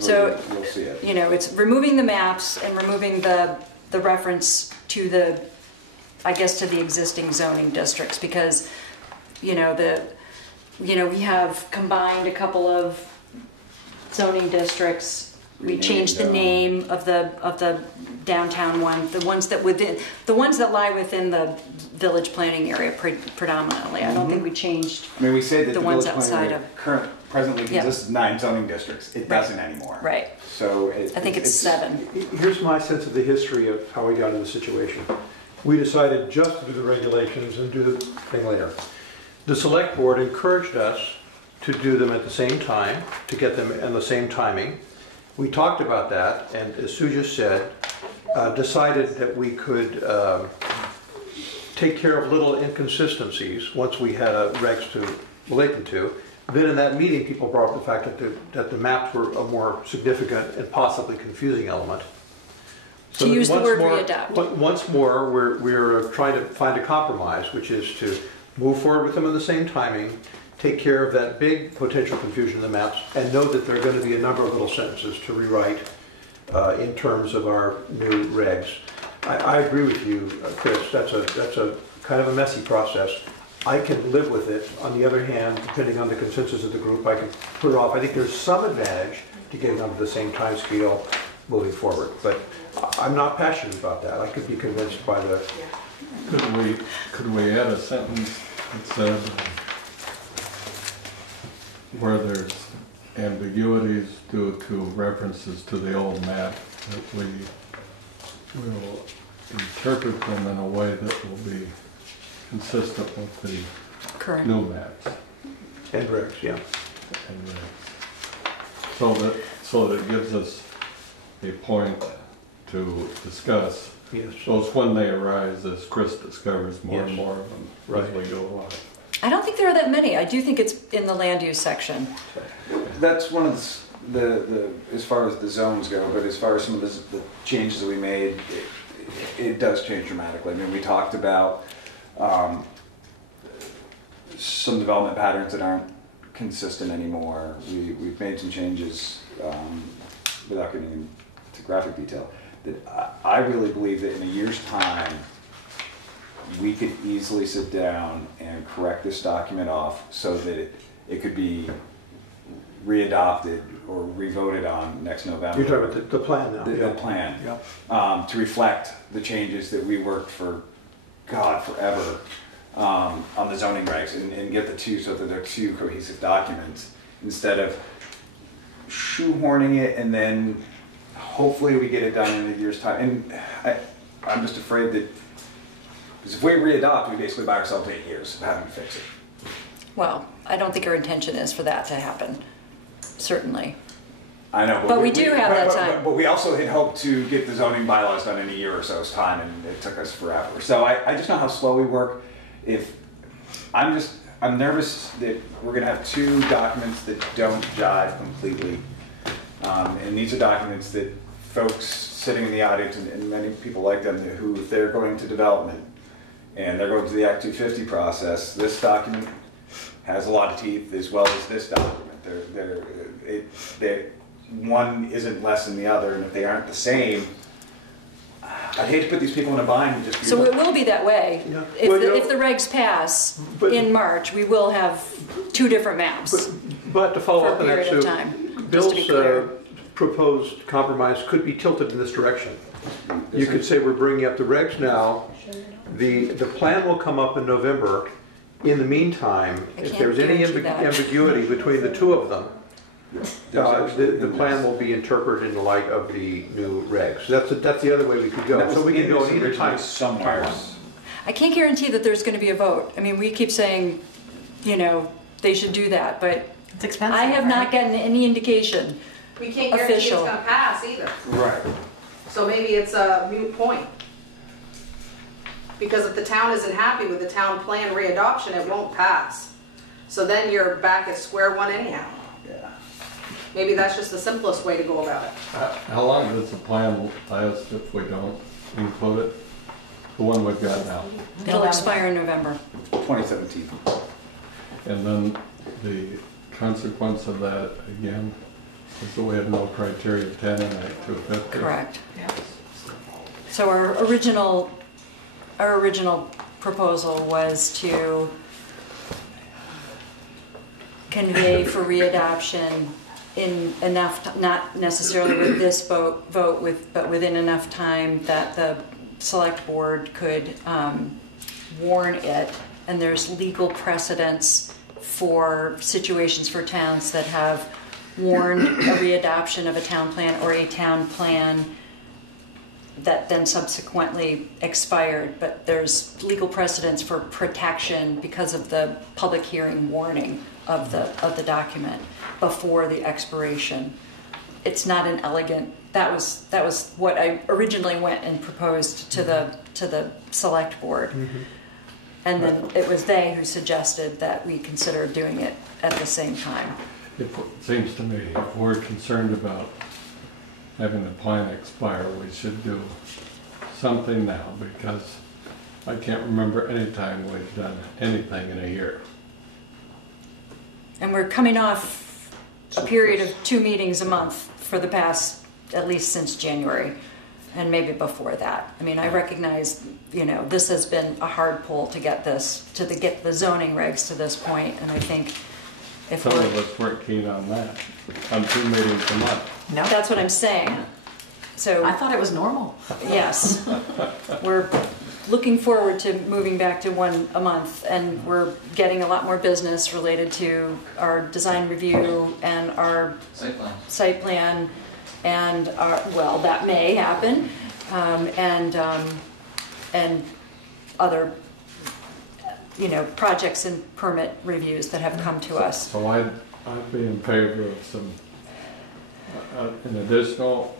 So, You'll see it. You know, it's removing the maps and removing the reference to the, I guess, to the existing zoning districts, because, you know, you know, we have combined a couple of zoning districts. We Renamed changed the them. name of the downtown one, the ones that lie within the village planning area predominantly. I don't think we changed. I mean, we say that The the ones village outside plan area presently Yeah. consists of 9 zoning districts. It doesn't anymore. Right. So I think it's 7. Here's my sense of the history of how we got in the situation. We decided just to do the regulations and do the thing later. The select board encouraged us to do them at the same time, to get them in the same timing. We talked about that, and as Sue just said, decided that we could take care of little inconsistencies once we had regs to relate them to. Then in that meeting, people brought up the fact that the maps were a more significant and possibly confusing element. To that use the once word more- readopt. Once more, we're trying to find a compromise, which is to move forward with them in the same timing, take care of that big potential confusion in the maps, and know that there are going to be a number of little sentences to rewrite in terms of our new regs. I agree with you, Chris. That's a kind of a messy process. I can live with it. On the other hand, depending on the consensus of the group, I can put it off. I think there's some advantage to getting onto the same time scale moving forward, but I'm not passionate about that. I could be convinced by the. Could we add a sentence that said where there's ambiguities due to references to the old map, that we will interpret them in a way that will be consistent with the Current. new maps And regs, yeah. and regs. So that it gives us a point to discuss. Yes. So it's when they arise, as Chris discovers more and Yes. more of them as Right. we go along. I don't think there are that many. I do think it's in the land use section. That's one of the as far as the zones go, but as far as some of the changes that we made, it does change dramatically. I mean, we talked about some development patterns that aren't consistent anymore. We've made some changes without getting into graphic detail. That I really believe that in a year's time, we could easily sit down and correct this document off so that it could be readopted or revoted on next November. You're talking about the plan now. The plan. Yeah. To reflect the changes that we worked for, God, forever on the zoning regs and get the two so that they're two cohesive documents instead of shoehorning it and then hopefully we get it done in a year's time. And I'm just afraid that because if we readopt, we basically buy ourselves 8 years of having to fix it. Well, I don't think our intention is for that to happen, certainly. I know, But we do have that time. But we also had hoped to get the zoning bylaws done in a year or so's time, and it took us forever. So I just know how slow we work. I'm nervous that we're going to have 2 documents that don't jive completely, and these are documents that folks sitting in the audience and many people like them who, if they're going to development and they're going through the Act 250 process, this document has a lot of teeth as well as this document. One isn't less than the other, and if they aren't the same, I'd hate to put these people in a bind and just be So it will be that way. Yeah. If, Well, if the regs pass but- in March, we will have 2 different maps. But to follow For a up on that, period of Sue, time, just to be Bill's clear. proposed compromise could be tilted in this direction. You could say we're bringing up the regs now. The plan will come up in November. In the meantime, I if can't there's any guarantee that. ambiguity between the 2 of them, There's the plan will be interpreted in the light of the new regs. That's the other way we could go. So we can go in either time. somewhere. I can't guarantee that there's going to be a vote. I mean, we keep saying, they should do that, but It's expensive. I have not right? gotten any indication. We can't guarantee it's Official. gonna pass either. Right. So maybe it's a moot point. Because if the town isn't happy with the town plan readoption, it won't pass. So then you're back at square one anyhow. Yeah. Maybe that's just the simplest way to go about it. How long does the plan last if we don't include it? The one we've got now. It'll expire in November. 2017. And then the consequence of that, again, is that we have no criteria 10 and Act 250. Correct. So our original proposal was to convey for readoption in enough, not necessarily with this vote but within enough time that the select board could warn it, and there's legal precedence for situations for towns that have warned a readoption of a town plan or a town plan that then subsequently expired, but there's legal precedence for protection because of the public hearing warning of the document before the expiration. It's not an elegant. That was what I originally went and proposed to the select board, and then it was they who suggested that we consider doing it at the same time. It seems to me if we're concerned about having the plan expire, we should do something now, because I can't remember any time we've done anything in a year. And we're coming off a period of 2 meetings a month for the past, at least since January, and maybe before that. I mean, I recognize, this has been a hard pull to get this, get the zoning regs to this point, and I think if Some of us weren't keen on that, on 2 meetings a month. No, that's what I'm saying. So I thought it was normal. yes, we're looking forward to moving back to 1 a month, and we're getting a lot more business related to our design review and our site plan, and that may happen, and other projects and permit reviews that have come to us. So I'd be in favor of some, an additional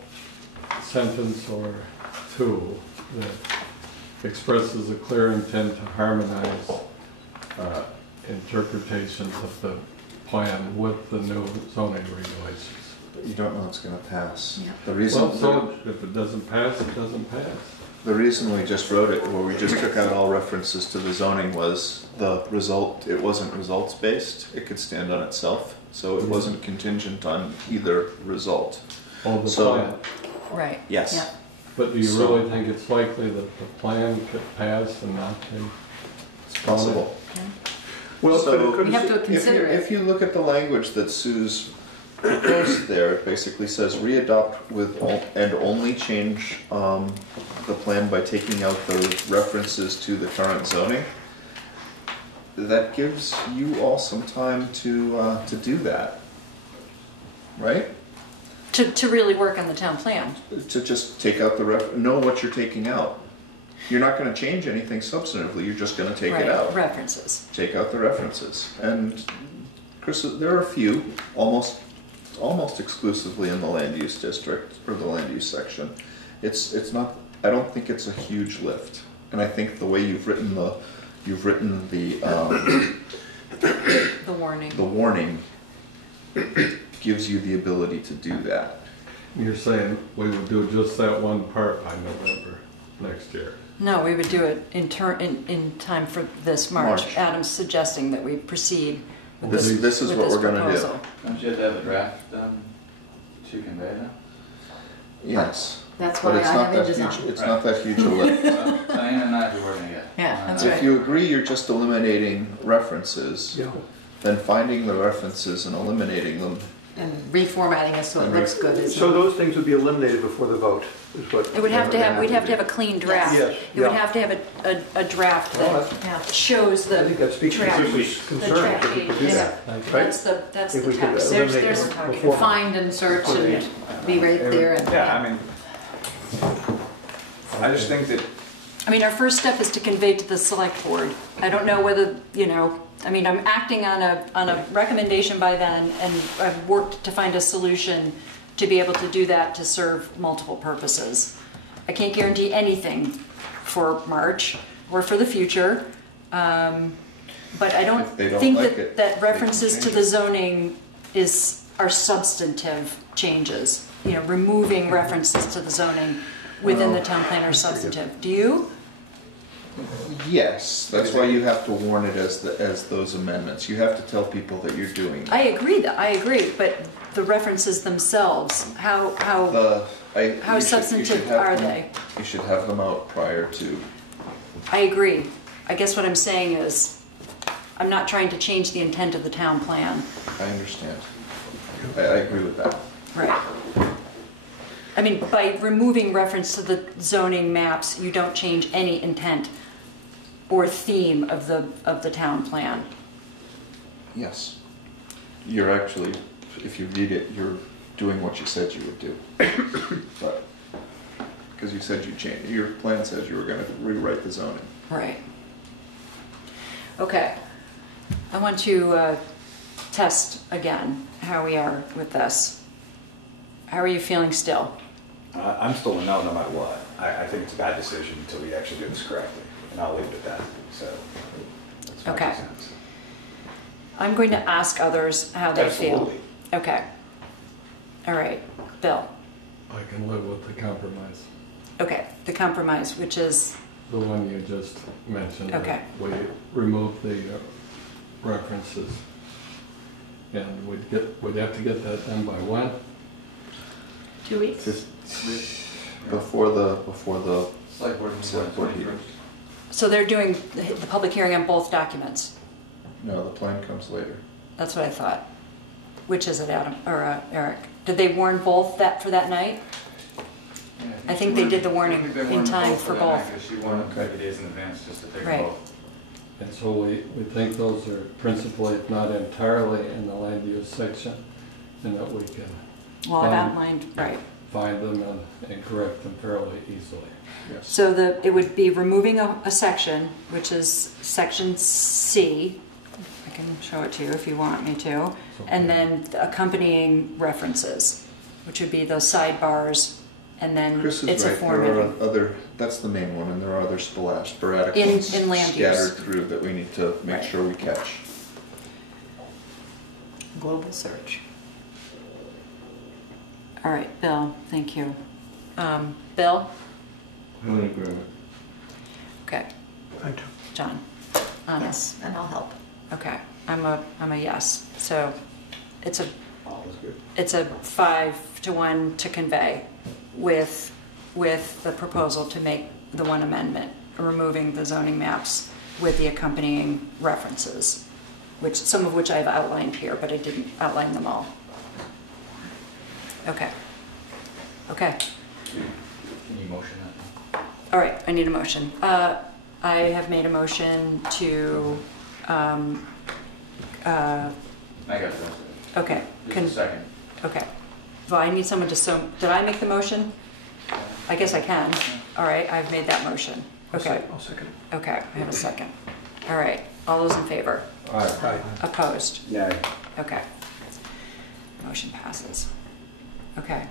sentence or 2 that expresses a clear intent to harmonize interpretations of the plan with the new zoning regulations. You don't know it's going to pass. Yeah. The reason, So if it doesn't pass, it doesn't pass. the reason we just wrote it, where we just took out all references to the zoning, was the result. It wasn't results based. It could stand on itself, so it wasn't contingent on either result. Oh, the So- plan. Right. Yes. Yeah. But do you So- really think it's likely that the plan could pass and not be? It's possible. Well, So- could We have to consider it. If you look at the language that Sue's proposed there, it basically says readopt with and only change the plan by taking out the references to the current zoning. That gives you all some time to do that, right? To really work on the town plan. To just take out know what you're taking out. You're not going to change anything substantively. You're just going to take it out. References. Take out the references. And Chris, there are a few, almost exclusively in the land use district or the land use section. It's not. I don't think it's a huge lift. And I think the way you've written the The warning. the warning gives you the ability to do that. You're saying we would do just that one part by November next year? No, we would do it in time for this March. March. Adam's suggesting that we proceed with This is with what this we're going to do. proposal. Don't you have to have a draft done to convey that? Yes. That's But why it's I not have that InDesign. huge. It's not that huge a lift. Diane and I are working together. Yeah, that's If right. you agree you're just eliminating references, Yeah. then finding the references and eliminating them. And reformatting it so it looks good. Isn't So it? those things would be eliminated before the vote, is what? It would have to have, we'd have to have a clean draft. Yes, You would yeah. have to have a draft Well, that that's- Yeah. shows the I think that speaks to track. people's concerns, track if we could do page. that. Thank you. Right? That's If the we could text. There's eliminate them There's before. Find and search and be right there. And, Yeah, I mean, I just think that I mean, our first step is to convey to the select board. I don't know whether, I mean, I'm acting on a recommendation by then, and I've worked to find a solution to be able to do that to serve multiple purposes. I can't guarantee anything for March or for the future, but I don't If they don't think like it, that they references can to change the it. zoning are substantive changes. Removing references to the zoning within the town plan are substantive. Do you? Yes, that's why you have to warn it as those amendments. You have to tell people that you're doing that. I agree, but the references themselves, how substantive are they? You should have them out prior to. I agree. I guess what I'm saying is, I'm not trying to change the intent of the town plan. I understand. I agree with that. Right. I mean, by removing reference to the zoning maps, you don't change any intent or theme of the town plan. Yes. You're actually, if you read it, you're doing what you said you would do. But, because you said you'd change, your plan says you were going to rewrite the zoning. Right. Okay. I want to test again how we are with this. How are you feeling still? I'm still a no matter what. I think it's a bad decision until we actually do this correctly, and I'll leave it at that. So, that's my Okay. 2 cents. I'm going to ask others how they Absolutely. feel. Okay. All right. Bill. I can live with the compromise, Okay. The compromise, which is, the one you just mentioned. that Okay. We remove the references. And we'd have to get that done by when? 2 weeks. Before the Select board meeting on the Select board 21st. So they're doing the public hearing on both documents. no, the plan comes later. That's what I thought. Which is it, Adam, or Eric? Did they warn both for that night? Yeah, I think they did the warning think they in warned time both for that both. night, 'cause she warned them Okay. 30 days in advance just to take Right. them both. And so we think those are principally, if not entirely, in the land use section, and that we can Well, I've Fine. outlined, right. find them and correct them fairly easily. Yes. So it would be removing a section, which is section C. I can show it to you if you want me to. And then the accompanying references, which would be those sidebars, and then Chris is it's a right. There formatting. are other. That's the main one, and there are other sporadic In ones land use. scattered through that we need to make Right. sure we catch. Global search. All right, Bill, thank you. Bill? I'm in agreement. Okay. I do. John? Anna? Yes, and I'll help. Okay, I'm a yes. So it's All is good. a 5-to-1 to convey with the proposal to make the one amendment, removing the zoning maps with the accompanying references, some of which I've outlined here, but I didn't outline them all. Okay. Okay. Can you motion that? All right, I need a motion. I have made a motion to, I got it. okay. Just a second. Okay. Well, I need someone to, did I make the motion? I guess I can. All right, I've made that motion. Okay, I'll second. okay, I have a second. All right, all those in favor? Aye. Opposed? Yeah. Okay. Motion passes. Okay.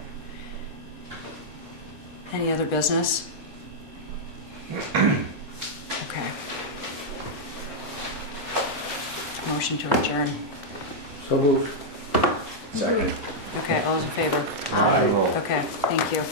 Any other business? Okay. Motion to adjourn. So moved. Second. Okay, all those in favor? Aye. Okay, thank you.